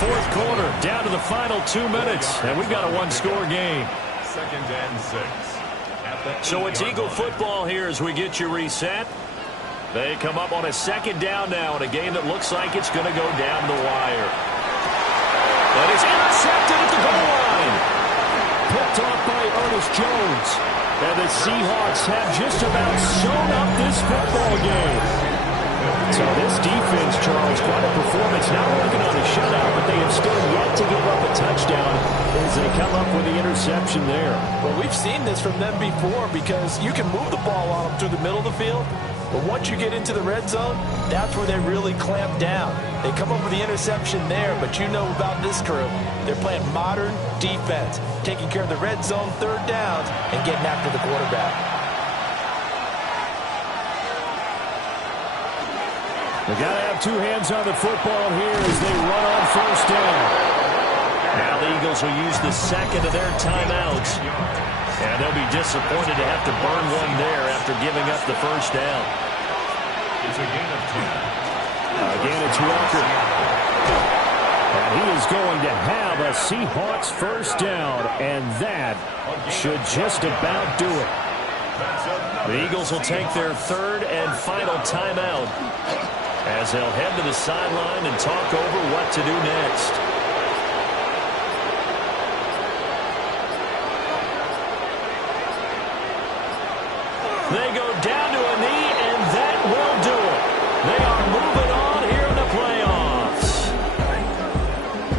4th quarter, down to the final 2 minutes, and we've got a 1-score game. 2nd and 6. So it's Eagle football here as we get you reset. They come up on a 2nd down now in a game that looks like it's going to go down the wire. But it's intercepted at the goal line. Picked off by Ernest Jones. And the Seahawks have just about sewn up this football game. So this defense, Charles, quite a performance. Not working on a shutout, but they have still yet to give up a touchdown as they come up with the interception there. Well, we've seen this from them before because you can move the ball on them through the middle of the field, but once you get into the red zone, that's where they really clamp down. They come up with the interception there, but you know about this crew. They're playing modern defense, taking care of the red zone 3rd downs and getting after the quarterback. They got to have 2 hands on the football here as they run on 1st down. Now the Eagles will use the 2nd of their timeouts. And they'll be disappointed to have to burn one there after giving up the 1st down. It's a gain of 10. Again, it's Walker. And he is going to have a Seahawks 1st down, and that should just about do it. The Eagles will take their 3rd and final timeout as they'll head to the sideline and talk over what to do next. They go down to a knee, and that will do it. They are moving on here in the playoffs.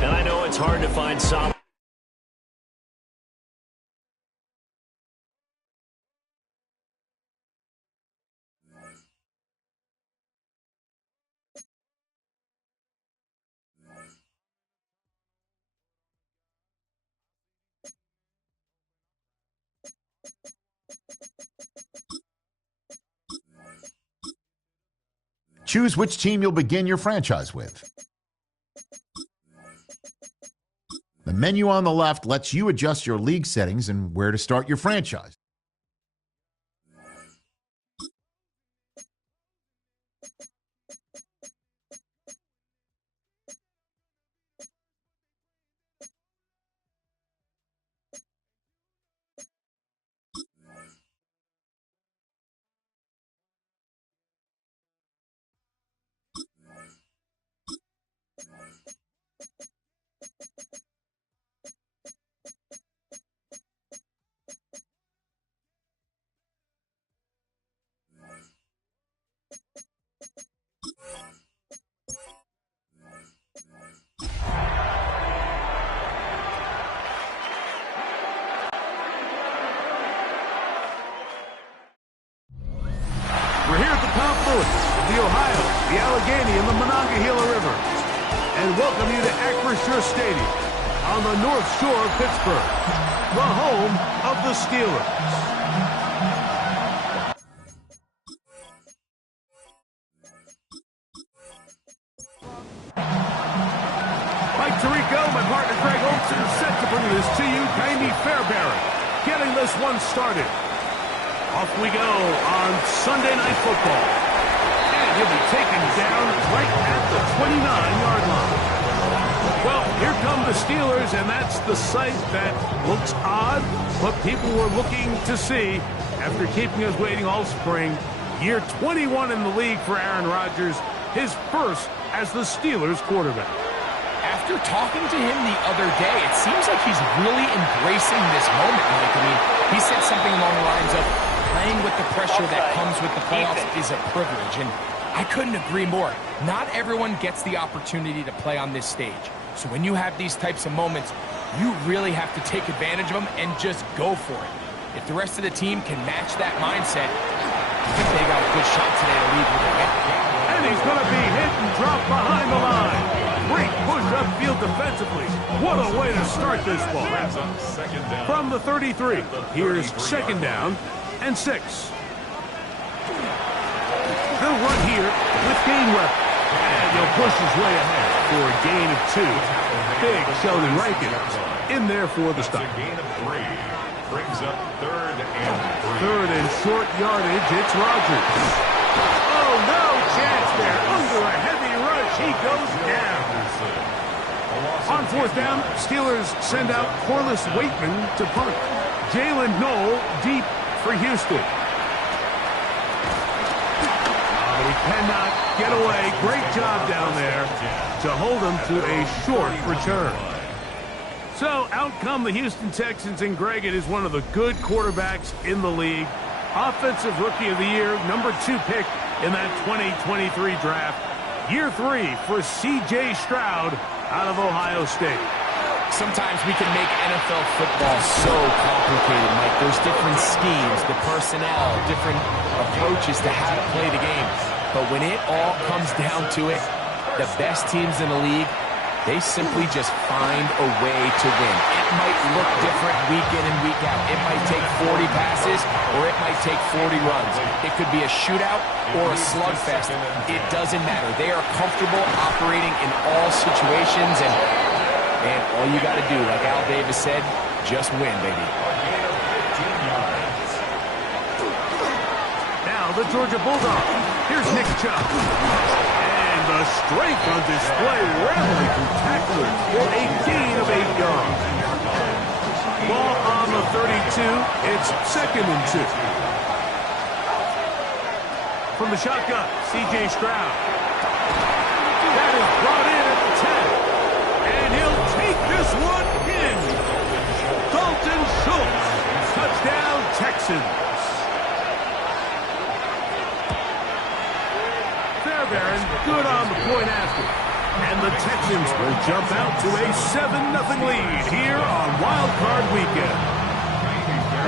And I know it's hard to find solid. Choose which team you'll begin your franchise with. The menu on the left lets you adjust your league settings and where to start your franchise. We're here at the confluence of the Ohio, the Allegheny, and the Monongahela River, and welcome you to Acrisure Stadium on the North Shore of Pittsburgh, the home of the Steelers. Mike Tirico, my partner Greg Olson, set to bring this to you. Jamie Fairbairn getting this one started. Off we go on Sunday Night Football. And he'll be taken down right at the 29-yard line. Well, here come the Steelers, and that's the sight that looks odd, but people were looking to see after keeping us waiting all spring. Year 21 in the league for Aaron Rodgers, his first as the Steelers quarterback. After talking to him the other day, it seems like he's really embracing this moment, Mike. I mean, he said something along the lines of, playing with the pressure that comes with the playoffs is a privilege, and I couldn't agree more. Not everyone gets the opportunity to play on this stage. So when you have these types of moments, you really have to take advantage of them and just go for it. If the rest of the team can match that mindset, I think they got a good shot today to lead with a win. And And he's going to be hit and dropped behind the line. Great push upfield defensively. What a way to start this ball. From the 33, here's second down and 6. They'll run here with Gainwell. And he'll push his way ahead for a gain of 2. Big Sheldon Rankins in there for the stop. Gain of 3. Brings up third and 3. Third and short yardage, it's Rodgers. Oh, no chance there. Under a heavy rush, he goes down. On fourth down, Steelers send out Corliss Waitman to punt. Jalen Knoll deep for Houston. He cannot get away. Great job down there to hold him to a short return. So out come the Houston Texans, and Greg, it is one of the good quarterbacks in the league. Offensive Rookie of the Year, number 2 pick in that 2023 draft. Year 3 for C.J. Stroud out of Ohio State. Sometimes we can make NFL football so complicated, Mike. There's different schemes, the personnel, different approaches to how to play the game. But when it all comes down to it, the best teams in the league, they simply just find a way to win. It might look different week in and week out. It might take 40 passes or it might take 40 runs. It could be a shootout or a slugfest. It doesn't matter. They are comfortable operating in all situations, and all you got to do, like Al Davis said, just win, baby. Now the Georgia Bulldogs. Here's Nick Chubb. And the strength on display, rallying through tacklers for a gain of 8 yards. Ball on the 32. It's second and 2. From the shotgun, C.J. Stroud. That is brought in at the 10. And he'll take this one in. Dalton Schultz. Touchdown, Texans. Fairbairn good on the point after. And the Texans will jump out to a 7-0 lead here on Wild Card Weekend.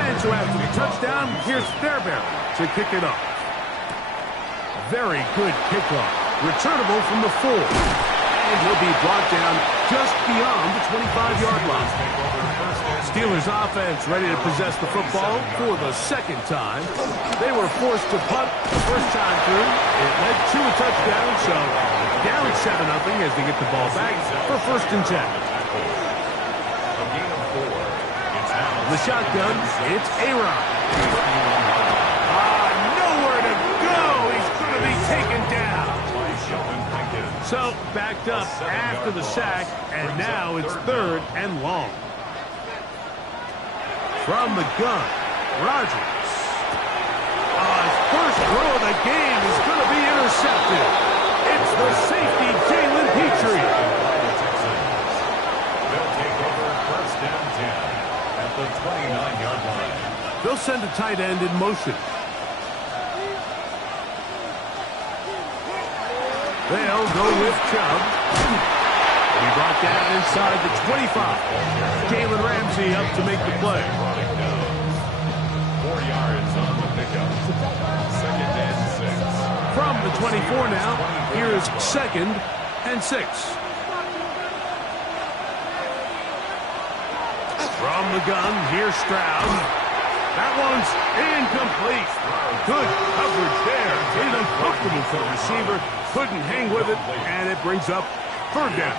And so after the touchdown, here's Fairbairn to kick it off. Very good kickoff. Returnable from the 4. And he'll be brought down just beyond the 25-yard line. Steelers offense ready to possess the football for the second time. They were forced to punt the first time through. It led to a touchdown, so down 7-0 as they get the ball back for first and 10. The shotgun, it's Aaron. Nowhere to go. He's going to be taken down. So backed up after the sack, and now it's third and long. From the gun, Rodgers. His first throw of the game is going to be intercepted. It's the safety, Jalen Petrie. They'll take over first and 10 at the 29-yard line. They'll send a tight end in motion. They'll go with Chubb. He brought down inside the 25. Jalen Ramsey up to make the play. 4 yards on the pickup. Second and 6. From the 24 now, here's second and 6. From the gun, here's Stroud. That one's incomplete. Good coverage there. It's uncomfortable for the receiver. Couldn't hang with it, and it brings up third down.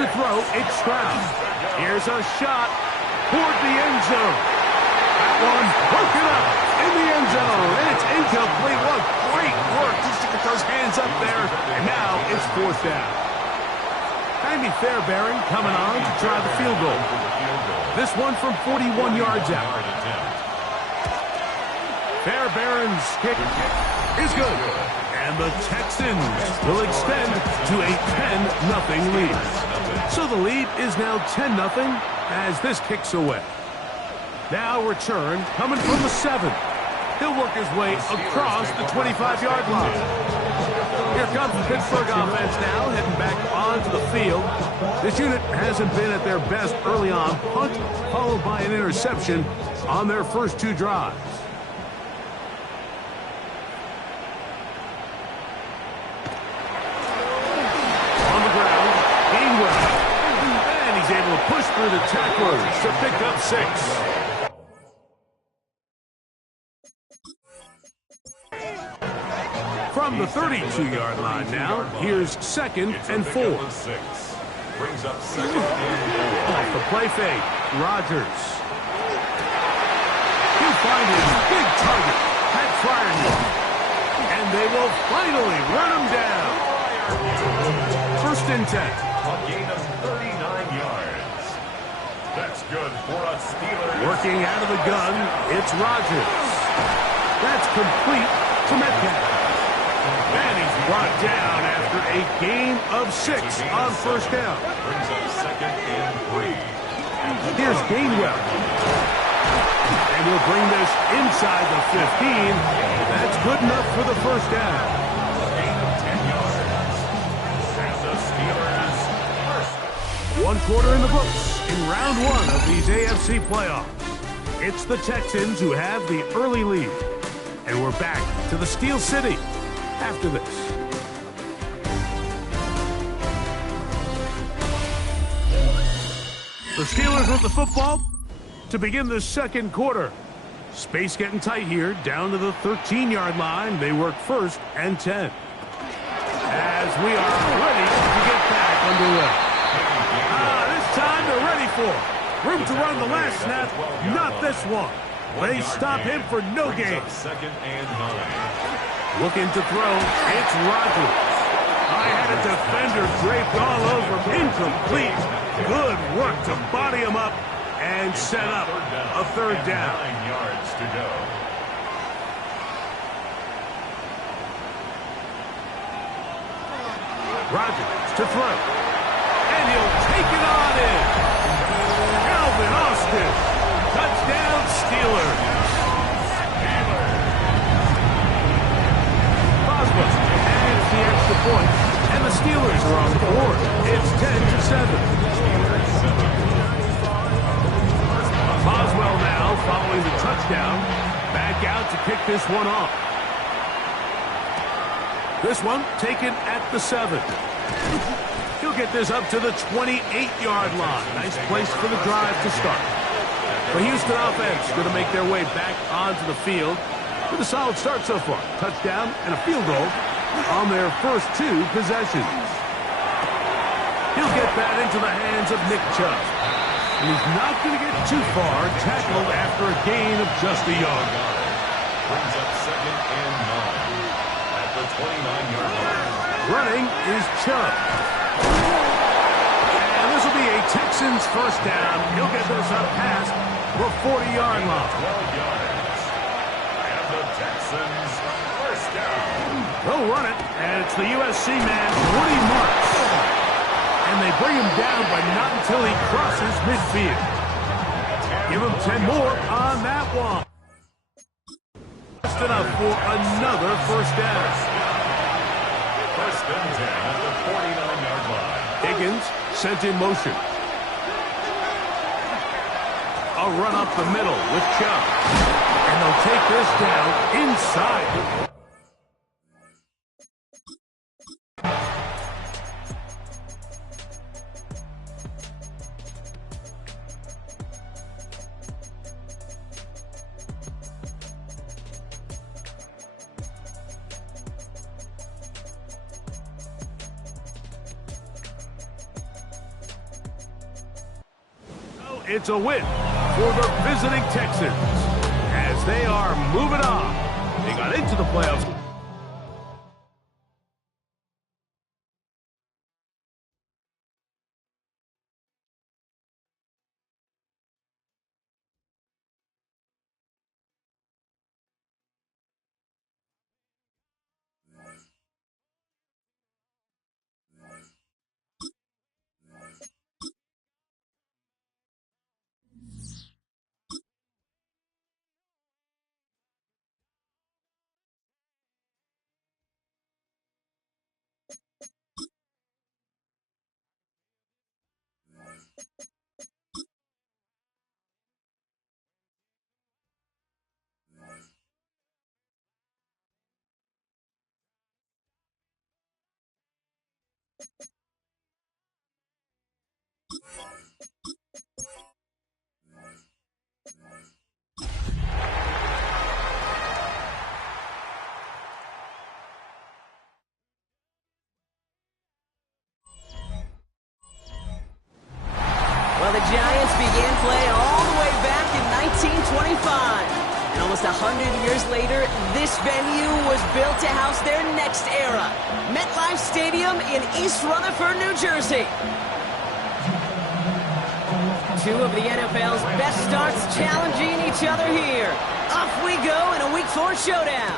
To throw, it's Stroud. Here's a shot toward the end zone. That one broken up in the end zone, and it's incomplete. What great work just to get those hands up there, and now it's fourth down. Andy Fairbairn coming on to try the field goal. This one from 41 yards out. Fairbairn's kick is good. And the Texans will extend to a 10-0 lead. So the lead is now 10-0 as this kicks away. Now return coming from the 7. He'll work his way across the 25-yard line. Here comes the Pittsburgh offense now, heading back onto the field. This unit hasn't been at their best early on. Punt followed by an interception on their first 2 drives. through the tacklers to pick up 6. From the 32-yard line now, here's 2nd and 4. Brings up 2nd and 4. Off the play fake, Rodgers. He'll find his big target, Pat Fryermuth. And they will finally run him down. 1st and 10. A gain of 39 yards. That's good for a Steelers. Working out of the gun, it's Rodgers. That's complete to Metcalf. And he's brought down after a gain of 6 on 1st down. Brings up 2nd and 3. Here's Gainwell. And we'll bring this inside the 15. That's good enough for the 1st down. A gain of 10 yards. And the Steelers first. 1 quarter in the books in round 1 of these AFC playoffs. It's the Texans who have the early lead. And we're back to the Steel City after this. The Steelers with the football to begin the 2nd quarter. Space getting tight here, down to the 13-yard line. They work 1st and 10. As we are ready to get back underway. This time they're ready for it. Room to run the last snap, not this one. They stop him for no gain. 2nd and 9. Looking to throw, it's Rodgers. I had a defender draped all over him. Incomplete. Good work to body him up and set up a 3rd down. 9 yards to go. Rodgers to throw. And he'll take it on in. Calvin Austin. Touchdown Steelers. Boswell adds the extra point. And the Steelers are on the board. It's 10-7. Boswell now following the touchdown. Back out to kick this one off. This one taken at the 7. He'll get this up to the 28-yard line. Nice place for the drive to start. The Houston offense going to make their way back onto the field with a solid start so far. Touchdown and a field goal on their first 2 possessions. He'll get that into the hands of Nick Chubb. And he's not going to get too far, tackled after a gain of just a yard. Brings up 2nd and 9 at the 29-yard line. Running is Chubb. And this will be a Texans 1st down. He'll get this up past the 40-yard line. 12 yards. And the Texans 1st down. They'll run it, and it's the USC man, Woody Marks. And they bring him down, but not until he crosses midfield. Give him 10 more on that one. Just enough for another 1st down. 1st and 10 at the 49-yard line. Higgins sent in motion. A run up the middle with Chubb. And they'll take this down inside. It's a win for the visiting Texans as they are moving on. They got into the playoffs. the Giants began play all the way back in 1925. And almost 100 years later, this venue was built to house their next era. MetLife Stadium in East Rutherford, New Jersey. Two of the NFL's best starts challenging each other here. Off we go in a Week 4 showdown.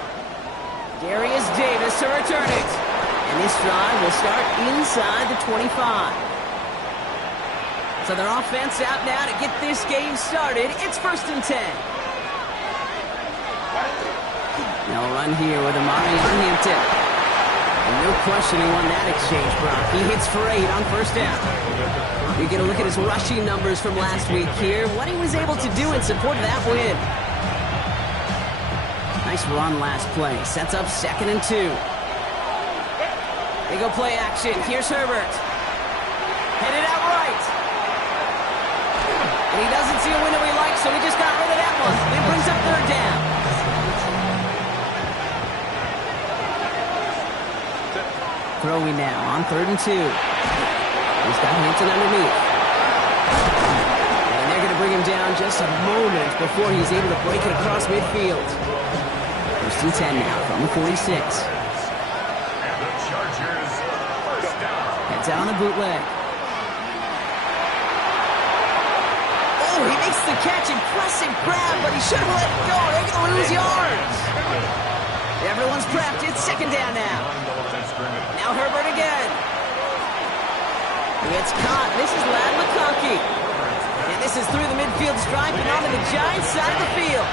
Darius Davis to return it. And this drive will start inside the 25. So their offense out now to get this game started. It's 1st and 10. Now a run here with Amari Hampton. And no question he won that exchange, Brock. He hits for 8 on 1st down. We get a look at his rushing numbers from last week here. What he was able to do in support of that win. Nice run last play. Sets up 2nd and 2. They go play action. Here's Herbert. Headed out right. And he doesn't see a window he likes, so he just got rid of that one. It brings up 3rd down. Throwing now on 3rd and 2. He's got Hampton underneath. And they're going to bring him down just a moment before he's able to break it across midfield. 1st and 10 now from the 46. And the Chargers first down. Heads out on the bootleg. Oh, he makes the catch. Impressive grab, but he should have let it go. They're going to lose yards. Everyone's prepped. It's 2nd down now. Now Herbert again. It's caught. This is Ladd McConkey. And this is through the midfield stripe and onto the Giants side of the field.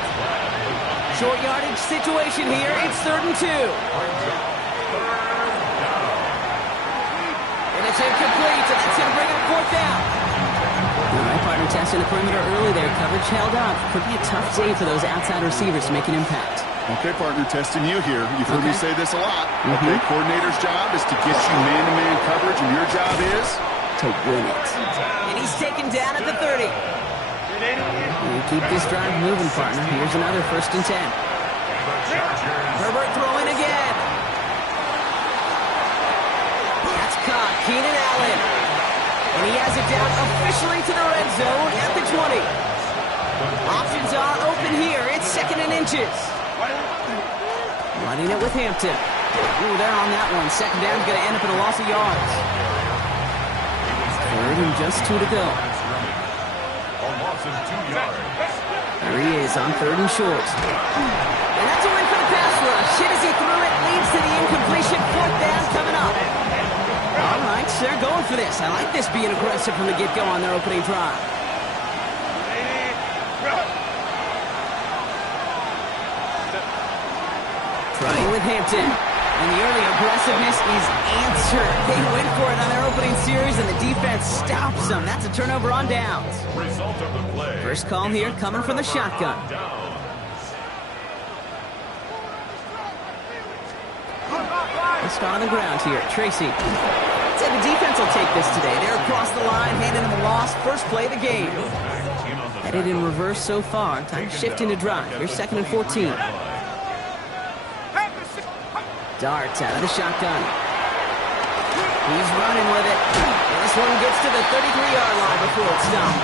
Short yardage situation here. It's 3rd and 2. And it's incomplete, and that's going to bring up 4th down. All right, partner testing the perimeter early there. Coverage held up. Could be a tough day for those outside receivers to make an impact. Okay, partner, testing you here. You've heard me say this a lot. Okay, coordinator's job is to get you man-to-man coverage, and your job is to win it. And he's taken down at the 30. You keep this drive moving, partner. Here's another 1st and 10. Herbert throwing again. That's caught. Keenan Allen. And he has it down officially to the red zone at the 20. Options are open here. It's 2nd and inches. Running it with Hampton. Ooh, they're on that one. 2nd down is going to end up in a loss of yards. 3rd and just 2 to go. There he is on 3rd and short. And that's a win for the pass rush. Hit as he threw it. Leads to the incompletion. 4th down coming up. All right, so they're going for this. I like this being aggressive from the get-go on their opening drive. Trying with Hampton. And the early aggressiveness is answered. They went for it on their opening series, and the defense stops them. That's a turnover on downs. First call here coming from the shotgun. Let's start on the ground here. Tracy. I'd say the defense will take this today. They're across the line, handing them a loss. First play of the game. Headed in reverse so far. Time to shift into drive. Here's 2nd and 14. Darts out of the shotgun. He's running with it. And this one gets to the 33-yard line before it's stopped.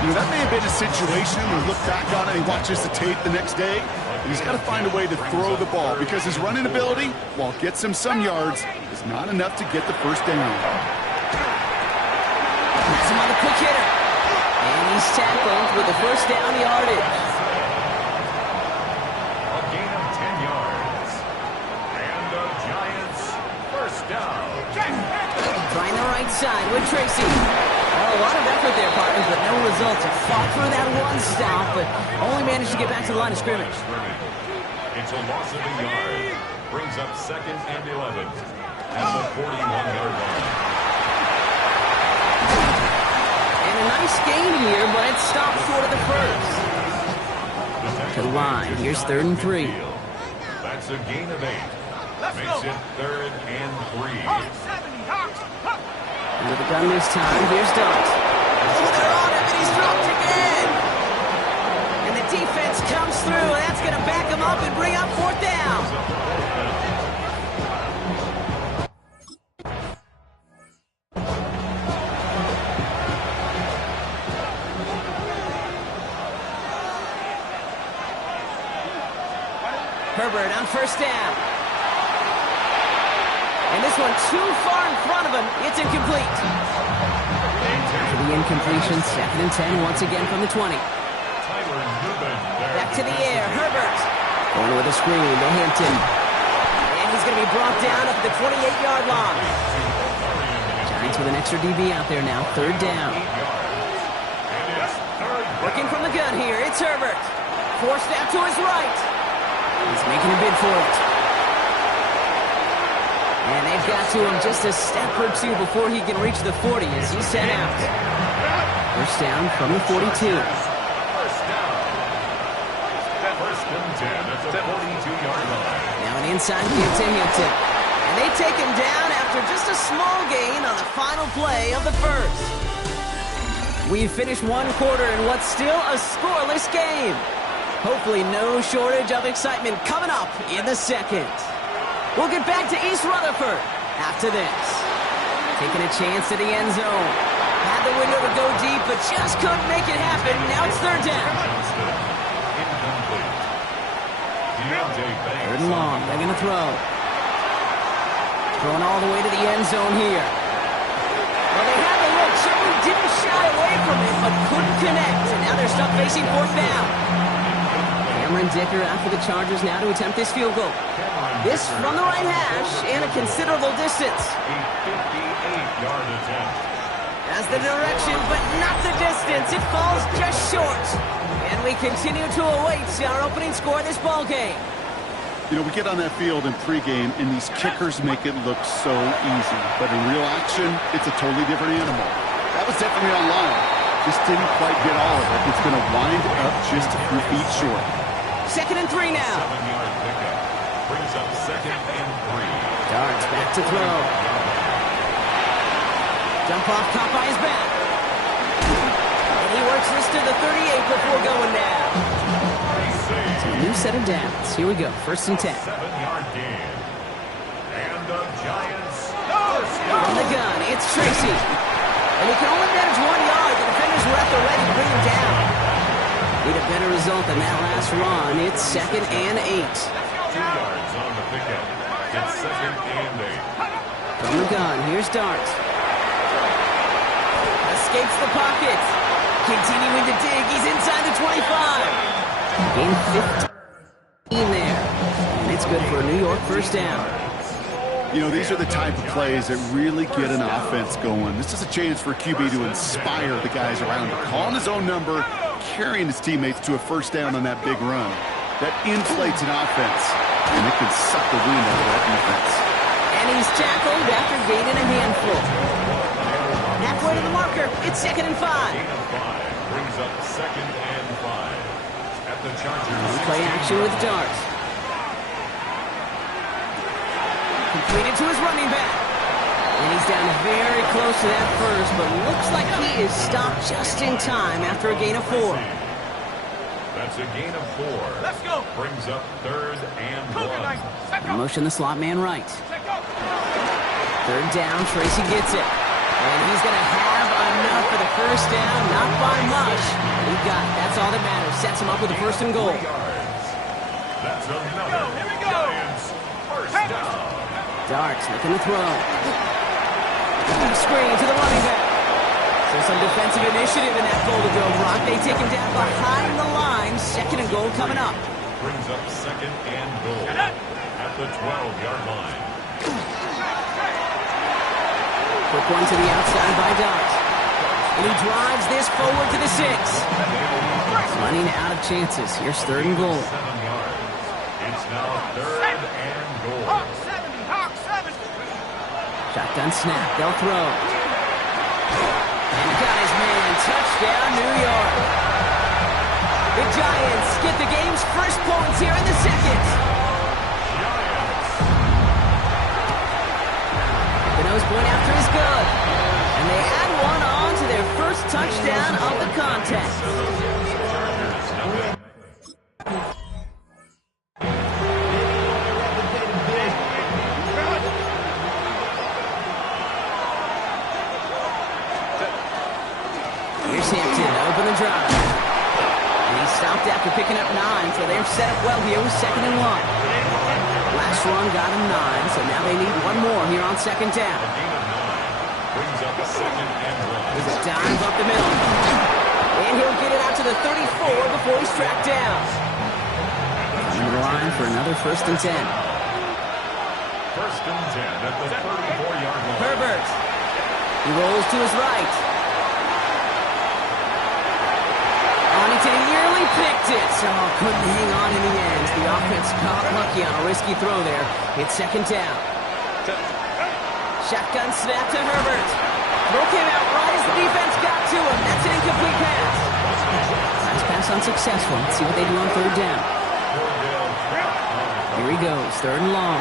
You know, that may have been a situation when you look back on it and he watches the tape the next day. He's got to find a way to throw the ball because his running ability, while it gets him some yards, is not enough to get the 1st down. That's him on the quick hitter. And he's tackled with the 1st down yardage. A gain of 10 yards. And the Giants first down. Trying the right side with Tracy. Oh, a lot of effort there, partners, but no results. He fought through that one stop, but only managed to get back to the line of scrimmage. It's a loss of a yard. Brings up 2nd and 11 at the 41-yard line. And a nice gain here, but it stopped short of the first. To the line. Here's 3rd and 3. That's a gain of 8. Makes it 3rd and 3. Under the gun this time. Here's Dart. Oh, they're on him, and he's dropped again. And the defense comes through, and that's going to back him up and bring up 4th down. Herbert on first down. And this one too far in front of him. It's incomplete. After the incompletion, 2nd and 10 once again from the 20. Back to the air, Herbert. Going with a screen to Hampton. And he's going to be brought down at the 28-yard line. Giants with an extra DB out there now, 3rd down. Working from the gun here, it's Herbert. Forced out to his right. He's making a bid for it. And they've got to him just a step or two before he can reach the 40 as he's sent out. First down from the 42. First and 10 at the 42-yard line. Now an inside give to Hampton. And they take him down after just a small gain on the final play of the first. We've finished one quarter in what's still a scoreless game. Hopefully no shortage of excitement coming up in the second. We'll get back to East Rutherford after this. Taking a chance to the end zone. Had the window to go deep, but just couldn't make it happen. Now it's 3rd down. 3rd and long. They're going to throw. Throwing all the way to the end zone here. Well, they had the look. Certainly didn't shy away from it, but couldn't connect. And now they're stuck facing 4th down. Cameron Dicker out for the Chargers now to attempt this field goal. This from the right hash and a considerable distance. A 58-yard attempt. As the direction, but not the distance. It falls just short. And we continue to await our opening score of this ball game. You know, we get on that field in pregame, and these kickers make it look so easy. But in real action, it's a totally different animal. That was definitely on line. Just didn't quite get all of it. It's going to wind up just a few feet short. 2nd and 3 now. 7-yard pickup. Brings up 2nd and 3. Darts back to throw. Jump off, caught by his back. And he works this to the 38 before going down. So a new set of downs. Here we go, 1st and 10. 7-yard gain. And the Giants. From the gun, it's Tracy. And he can only manage 1 yard. The defenders were at the ready to bring him down. Need a better result than that last run. It's 2nd and 8. 2 yards on the pickup. It's 2nd and 8. From the gun, here's Dart. Escapes the pocket. Continuing to dig. He's inside the 25. Gain 15 there. And it's good for a New York 1st down. You know, these are the type of plays that really get an offense going. This is a chance for QB to inspire the guys around him. Calling his own number, carrying his teammates to a 1st down on that big run. That inflates an offense, and it can suck the wind out of that defense. And he's tackled after gaining a handful. Halfway to the marker, it's 2nd and 5. Gain of 5 brings up 2nd and 5. At the Chargers. Play action with Dart. Completed to his running back. And he's down very close to that first, but looks like he is stopped just in time after a gain of 4. That's a gain of 4. Let's go. Brings up 3rd and 1. Motion the slot man right. 3rd down, Tracy gets it. And he's going to have enough for the 1st down, not by much. He got it. That's all that matters. Sets him up with the 1st and goal. That's another Giants 1st down. Darts looking to throw. Screen to the running back. So some defensive initiative in that goal to go. Brock, they take him down behind the line. 2nd and goal coming up. Brings up 2nd and goal at the 12-yard line. Quick one to the outside by Dart. And he drives this forward to the 6. Running out of chances. Here's 3rd and goal. 7 yards. It's now 3rd and goal. Shotgun snap. They'll throw. And got his man. Touchdown, New York. The Giants get the game's first points here in the second. The nose point after is good. And they add one on to their first touchdown of the contest. Here's Hampton, open the drive. And he stopped after picking up 9, so they're set up well here with 2nd and 1. last run got him 9, so now they need one more here on second down. Brings up a second and 1. There's a dive up the middle. And he'll get it out to the 34 before he's tracked down. On the line for another first and 10. First and 10 at the 34-yard line. Herbert. He rolls to his right. Arlington nearly picked it. Oh, couldn't hang on in the end. The offense got lucky on a risky throw there. It's second down. Shotgun snap to Herbert. Throw came out right as the defense got to him. That's an incomplete pass. Nice pass unsuccessful. Let's see what they do on third down. Here he goes, third and long.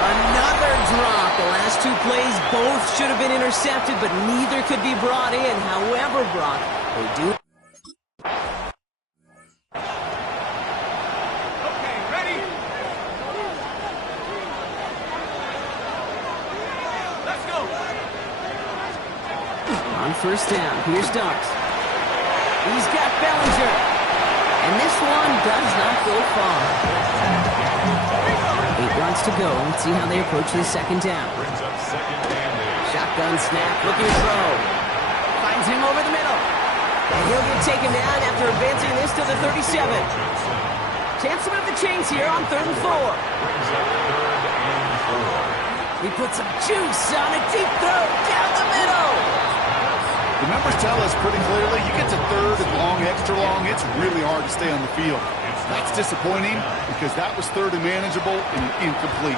Another drop. The last two plays both should have been intercepted, but neither could be brought in. However, Brock, they do. Okay, ready? Let's go. On first down, here starts. He's got Bellinger. And this one does not go far. 8 yards to go. Let's see how they approach the second down. Brings up second and 8. Shotgun snap, looking to throw. Finds him over the middle. And he'll get taken down after advancing this to the 37. Chance to move the chains here on third and 4. Brings up third and 4. We put some juice on a deep throw down the middle. The numbers tell us pretty clearly, you get to third and long, extra long, it's really hard to stay on the field. That's disappointing because that was third and manageable and incomplete.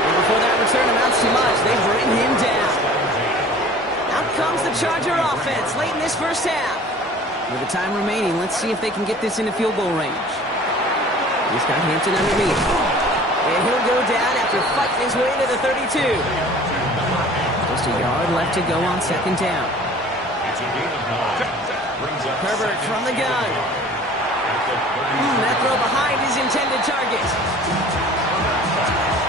And before that return amounts to much, they bring him down. Out comes the Charger offense late in this first half. With the time remaining, let's see if they can get this into field goal range. He's got Hampton underneath. And he'll go down after fighting his way into the 32. Just a yard left to go on second down. It's a gain of 9. Brings up Herbert from the gun. That throw behind his intended target.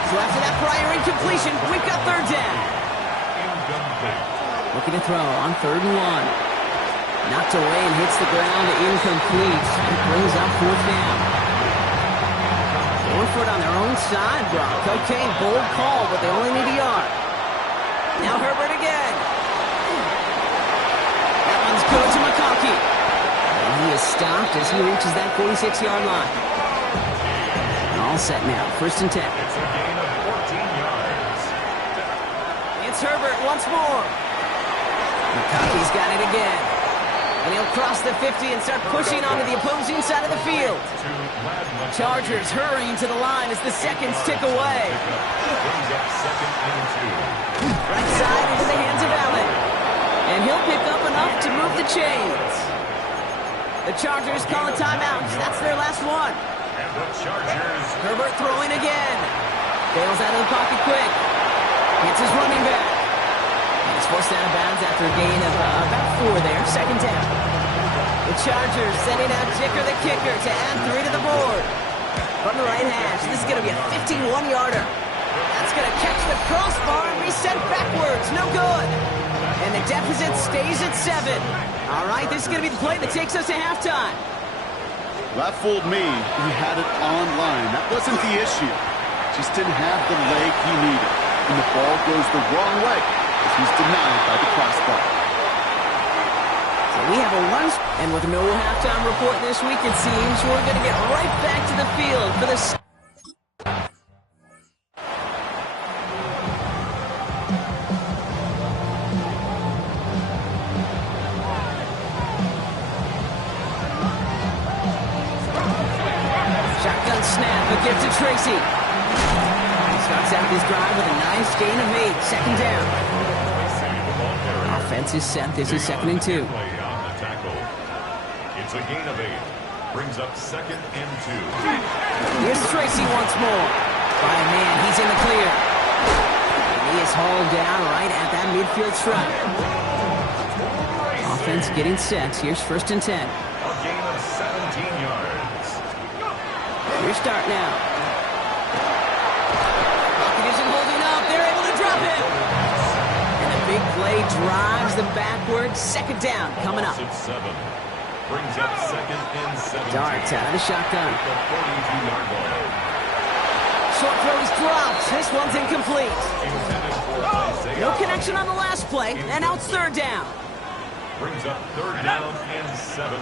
So after that prior incompletion, we've got third down. Looking to throw on third and 1. Knocked away and hits the ground incomplete. And brings up fourth down. Foot on their own side, Brock. Okay, bold call, but they only need a yard. Now Herbert again. That one's good to McConkey. And he is stopped as he reaches that 46-yard line. And all set now. First and 10. It's a gain of 14 yards. It's Herbert once more. McConkey's got it again. And he'll cross the 50 and start pushing onto the opposing side of the field. Chargers hurrying to the line as the seconds tick away. Right side into the hands of Allen. And he'll pick up enough to move the chains. The Chargers call a timeout. That's their last one. And the Chargers. Herbert throwing again. Bails out of the pocket quick. Hits his running back. He's forced out of bounds after a gain of about 4 there. Second down. The Chargers sending out Jicker the kicker to add 3 to the board. From the right hash, this is going to be a 51-yarder. That's going to catch the crossbar and be sent backwards. No good. And the deficit stays at 7. All right, this is going to be the play that takes us to halftime. That fooled me. He had it online. That wasn't the issue. Just didn't have the leg he needed. And the ball goes the wrong way. He's denied by the crossbar. So we have a one, and with no halftime report this week, it seems we're going to get right back to the field for this. Shotgun snap, a gift to Tracy. Starts out this drive with a nice gain of 8. Second down. Offense is set. This is second and 2. It's a gain of 8. Brings up second and 2. Here's Tracy once more. By a man, he's in the clear. And he is hauled down right at that midfield stripe. Offense getting set. Here's first and 10. A gain of 17 yards. Here's start now. Isn't holding up. They're able to drop him. And the big play drives them backwards. Second down coming up. It's 7. Brings up 2nd and 17. Darts out of the shotgun. The 42-yard line. Short throw is dropped. This one's incomplete. Intended for Isaiah. No connection on the last play, and now it's 3rd down. Brings up 3rd down and 17.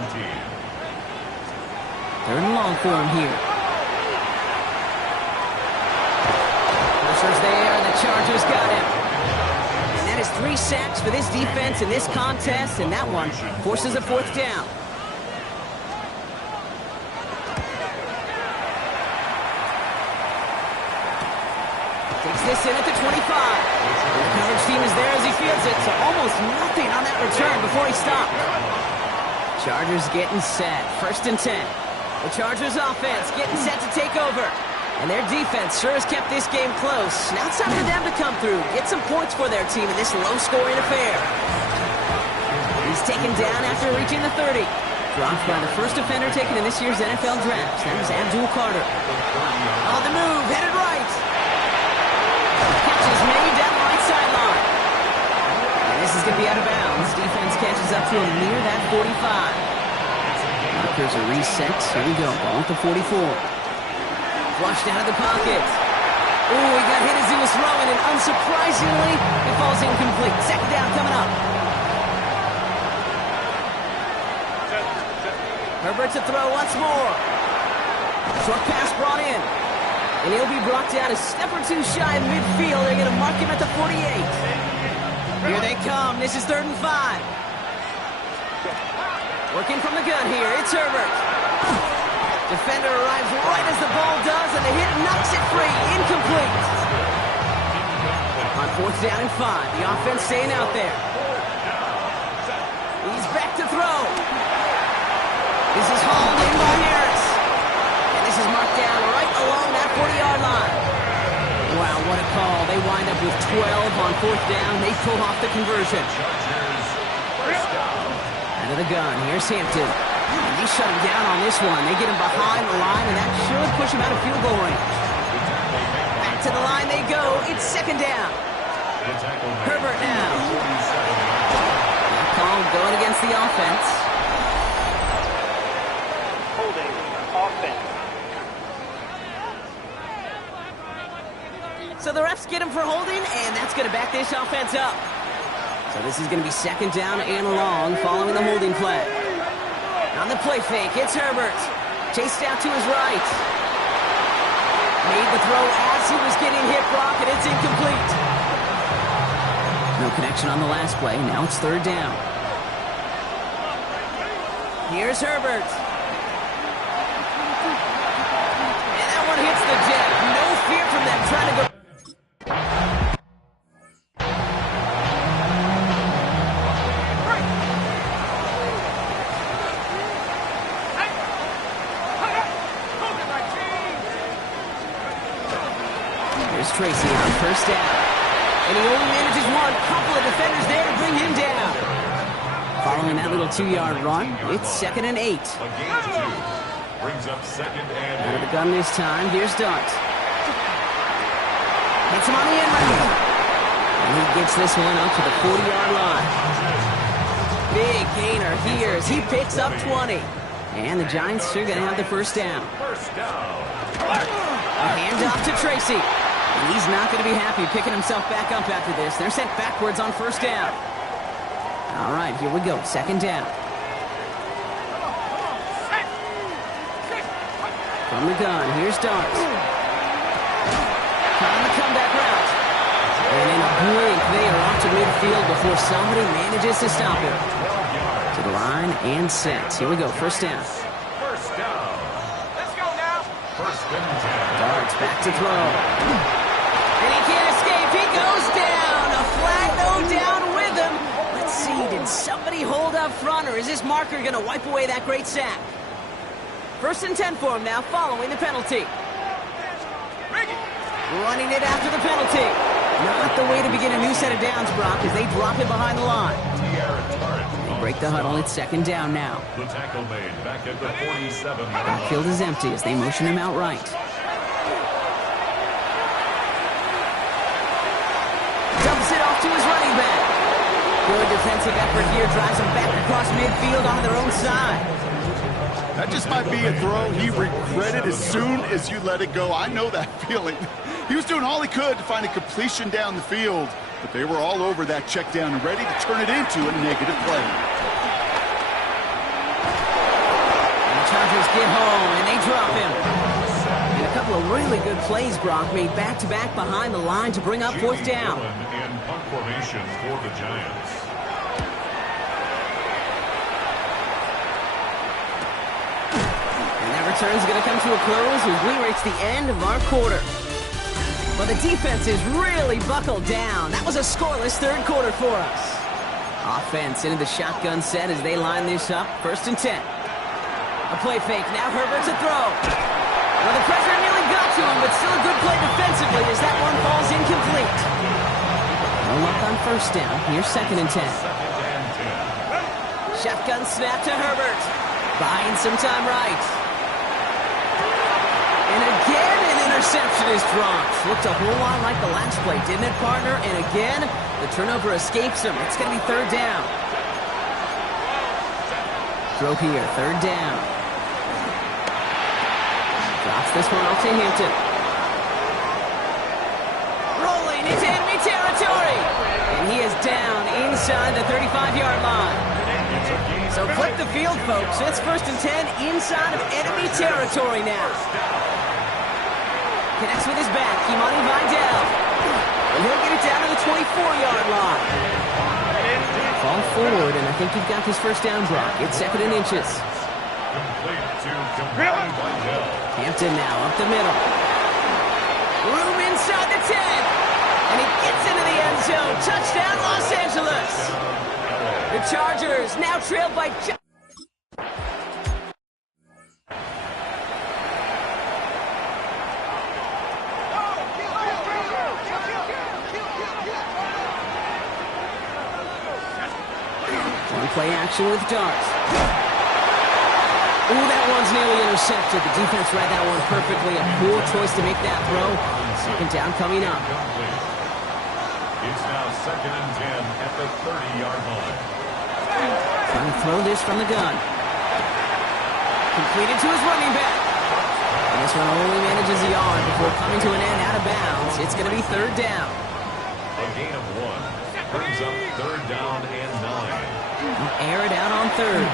3rd and long for him here. Pressure's there, and the Chargers got him. And that is 3 sacks for this defense in this contest, and that one forces a 4th down. Takes this in at the 25. The coverage team is there as he fields it, so almost nothing on that return before he stopped. Chargers getting set. 1st and 10. The Chargers offense getting set to take over. And their defense sure has kept this game close. Now it's time for them to come through, get some points for their team in this low-scoring affair. He's taken down after reaching the 30. Dropped by the first offender taken in this year's NFL draft. That was Abdul Carter. On the move, headed right. Catch is made down the right sideline. And this is going to be out of bounds. Defense catches up to him near that 45. Markers are reset. Here we go. Ball at the 44. Flushed out of the pocket. Ooh, he got hit as he was throwing, and unsurprisingly, it falls incomplete. 2nd down coming up. Herbert to throw once more. Short pass brought in. And he'll be brought down a step or two shy of midfield. They're going to mark him at the 48. Here they come. This is 3rd and 5. Working from the gun here. It's Herbert. Defender arrives right as the ball does, and the hit knocks it free. Incomplete. On 4th down and 5. The offense staying out there. He's back to throw. This is hauled in by Harris. And this is marked down right along that 40-yard line. Wow, what a call. They wind up with 12 on 4th down. They pull off the conversion. Out of the gun. Here's Hampton. And they shut him down on this one. They get him behind the line, and that should push him out of field goal range. Back to the line they go. It's 2nd down. Herbert now. That call going against the offense. Holding offense. So the refs get him for holding, and that's going to back this offense up. So this is going to be 2nd down and long following the holding flag. On the play fake, it's Herbert. Chased out to his right. Made the throw as he was getting hit, Brock, and it's incomplete. No connection on the last play. Now it's 3rd down. Here's Herbert. And that one hits the deck. No fear from them trying to go. Tracy on 1st down. And he only manages one. Couple of defenders there to bring him down. Following that little 2-yard run, it's 2nd and 8. Brings up 2nd and 8. Out of the gun this time. Here's Dart. Hits him on the end running. And he gets this one up to the 40-yard line. Big gainer here as he picks up 20. And the Giants are going to have the 1st down. A handoff to Tracy. And he's not going to be happy picking himself back up after this. They're sent backwards on 1st down. All right, here we go. 2nd down. From the gun, here's Dart. On the comeback route. And in a blink, they are off to midfield before somebody manages to stop him. To the line and set. Here we go. 1st down. 1st down. Let's go now. 1st and 10. Dart's back to throw. And he can't escape. He goes down. A flag, though, down with him. Let's see. Did somebody hold up front, or is this marker going to wipe away that great sack? 1st and 10 for him now, following the penalty. Running it after the penalty. Not the way to begin a new set of downs, Brock, as they drop it behind the line. They break the huddle. It's 2nd down now. The tackle made back at the 47. Backfield is empty as they motion him out right. Dumps it off to his running back. Good defensive effort here. Drives them back across midfield on their own side. That just might be a throw he regretted as soon as you let it go. I know that feeling. He was doing all he could to find a completion down the field, but they were all over that check down and ready to turn it into a negative play. And the Chargers get home, and they drop him. And a couple of really good plays, Brock, made back-to-back behind the line to bring up fourth down. In punt formation for the Giants. Return's going to come to a close as we reach the end of our quarter. Well, the defense is really buckled down. That was a scoreless third quarter for us. Offense into the shotgun set as they line this up. 1st and 10. A play fake. Now Herbert's a throw. Well, the pressure nearly got to him, but still a good play defensively as that one falls incomplete. No luck on 1st down. Here's 2nd and 10. Shotgun snap to Herbert. Buying some time right. And again, an interception is dropped. Looked a whole lot like the last play, didn't it, partner? And again, the turnover escapes him. It's going to be 3rd down. Throw here, 3rd down. Drops this one off to Hampton. Rolling into enemy territory. And he is down inside the 35-yard line. So flip the field, folks. It's 1st and 10 inside of enemy territory now. Connects with his back, Kimani Vidal. And he'll get it down to the 24-yard line. Fall forward, and I think you've got this 1st down, Brock. It's 2nd and inches. Hampton now up the middle. Room inside the 10. And he gets into the end zone. Touchdown, Los Angeles. The Chargers now trailed by... Play action with Darts. Ooh, that one's nearly intercepted. The defense read that one perfectly. A poor choice to make that throw. 2nd down coming up. It's now 2nd and 10 at the 30-yard line. Trying to throw this from the gun. Completed to his running back. And this one only manages a yard before coming to an end out of bounds. It's going to be 3rd down. A gain of 1 brings up 3rd down and 9. Air it out on 3rd.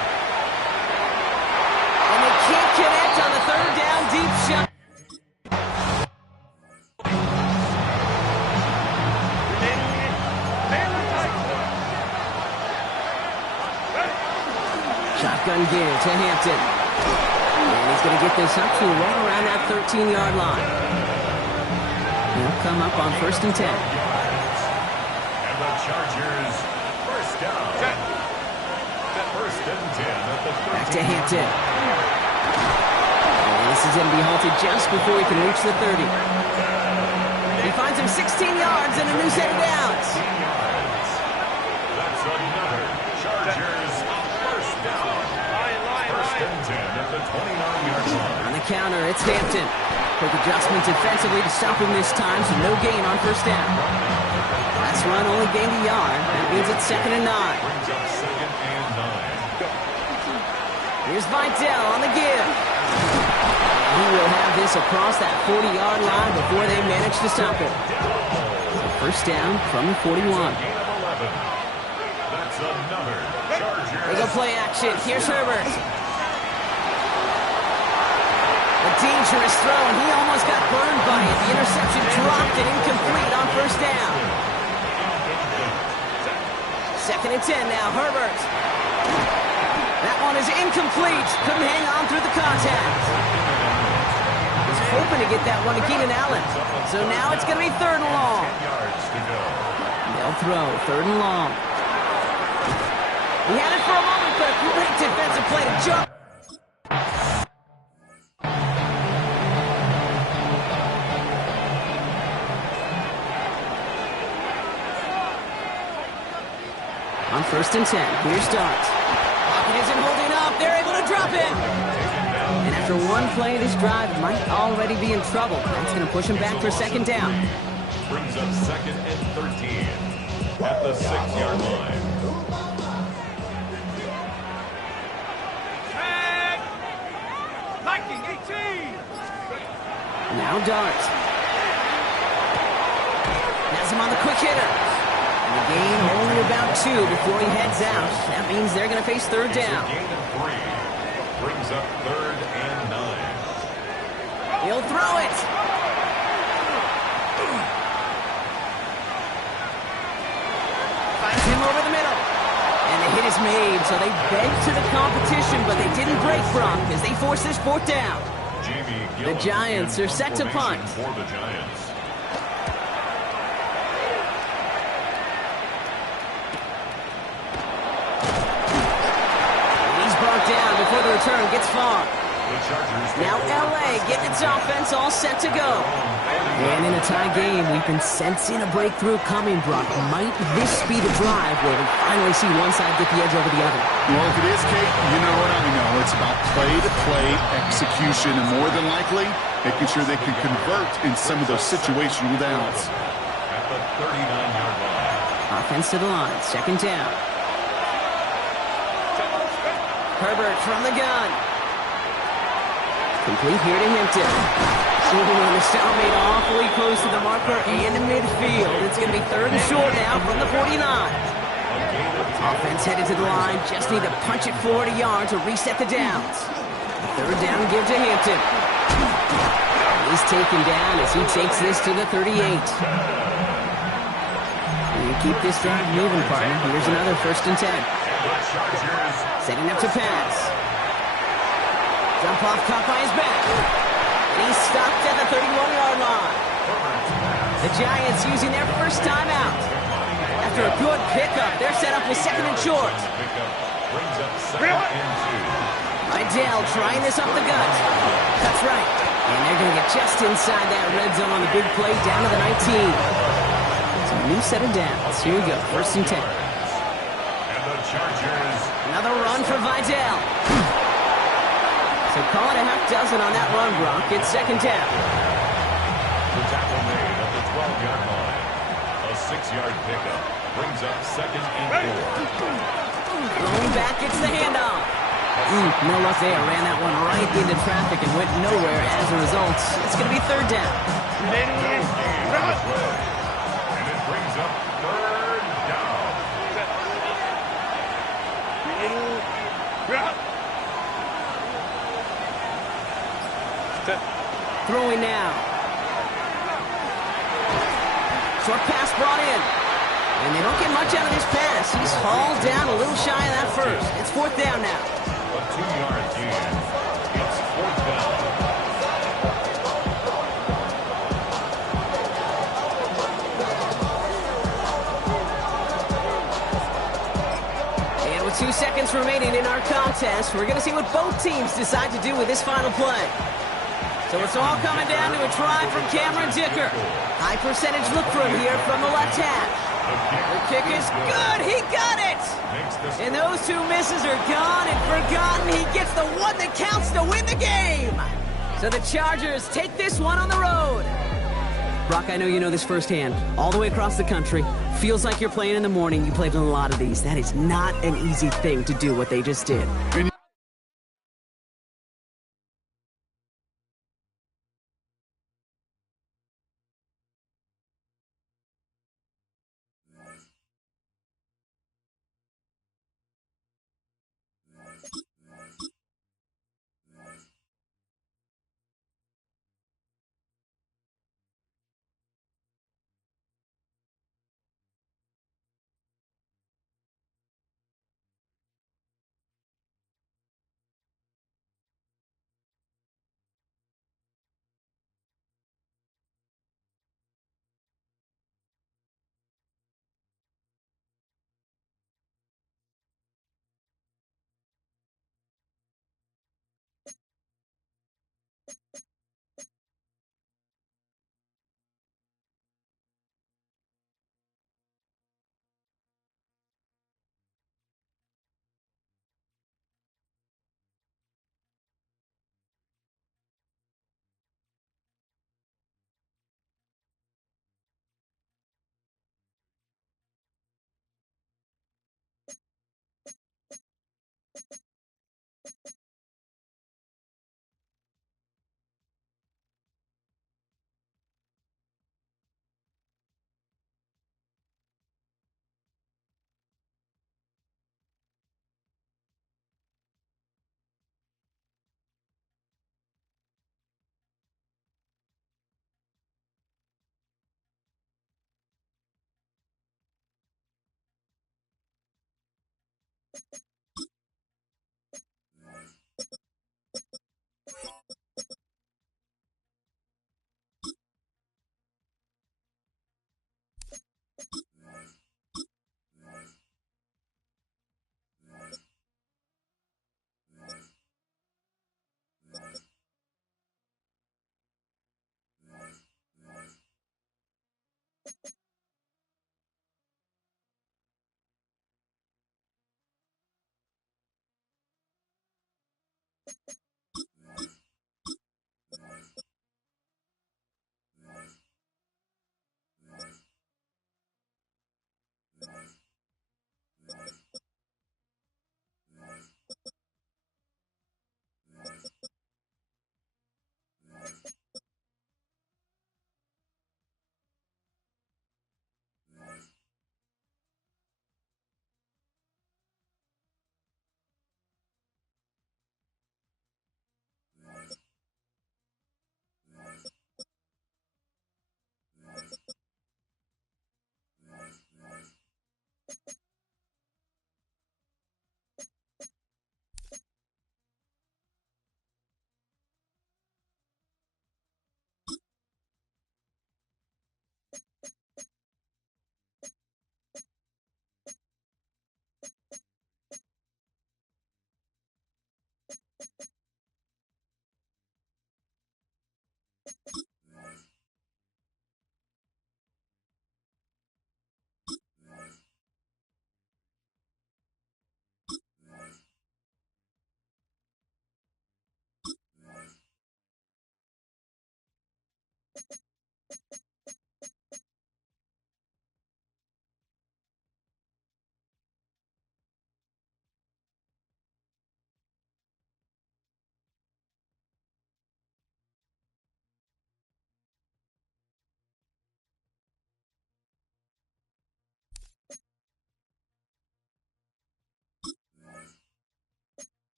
And they can't connect on the 3rd down deep shot. Shotgun gear to Hampton. And he's going to get this up to right around that 13-yard line. He'll come up on 1st and 10. And the Chargers, 1st down. 1st and 10 at the 13. Back to Hampton. And this is going to be halted just before he can reach the 30. He finds him 16 yards and a new set of downs. That's another Chargers 1st down. 1st and 10 at the 29-yard line. On the counter, it's Hampton. Quick adjustment defensively to stop him this time, so no gain on 1st down. Last run only gained a yard. That means it's 2nd and 9. Brings up 2nd and 9. Here's Vidal on the give. He will have this across that 40-yard line before they manage to stop it. So 1st down from the 41. That's another Chargers. They go play action. Here's Herbert. A dangerous throw, and he almost got burned by it. The interception dropped and incomplete on 1st down. 2nd and 10 now, Herbert. That one is incomplete. Couldn't hang on through the contact. Was hoping to get that one to Keenan Allen. So now it's going to be 3rd and long. They'll throw 3rd and long. He had it for a moment, but a great defensive play to jump. On 1st and 10, here's Dart. Pocket isn't holding up. They're able to drop it. And after one play, this drive might already be in trouble. That's going to push him back for 2nd down. Brings up 2nd and 13 at the 6-yard line. Blocking, 18. Now Dart. Has him on the quick hitter. And the gain only about 2 before he heads out. That means they're going to face third down. Gain of 3. Brings up 3rd and 9. He'll throw it. Finds him over the middle. And the hit is made, so they beg to the competition, but they didn't break Brock as they force this 4th down. The Giants are set to punt. For the Giants. He's brought down before the return gets far. Now LA getting its offense all set to go. And in a tie game, we've been sensing a breakthrough coming, Brock. Might this be the drive where we finally see one side get the edge over the other? Well, if it is, Kate, you know what I know. It's about play-to-play execution, and more than likely, making sure they can convert in some of those situational downs. At the 39-yard line. Offense to the line, 2nd down. Herbert from the gun. Complete here to Hinton. And the stalemate awfully close to the marker and the midfield. It's going to be 3rd and short now from the 49. Offense headed to the line. Just need to punch it 40 yards to reset the downs. 3rd down give to Hampton. He's taken down as he takes this to the 38. You keep this drive moving, partner. Here's another 1st and 10. Setting up to pass. Jump off caught by his back. And he's stopped at the 31-yard line. The Giants using their first timeout. After a good pickup, they're set up with 2nd and short. Idell trying this up the gut. That's right. And they're going to get just inside that red zone on the big play down to the 19. It's a new set of downs. Here we go. 1st and 10. And the Chargers. Another run for Vidal. So call it a half dozen on that run, Brock. It's 2nd down. The tackle made at the 12-yard line. A 6-yard pickup brings up 2nd and 4. Going back, it's the handoff. No luck there. Ran that one right into traffic and went nowhere as a result. It's going to be 3rd down. And it brings up 3rd down. Throwing now. Short pass brought in. And they don't get much out of this pass. He's hauled down a little shy of that first. It's 4th down now. A 2-yard gain. It's 4th down. And with 2 seconds remaining in our contest, we're going to see what both teams decide to do with this final play. So it's all coming down to a try from Cameron Dicker. High percentage look for him here from the left hash. The kick is good. He got it. And those 2 misses are gone and forgotten. He gets the one that counts to win the game. So the Chargers take this one on the road. Brock, I know you know this firsthand. All the way across the country. Feels like you're playing in the morning. You played in a lot of these. That is not an easy thing to do what they just did.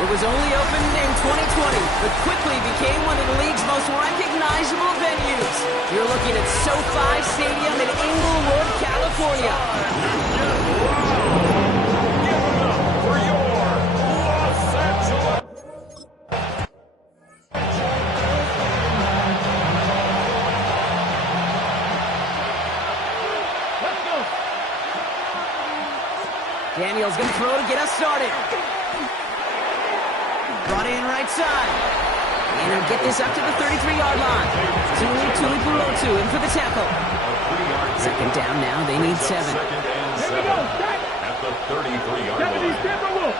It was only opened in 2020, but quickly became one of the league's most recognizable venues. You're looking at SoFi Stadium in Inglewood, California. Give it up for your Los Angeles. Let's go. Daniels going to throw to get us started. Brought in right side. And he'll get this up to the 33-yard line. Tulipulotu in for the tackle. Second down now. They need 7. Here we go. At the 33-yard line.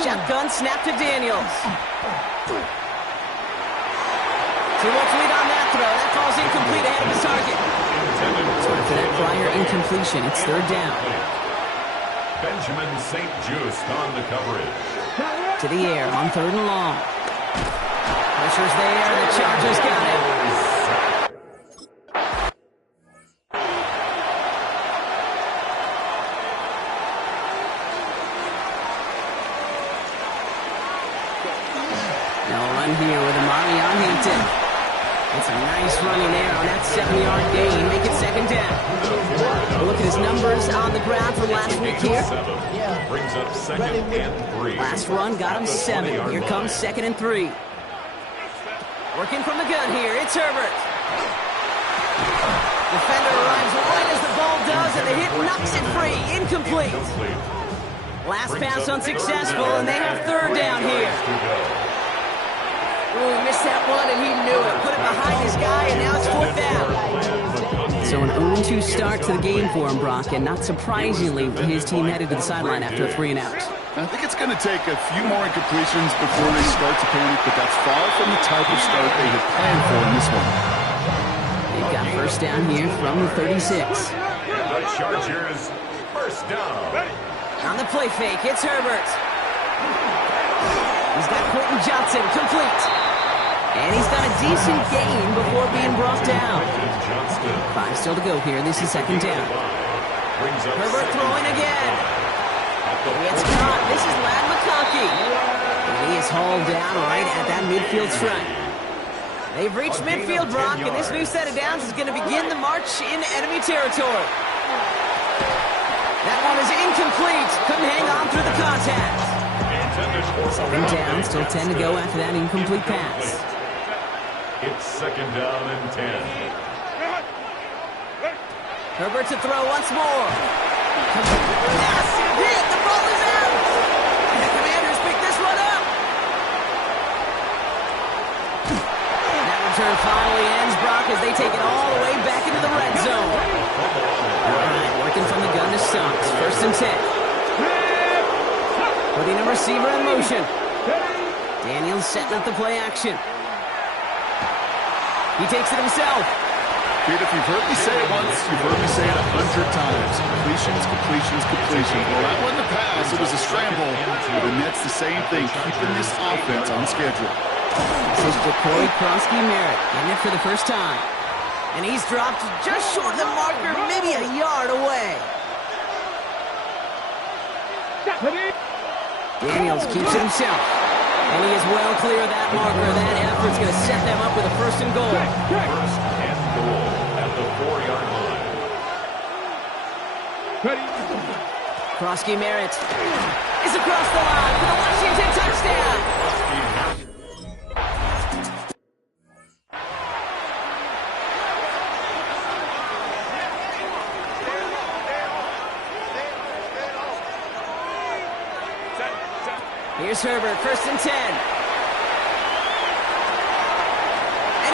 Shotgun snap to Daniels. Two-wolf lead on that. throw. That falls incomplete ahead of his target. So after that prior incompletion, it's third down. Benjamin St. Just on the coverage. To the air on third and long. Pressure's there. The Chargers got it. Here with Amari Hampton. It's a nice run in there on that 7-yard gain. Make it second down. Look at his numbers on the ground from last week here. Brings up second and 3. Last run got him 7. Here comes second and 3. Working from the gun here. It's Herbert. Defender arrives right as the ball does, and the hit knocks it free. Incomplete. Last pass unsuccessful, and they have third down here. Oh, he missed that one, and he knew it. Put it behind his guy, and now it's fourth down. So an 0-2 start to the game for him, Brock, and not surprisingly, his team headed to the sideline after a 3-and-out. I think it's going to take a few more incompletions before they start to panic, but that's far from the type of start they had planned for in this one. They've got first down here from the 36. The Chargers, first down. On the play fake, it's Herbert. He's got Quentin Johnson, complete. And he's got a decent gain before being brought down. 5 still to go here. This is second down. Herbert throwing again. It's caught. This is Ladd McConkey. And he is hauled down right at that midfield stripe. They've reached midfield, Brock, and this new set of downs is going to begin the march in enemy territory. That one is incomplete. Couldn't hang on through the contact. Second down, still 10 to go after that incomplete pass. It's second down and 10. Herbert to throw once more. Massive hit. The ball is out. And the Commanders pick this one up. That return finally ends, Brock, as they take it all the way back into the red zone. All right, working from the gun to Stunts. First and 10. Putting a receiver in motion. Daniels setting up the play action. He takes it himself. Kid, if you've heard me say it once, you've heard me say it 100 times. Completions, completions, completions. Well, that wasn't a pass. It was a scramble. But the Nets the same thing, keeping this offense on schedule. This is Jacory Krosky-Merritt getting it for the first time. And he's dropped just short of the marker, maybe a yard away. Daniels keeps it himself. And he is well clear of that marker. That effort's going to set them up with a first and goal. First and goal at the 4-yard line. Krosky-Merritt is across the line for the Washington touchdown. Here's Herbert, first and 10. And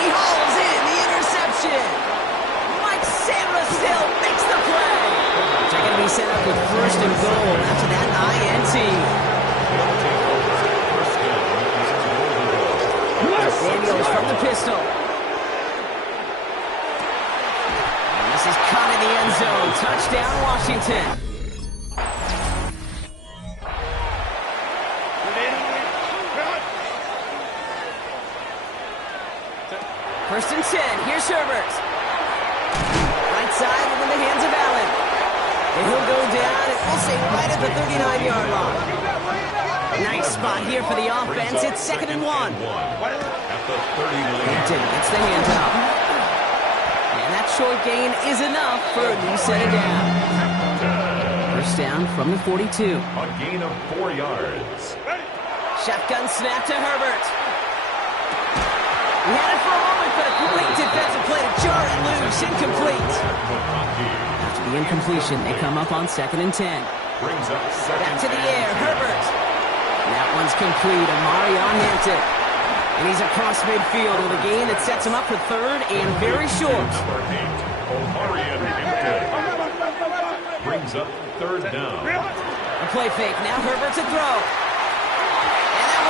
he hauls in the interception. Mike Sainristil makes the play. They're going to be set up with first and goal after that INT. Daniels from the pistol. And this is caught in the end zone. Touchdown, Washington. First and 10, here's Herbert. Right side and in the hands of Allen. And he'll go down, and we'll say right at the 39-yard line. Nice spot here for the offense. It's second and 1. At the 39. Hampton gets the handoff. And that short gain is enough for a new set of downs. First down from the 42. A gain of 4 yards. Shotgun snap to Herbert. He had it for a moment, but a great defensive play to jar it loose. Incomplete. After the incompletion, they come up on second and 10. Brings up back to the air, Herbert. That one's complete. Amari Hampton. And he's across midfield with a gain that sets him up for third and very short. Number 8, Amari Hampton. Brings up third down. A play fake. Now Herbert to throw.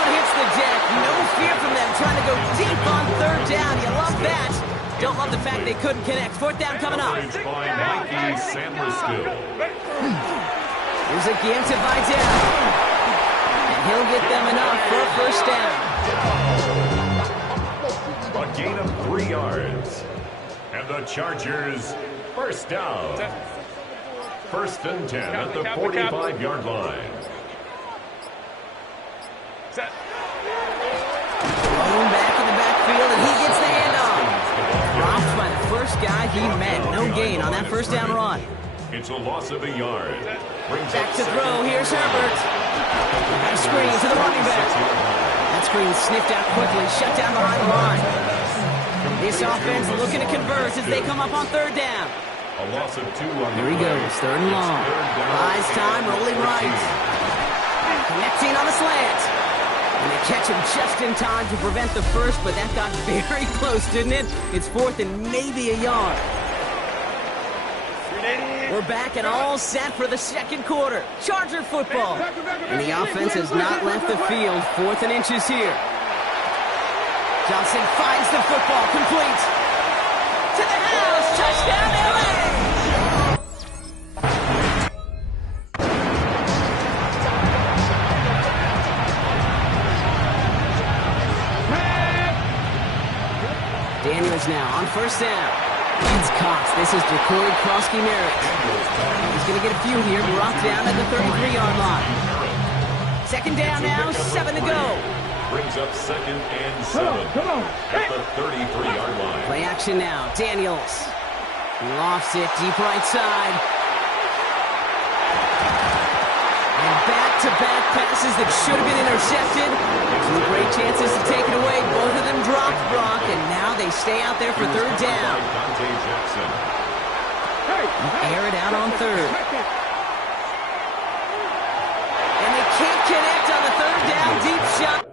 Hits the deck. No fear from them trying to go deep on third down. You love that. Don't love the fact they couldn't connect. Fourth down coming up. Coverage by Mikey Samuelskill. Here's a give to Vidal. And he'll get them enough for a first down. A gain of 3 yards. And the Chargers, first down. First and 10 at the 45-yard line. Thrown back in the backfield, and he gets the handoff. Dropped by the first guy he met. No gain on that first down run. It's a loss of a yard. Back to throw. Here's Herbert. A screen to the running back. That screen sniffed out quickly, shut down behind the line. This offense looking to convert as they come up on third down. A loss of 2 on the Here he goes, third and long. Rise time, rolling right. Connecting on the slant. And they catch him just in time to prevent the first, but that got very close, didn't it? It's fourth and maybe a yard. We're back and all set for the second quarter. Charger football. And the offense has not left the field. Fourth and inches here. Johnson finds the football, complete. To the house, touchdown LA! Daniels now on first down. It's Cox. This is Jacory Krosky-Merritt. He's going to get a few here. Brought down at the 33-yard line. Second down now, 7 to go. Brings up second and 7 at the 33-yard line. Play action now. Daniels. He lofts it deep right side. And back-to-back passes that should have been intercepted. Two great chances to take it away. Both of them dropped, Brock, and now they stay out there for third down. Dante Jackson. Air it out on third. And they can't connect on the third down. Deep shot.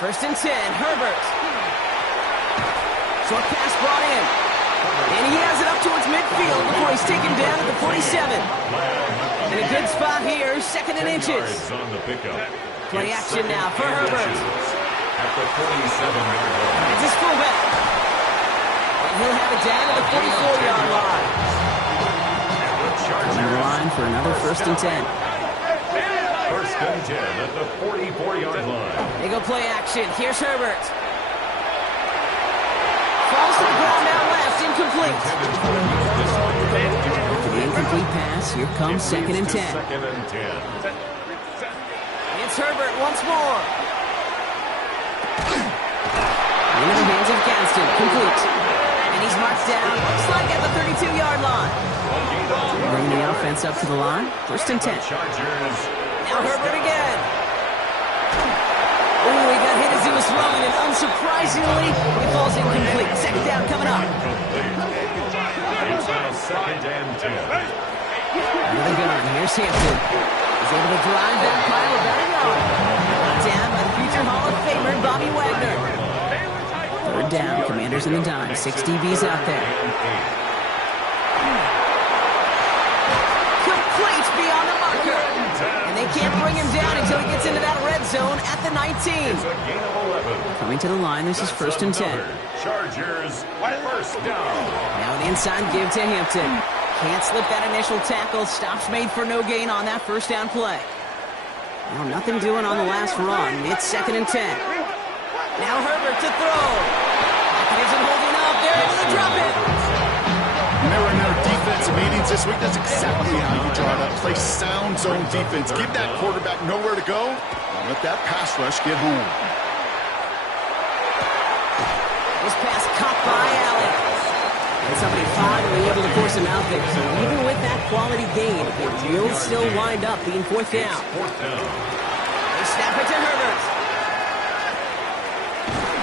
First and 10, Herbert. Short pass brought in. And he has it up towards midfield before he's taken down at the 47. In a good spot here, second and inches. Play action now for Herbert. At the 47-yard line. It's his fullback. And he'll have it down at the 44-yard line. On the line for another first and 10. First and 10 at the 44-yard line. They go play action. Here's Herbert. Falls to the ground out left. Incomplete. For the incomplete pass, here comes second and 10. Second and 10. It's Herbert once more. Into the hands of Gaston. Complete. And he's marked down. Looks like at the 32-yard line. Bring the offense up to the line. First and 10. Chargers. Now Herbert again. Oh, he got hit as he was throwing, and unsurprisingly, he falls incomplete. Second down coming up. It's now second and 10. Another gun. Here's Hampton. He's able to drive that pile about a yard. Brought down by the future Hall of Famer, Bobby Wagner. Third down. Commanders in the dime. 6 DBs out there. Complete beyond the marker. And they can't bring him down until he gets into that red zone at the 19. It's a gain of 11. Coming to the line, this is first and 10. Chargers, first down. Now an inside give to Hampton. Can't slip that initial tackle. Stops made for no gain on that first down play. Now nothing doing on the last run. It's second and 10. Now Herbert to throw. It isn't holding up. They're able to drop it. Mirroring their defensive meetings this week, that's exactly how you draw it up. Play sound zone defense. Give that quarterback nowhere to go. And let that pass rush get home. This pass caught by Allen. And somebody finally able to force him out there. So even with that quality gain, it will still wind up being fourth down. They snap it to Herbert.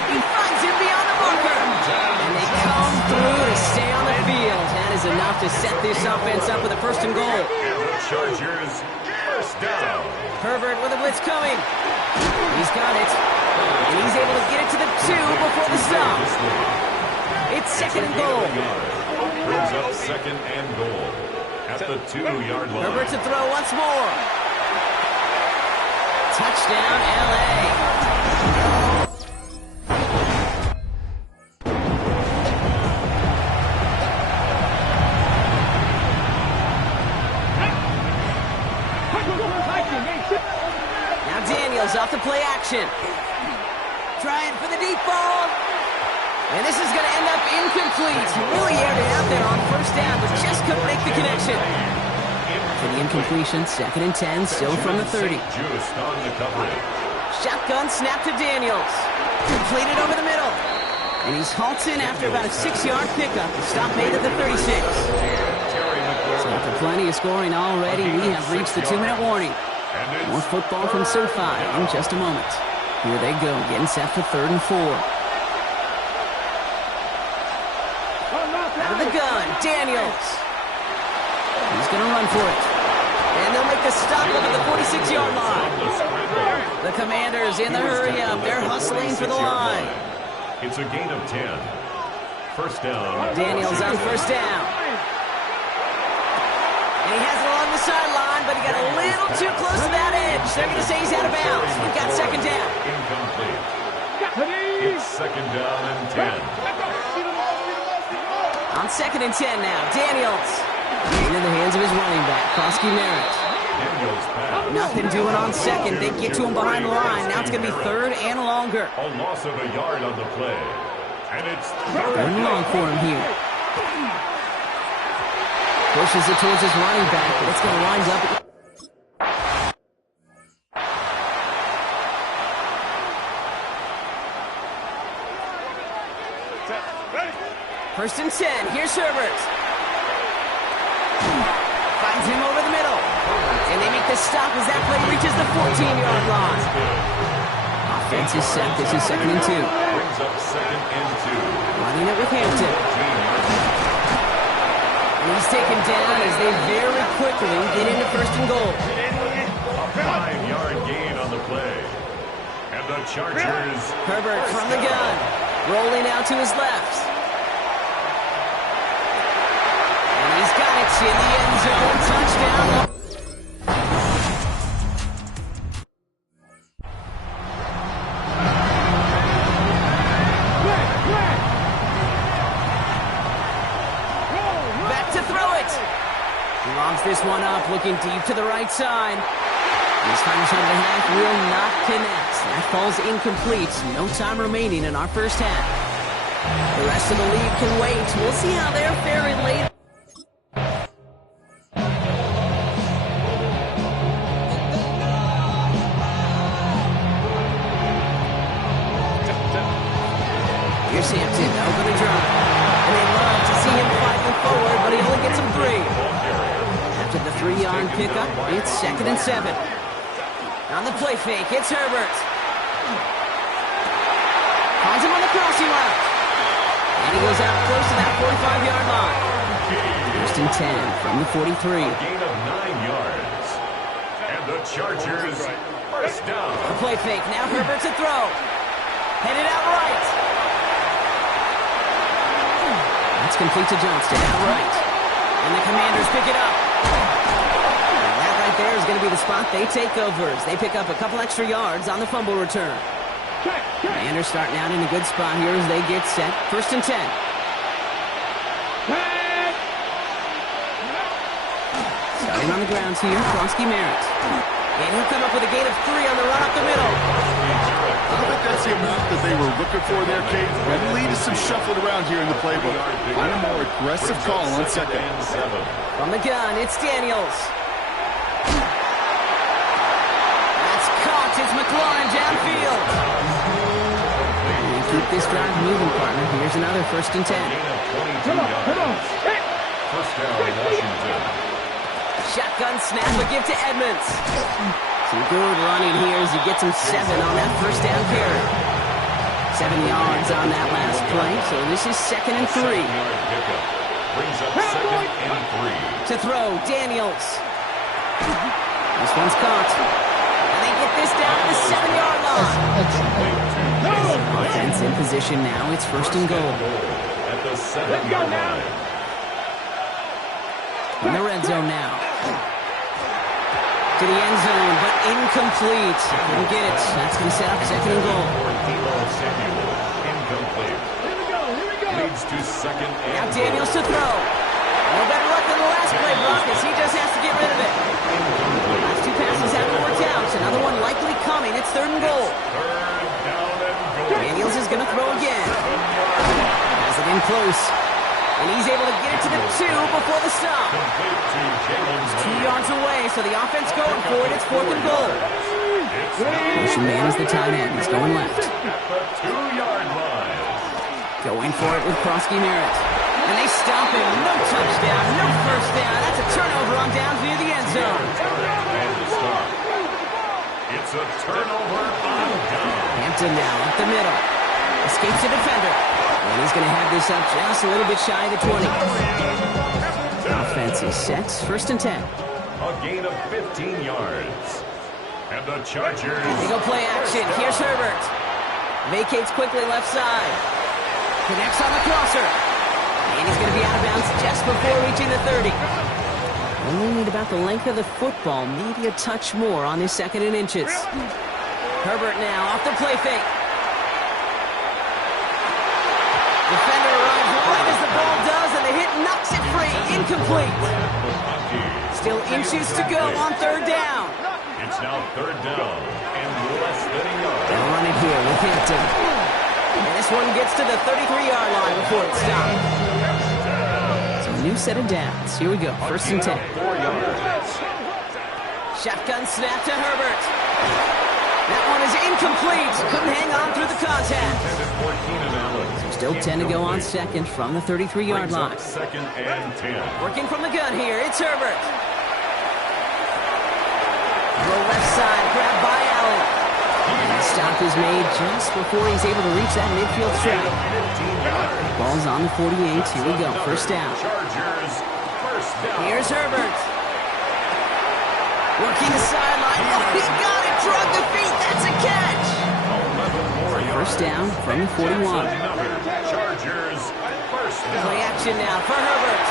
He finds him beyond the bunker. And they come through to stay on the field. That is enough to set this offense up with a first and goal. And the Chargers, first down. Herbert with a blitz coming. He's got it. And he's able to get it to the 2 before the stop. It's second and goal. Brings up second and goal. at the 2-yard line. Herbert to throw once more. Touchdown, L.A. Now Daniels off to play action. Trying for the deep ball. And this is going to end up incomplete. He really aired it out there on first down, but just couldn't make the connection. For the incompletion, 2nd and 10, still from the 30. Just on the coverage. Shotgun snap to Daniels. Completed over the middle. And he's halted after about a 6-yard pickup. The stop made at the 36. So after plenty of scoring already, we have reached the 2-minute warning. More football from SoFi in just a moment. Here they go, getting set for 3rd and 4. Out of the gun, Daniels. He's going to run for it. And they'll make the stop up at the 46-yard line. The Commanders in the hurry-up. They're hustling for the line. It's a gain of 10. First down. Daniels on first down. And he has it along the sideline, but he got a little too close to that edge. They're going to say he's out of bounds. We've got 2nd down. Incomplete. It's 2nd down and 10. On 2nd and 10 now, Daniels. Into the hands of his running back, Krosky Merritt. Nothing doing on 2nd. They get to him behind the line. Now it's going to be 3rd and longer. A loss of a yard on the play. And it's 3rd and long for him here. Pushes it towards his running back, but it's going to wind up. 1st and 10. Here's Herbert. Finds him over the middle. And they make the stop as that play reaches the 14-yard line. Offense is set. This is 2nd and 2. Brings up 2nd and 2. Running it with Hampton. And he's taken down as they very quickly get into 1st and goal. A 5-yard gain on the play. And the Chargers. Herbert from the gun. Rolling out to his left. He's got it in the end zone. Touchdown. Back to throw it. He lobs this one up, looking deep to the right side. His final shot of the half will not connect. That falls incomplete. No time remaining in our first half. The rest of the league can wait. We'll see how they're faring later. Here's Hampton over the drive. And they love to see him fighting forward, but he only gets him 3. After the 3-yard pickup, it's 2nd and 7. On the play fake, it's Herbert. Finds him on the crossing route. And he goes out close to that 45-yard line. 1st and 10 from the 43. A gain of 9 yards. And the Chargers first down. A play fake, now Herbert to throw. Headed out right. That's complete to Johnston, out right. And the Commanders pick it up. And that right there is going to be the spot they take over as they pick up a couple extra yards on the fumble return. Commanders starting out in a good spot here as they get set. 1st and 10. Starting on the grounds here, Krosky Merritt. And he'll come up with a gain of 3 on the run up the middle. I don't think that's the amount that they were looking for there, Kate. That lead is some shuffling around here in the playbook. Find a more aggressive call on 2nd. From the gun, it's Daniels. That's caught. It's McLaurin downfield. And keep this drive moving, partner. Here's another 1st and 10. First down, Washington. Shotgun snap, a give to Edmonds. Some good running here as he gets him 7 on that 1st down carry. 7 yards on that last play, so this is 2nd and 3. Brings up 2nd and 3. To throw, Daniels. This one's caught. And they get this down to the 7-yard line. Offense in position now. It's 1st and goal. At the 7-yard line. In the red zone now. To the end zone, but incomplete. Couldn't get it. That's going to set up second and goal. Deebo Samuel, incomplete. Leads to second and Now Daniels to throw. No better luck than the last play, Brock, as he just has to get rid of it. Last two passes haven't worked out. Another one likely coming. It's third and goal. Daniels is going to throw again. Has it in close. And he's able to get it to the 2 before the stop. He's 2 yards away, so the offense going for it. It's fourth and goal. Motion man is the tight end. He's going left. 2-yard line. Going for it with Krosky Merritt. And they stop him. No touchdown, no first down. That's a turnover on downs near the end zone. It's a turnover on down. Hampton now up the middle. Escapes the defender. And he's going to have this up just a little bit shy of the 20. Offense is set. First and 10. A gain of 15 yards. And the Chargers. They go play action. Here's Herbert. Vacates quickly left side. Connects on the crosser. And he's going to be out of bounds just before reaching the 30. Only need about the length of the football. Maybe a touch more on his second and inches. Herbert now off the play fake. Defender arrives right as the ball does, and the hit knocks it free. Incomplete. Still inches to go on third down. It's now third down and less than a yard. They'll run it here with Hampton. And this one gets to the 33-yard line before it's stopped. So a new set of downs. Here we go. First and 10. 4 yards. Shotgun snap to Herbert. That one is incomplete. Couldn't hang on through the contact. Still 10 to go on second from the 33-yard line. Second and 10. Working from the gun here. It's Herbert. Throw left side. Grabbed by Allen. And the stop is made just before he's able to reach that midfield strike. Ball's on the 48. Here we go. First down. Chargers, first down. Here's Herbert. Working the sideline. Oh, he got it. Drug the feet. That's a catch. First down from the 41. Chargers, first down. Play action now for Herbert.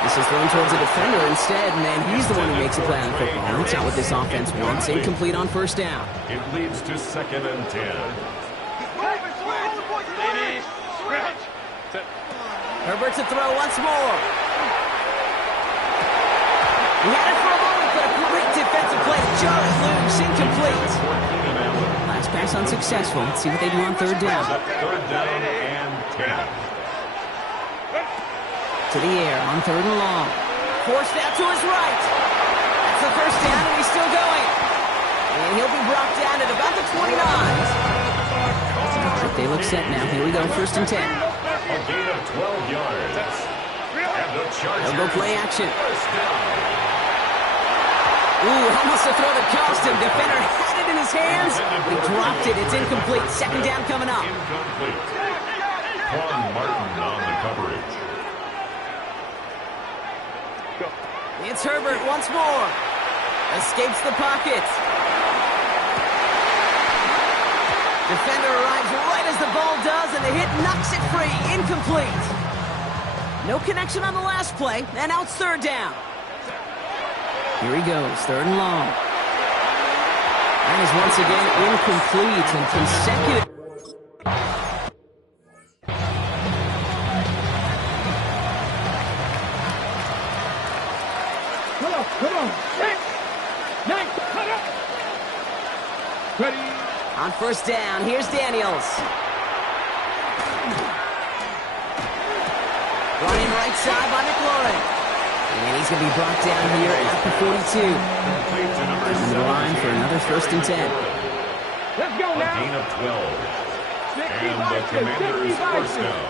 This is thrown towards the defender instead, and then he's the one who makes a play on the football. That's not what this offense wants. Incomplete on first down. It leads to second and 10. Herbert to throw once more. He had it for a moment, but a great defensive play to jar it loose. Incomplete. Last pass unsuccessful. Let's see what they do on third down. Third down and 10. To the air on third and long. Forced out to his right. That's the first down, and he's still going. And he'll be brought down at about the 29. But they look set now. Here we go, first and 10. A gain of 12 yards. And the Chargers. They'll go play action. First down. Ooh, almost a throw that cost him. Defender had it in his hands. He dropped it. It's incomplete. Second down coming up. Incomplete. Quan Martin on the coverage. It's Herbert once more. Escapes the pocket. Defender arrives right as the ball does, and the hit knocks it free. Incomplete. No connection on the last play, and now it's third down. Here he goes, third and long. That is once again incomplete and consecutive. Come on. Next. Ready. On first down, here's Daniels. Running right side by McLaurin. And he's going to be brought down here at the 42. On the line for another first and 10. Let's go now. A gain of 12. And the Commanders first down.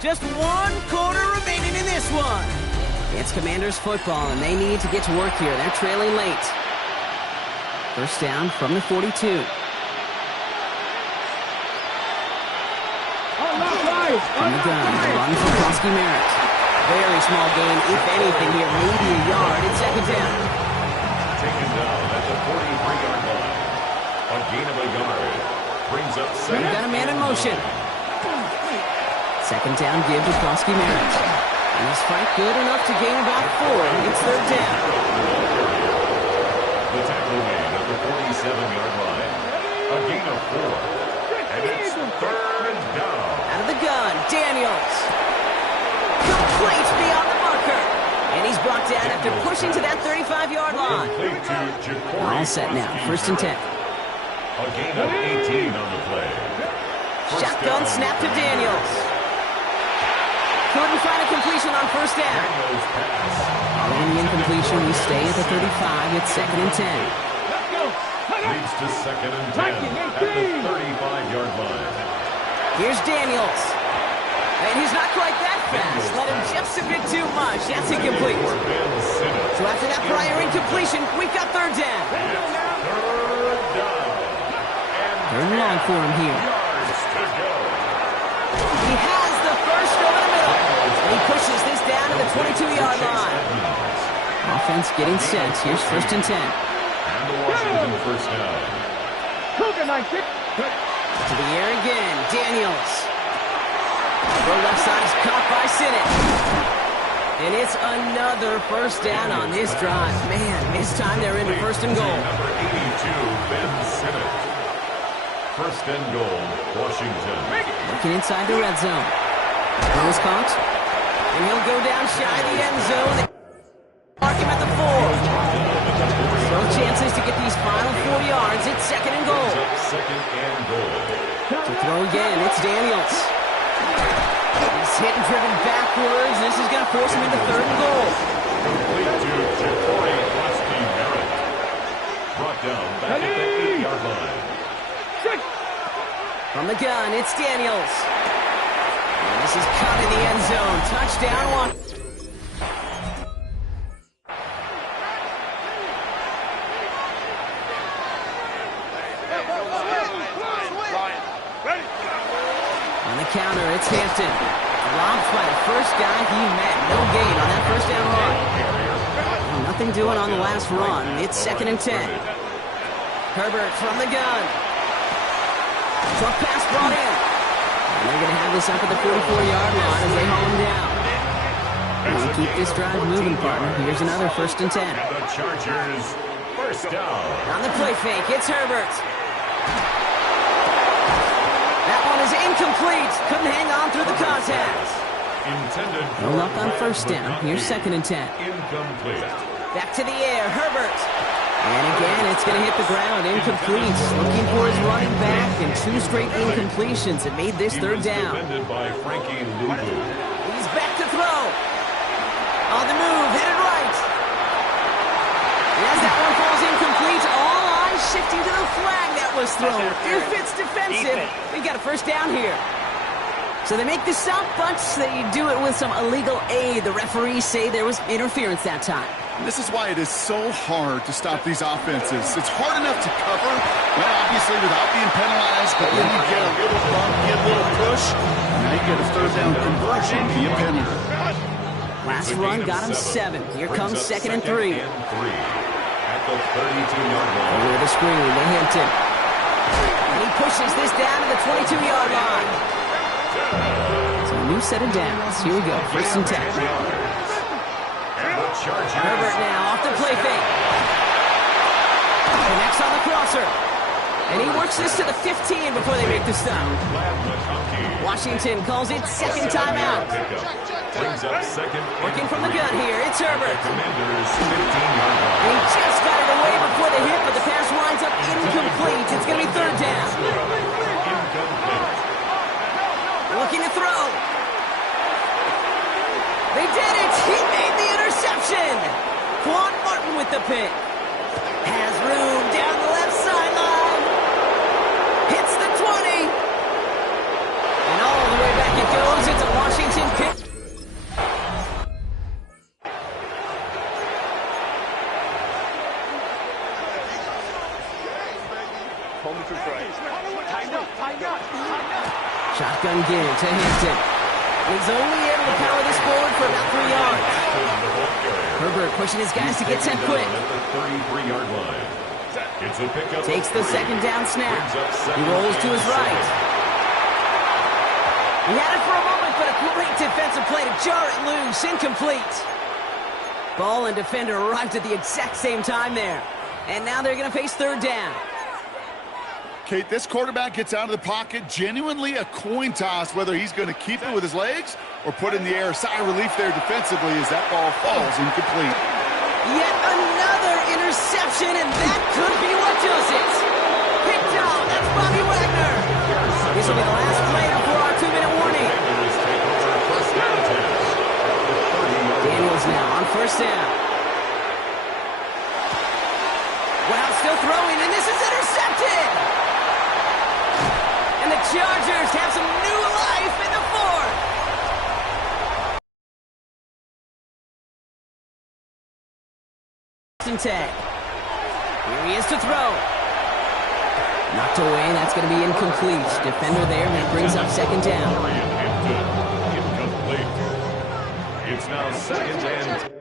Just one quarter remaining in this one. It's Commanders football, and they need to get to work here. They're trailing late. First down from the 42. From the gun, run from Krosky Merritt. Very small gain, if anything here, maybe a yard. It's second down. Taken down at the 43-yard line. A gain of a yard. Brings up second. We've got a man in motion. Second down give to Koski Merritt. And he's fight good enough to gain about 4. It's third down. The tackle made at the 47-yard line. A gain of 4. And it's third down. Out of the gun, Daniels. Complete beyond the marker. And he's brought down after pushing to that 35-yard line. All set now, first and 10. A gain of 18 on the play. Shotgun snap to Daniels. Couldn't find a completion on first down. Following the incompletion, we stay at the 35. It's second and 10. Leads to second and 10 at the 35-yard line. Here's Daniels. And he's not quite that fast. Let him just a bit too much. That's incomplete. So after that prior incompletion, we've got third down. Third and long for him here. He has the first over the middle. And he pushes this down to the 22-yard line. Offense getting set. Here's first and 10. And the Washington first down. To the air again. Daniels. The left side is caught by Sinnott. And it's another first down on this drive. Man, this time they're into first and goal. Number 82, Ben Sinnott. First and goal, Washington. Looking inside the red zone. Ball's caught. And he'll go down shy of the end zone. Mark him at the 4. No chances to get these final 4 yards. It's second and goal. Second and goal. To throw again, it's Daniels. He's hit and driven backwards. This is going to force him into third and goal. Complete to Ja'Cory Merritt. Brought down back at the 8-yard line. From the gun, it's Daniels. And this is caught in the end zone. Touchdown, one. On the counter, it's Hampton. Robbed by the first guy he met. No gain on that first down run. Well, nothing doing on the last run. It's second and 10. Herbert from the gun. Truck pass brought in. And they're going to have this up at the 44-yard line as they haul him down. And keep this drive moving, partner. Here's another first and 10. And the Chargers first down. On the play fake, it's Herbert. That one is incomplete. Couldn't hang on through the contact. Intended No luck on first down. Here's second and 10. Incomplete. Back to the air, Herbert. And again, it's going to hit the ground. Incomplete. Looking for his running back, and 2 straight incompletions that made this third down. Defended by Frankie Luvu. He's back to throw. On the move, headed right. And as that one falls incomplete, all eyes shifting to the flag that was thrown. If it's defensive, we got a first down here. So they make the stop, but they do it with some illegal aid. The referees say there was interference that time. This is why it is so hard to stop these offenses. It's hard enough to cover, well, obviously without being penalized, but then you get a little bump, get a little push, and now you get a third down conversion via penalty. Last run got him 7. Here comes second and 3. At the 32-yard line. Over the screen, to Hampton. And he pushes this down to the 22-yard line. So a new set of downs. Here we go, first and 10. Herbert now off the play fake. Connects on the crosser. And he works this to the 15 before they make the stop. Washington calls it second timeout. Working from the gun here, it's Herbert. He just got it away before the hit, but the pass winds up incomplete. It's going to be third down. Looking to throw. They did it! He made the interception! Quan Martin with the pick. Has room down the left sideline. Hits the 20. And all the way back it goes. It's a Washington pick. Shotgun give to Hampton. He's only able to power this forward for about 3 yards. Herbert pushing his guys to get set quick. Takes the second down snap. He rolls to his right. He had it for a moment, but Great defensive play to jar it loose. Incomplete. Ball and defender arrived at the exact same time there. And now they're going to face third down. Kate, this quarterback gets out of the pocket, genuinely a coin toss whether he's going to keep it with his legs or put it in the air. Sigh of relief there defensively as that ball falls incomplete. Yet another interception, and that could be what does it. Picked off, that's Bobby Wagner. This will be the last play before our 2-minute warning. Daniels now on first down. Wow, still throwing, and this is intercepted. And the Chargers have some new life in the fourth. Tag. Here he is to throw. Knocked away, that's going to be incomplete. Defender there, that brings up second down. Incomplete. It's now second and...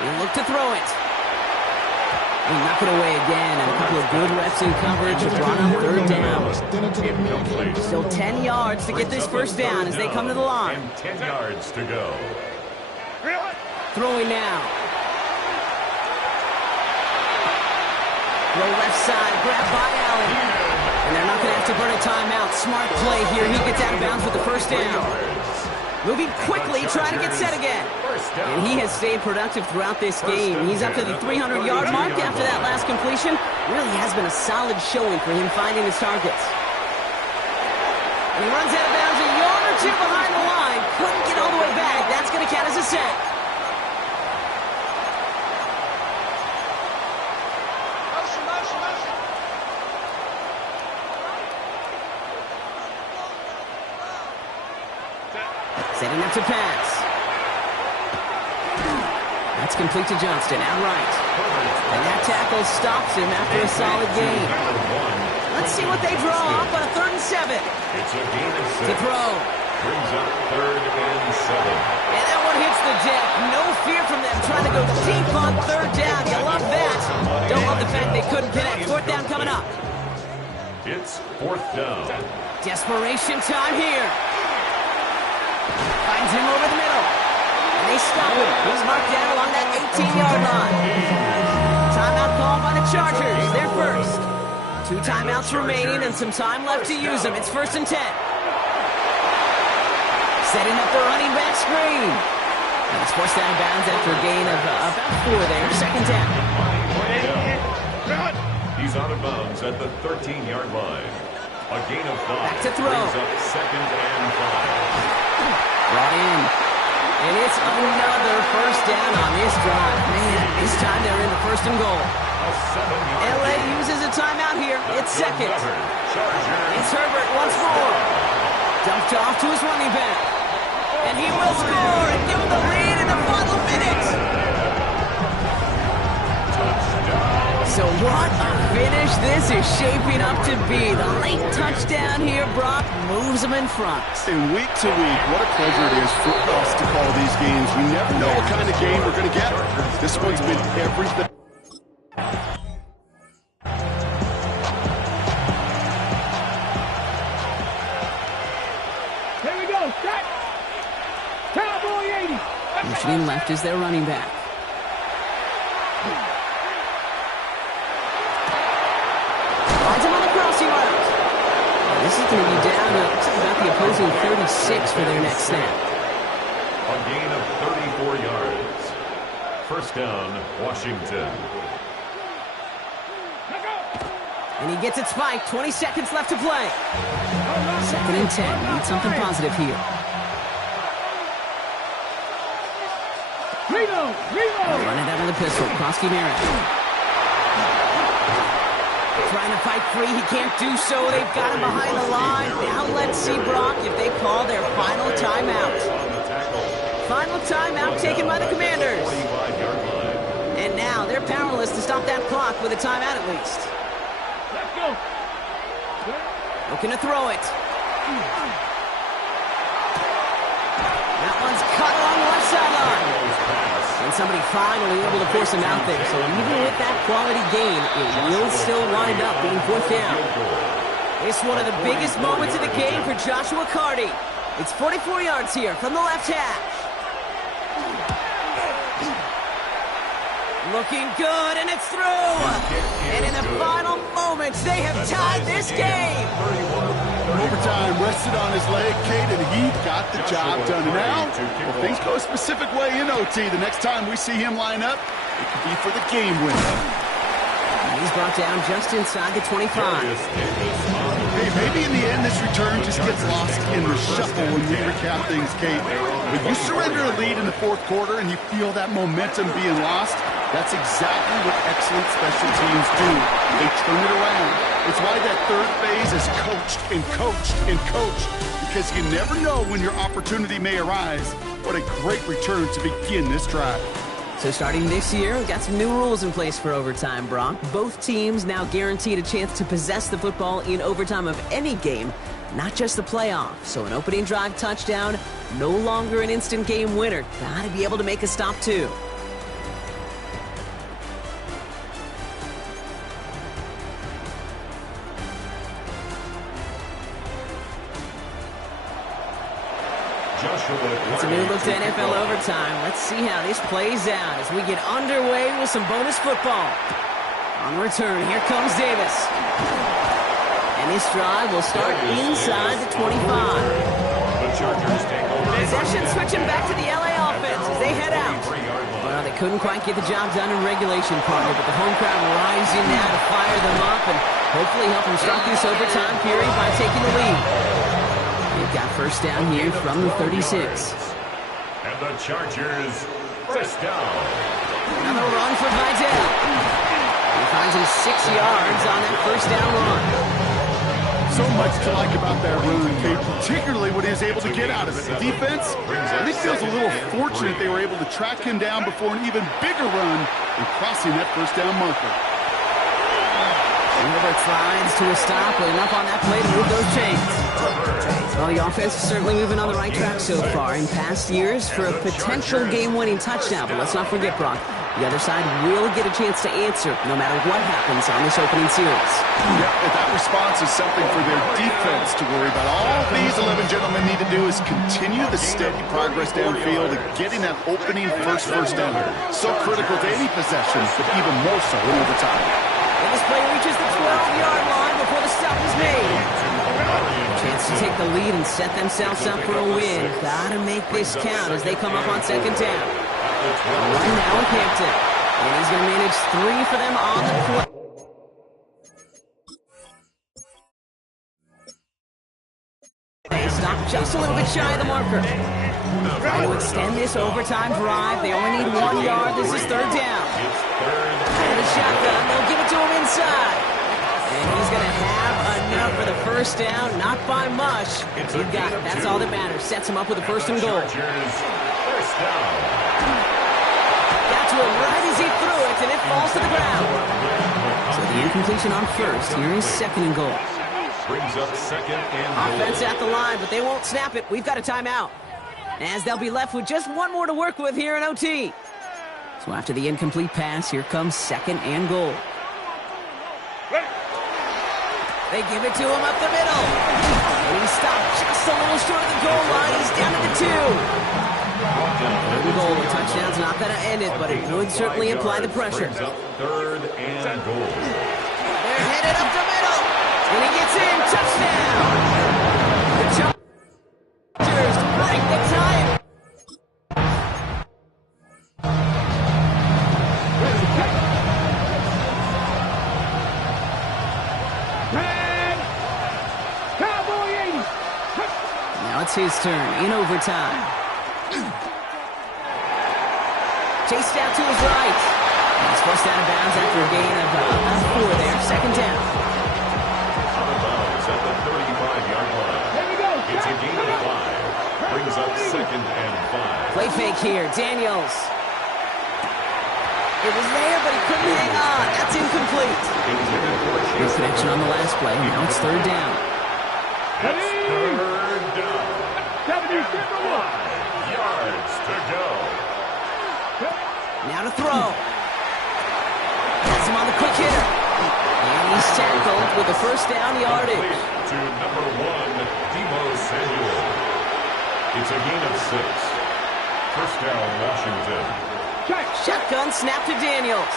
He'll look to throw it. He knocked it away again, and a couple of good reps in coverage have brought on third down. Still 10 yards to get this first down as they come to the line. And 10 yards to go. Throwing now. Throw left side, grabbed by Allen. And they're not going to have to burn a timeout. Smart play here. He gets out of bounds with the first down. Moving quickly, trying to get set again. And he has stayed productive throughout this game. He's up to the 300-yard mark after that last completion. Really has been a solid showing for him finding his targets. And he runs out of bounds a yard or two behind the line. Couldn't get all the way back. That's going to count as a sack. Setting up to pass. That's complete to Johnston, outright. And that tackle stops him after a solid gain. Let's see what they draw up on a 3rd and 7. It's a gain of 6. To throw. Brings up 3rd and 7. And that one hits the deck. No fear from them trying to go deep on third down. You love that. Don't love the fact they couldn't connect. 4th down coming up. It's 4th down. Desperation time here. Finds him over the middle. And they stop him. He's marked down along that 18-yard line. Timeout called by the Chargers. They're first. 2 timeouts remaining and some time left to use them. It's 1st and 10. Setting up the running back screen. And it's forced out of bounds after a gain of about 4 there. 2nd down. He's out of bounds at the 13-yard line. A gain of 5. Back to throw. Brings up 2nd and 5. Brought in. And it's another first down on this drive. Man, this time they're in the 1st and goal. LA uses a timeout here. It's 2nd. It's Herbert once more. Dumped off to his running back. And he will score and give him the lead in the final minute. So what a finish this is shaping up to be. The late touchdown here, Brock, moves them in front. And week to week, what a pleasure it is for us to call these games. We never know what kind of game we're going to get. This one's been everything. Here we go. Set. Cowboy 80. Motioning left is their running back. Finds him on the crossing route. This is going to be down to about the opposing 36 for their next snap. A gain of 34 yards. 1st down, Washington. And he gets it spiked. 20 seconds left to play. 2nd and 10. Need something positive here. Reload. Run it out of the pistol. Krosky Merritt. Trying to fight free. He can't do so. They've got him behind the line. Now let's see, Brock, if they call their final timeout. Final timeout taken by the Commanders. And now they're powerless to stop that clock with a timeout at least. Let's go. Looking to throw it. That one's cut along the left sideline. And somebody finally able to force him out there. So even with that quality gain, it will still wind up being 4th down. It's one of the biggest moments of the game for Joshua Carty. It's 44 yards here from the left hash. Looking good, and it's through. And in the final moments, they have tied this game. Overtime, rested on his leg, Kate, and he got the job done. And now, if things go a specific way in OT, the next time we see him line up, it could be for the game winner. He's brought down just inside the 25. Hey, maybe in the end this return just gets lost in the shuffle when we recap things, Kate. When you surrender a lead in the 4th quarter and you feel that momentum being lost, that's exactly what excellent special teams do. They turn it around. It's why that 3rd phase is coached and coached and coached, because you never know when your opportunity may arise. What a great return to begin this drive. So starting this year, we've got some new rules in place for overtime, Brock. Both teams now guaranteed a chance to possess the football in overtime of any game, not just the playoffs. So an opening drive touchdown, no longer an instant game winner. Got to be able to make a stop, too. It's a new look to NFL overtime. Let's see how this plays out as we get underway with some bonus football. On the return, here comes Davis. And this drive will start inside the 25. Possession switching back to the LA offense as they head out. Well, they couldn't quite get the job done in regulation, partner, but the home crowd rising now to fire them up and hopefully help them start this overtime period by taking the lead. They've got 1st down here from the 36. And the Chargers, 1st down. Another run for Vidal. He finds him 6 yards on that 1st down run. So much to like about that run, Kate, particularly what he was able to get out of it. The defense, I think, feels a little fortunate they were able to track him down before an even bigger run and crossing that 1st down marker. Gilbert slides to a stop with enough on that play to move those chains. Well, the offense is certainly moving on the right track so far in past years for a potential game-winning touchdown. But let's not forget, Brock, the other side will get a chance to answer no matter what happens on this opening series. Yeah, and that response is something for their defense to worry about. All these 11 gentlemen need to do is continue the steady progress downfield and getting that opening first down. So critical to any possession, but even more so in overtime. And this play reaches the 12-yard line before the stop is made. Chance to take the lead and set themselves up for a win. Gotta make this count as they come up on 2nd down. Right now with Hampton. And he's going to manage 3 for them on the play. They stop just a little bit shy of the marker. Trying to extend this overtime drive. They only need 1 yard. This is 3rd down. And the shotgun, they'll give it to him inside. And he's going to have enough for the 1st down, not by much. You got it. That's all that matters. Sets him up with a 1st and goal. Got to him right as he threw it, and it falls to the ground. So the incompletion on 1st. Here is 2nd and goal. Brings up 2nd and goal. Offense at the line, but they won't snap it. We've got a timeout. As they'll be left with just 1 more to work with here in OT. So after the incomplete pass, here comes 2nd and goal. They give it to him up the middle. And he stopped just a little short of the goal line. He's down to the 2. 3rd and goal. A touchdown's not going to end it, but it would certainly imply the pressure. 3rd and goal. They're headed up the middle. And he gets in. Touchdown. The Chargers break the tie. Now it's his turn in overtime. Chased out to his right. He's forced out of bounds after a gain of about 4 there. 2nd down. Out of bounds at the 35-yard line. It's a gain of 5. Brings up 2nd and 5. Play fake here. Daniels. It was there, but he couldn't hang on. That's incomplete. No connection on the last play. Now it's 3rd down. It's 3rd down. 5 yards to go. Now to throw. Has him on the quick hitter. And he's tackled with the first down yardage. To number 1, Deebo Samuel. It's a gain of 6. First down, Washington. Shotgun snap to Daniels.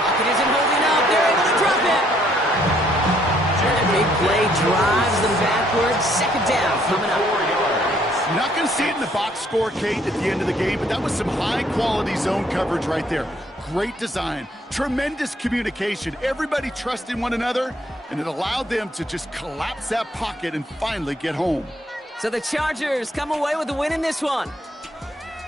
Pocket isn't holding up. They're able to drop it. And a big play drives them backwards. Second down coming up. You're not going to see it in the box score, Kate, at the end of the game, but that was some high-quality zone coverage right there. Great design, tremendous communication, everybody trusting one another, and it allowed them to just collapse that pocket and finally get home. So the Chargers come away with a win in this one.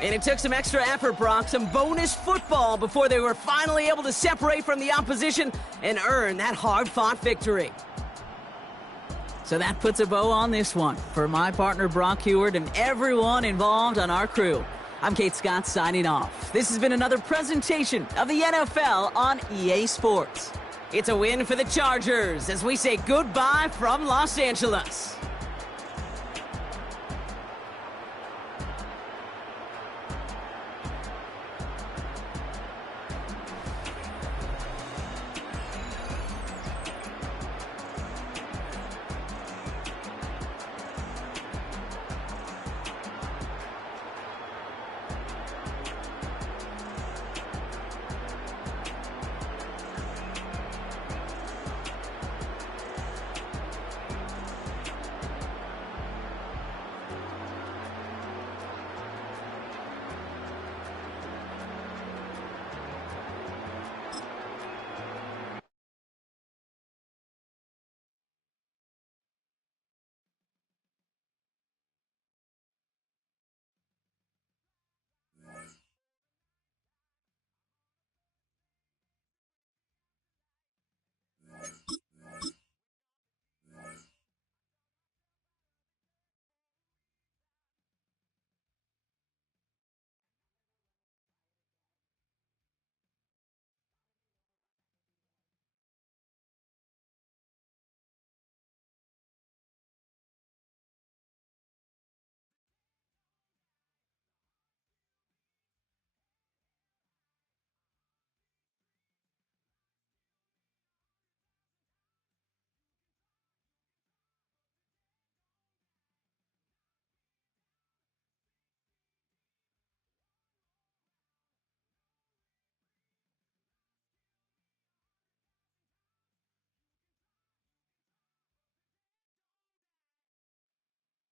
And it took some extra effort, Brock, some bonus football before they were finally able to separate from the opposition and earn that hard-fought victory. So that puts a bow on this one. For my partner, Brock Huard, and everyone involved on our crew, I'm Kate Scott signing off. This has been another presentation of the NFL on EA Sports. It's a win for the Chargers as we say goodbye from Los Angeles.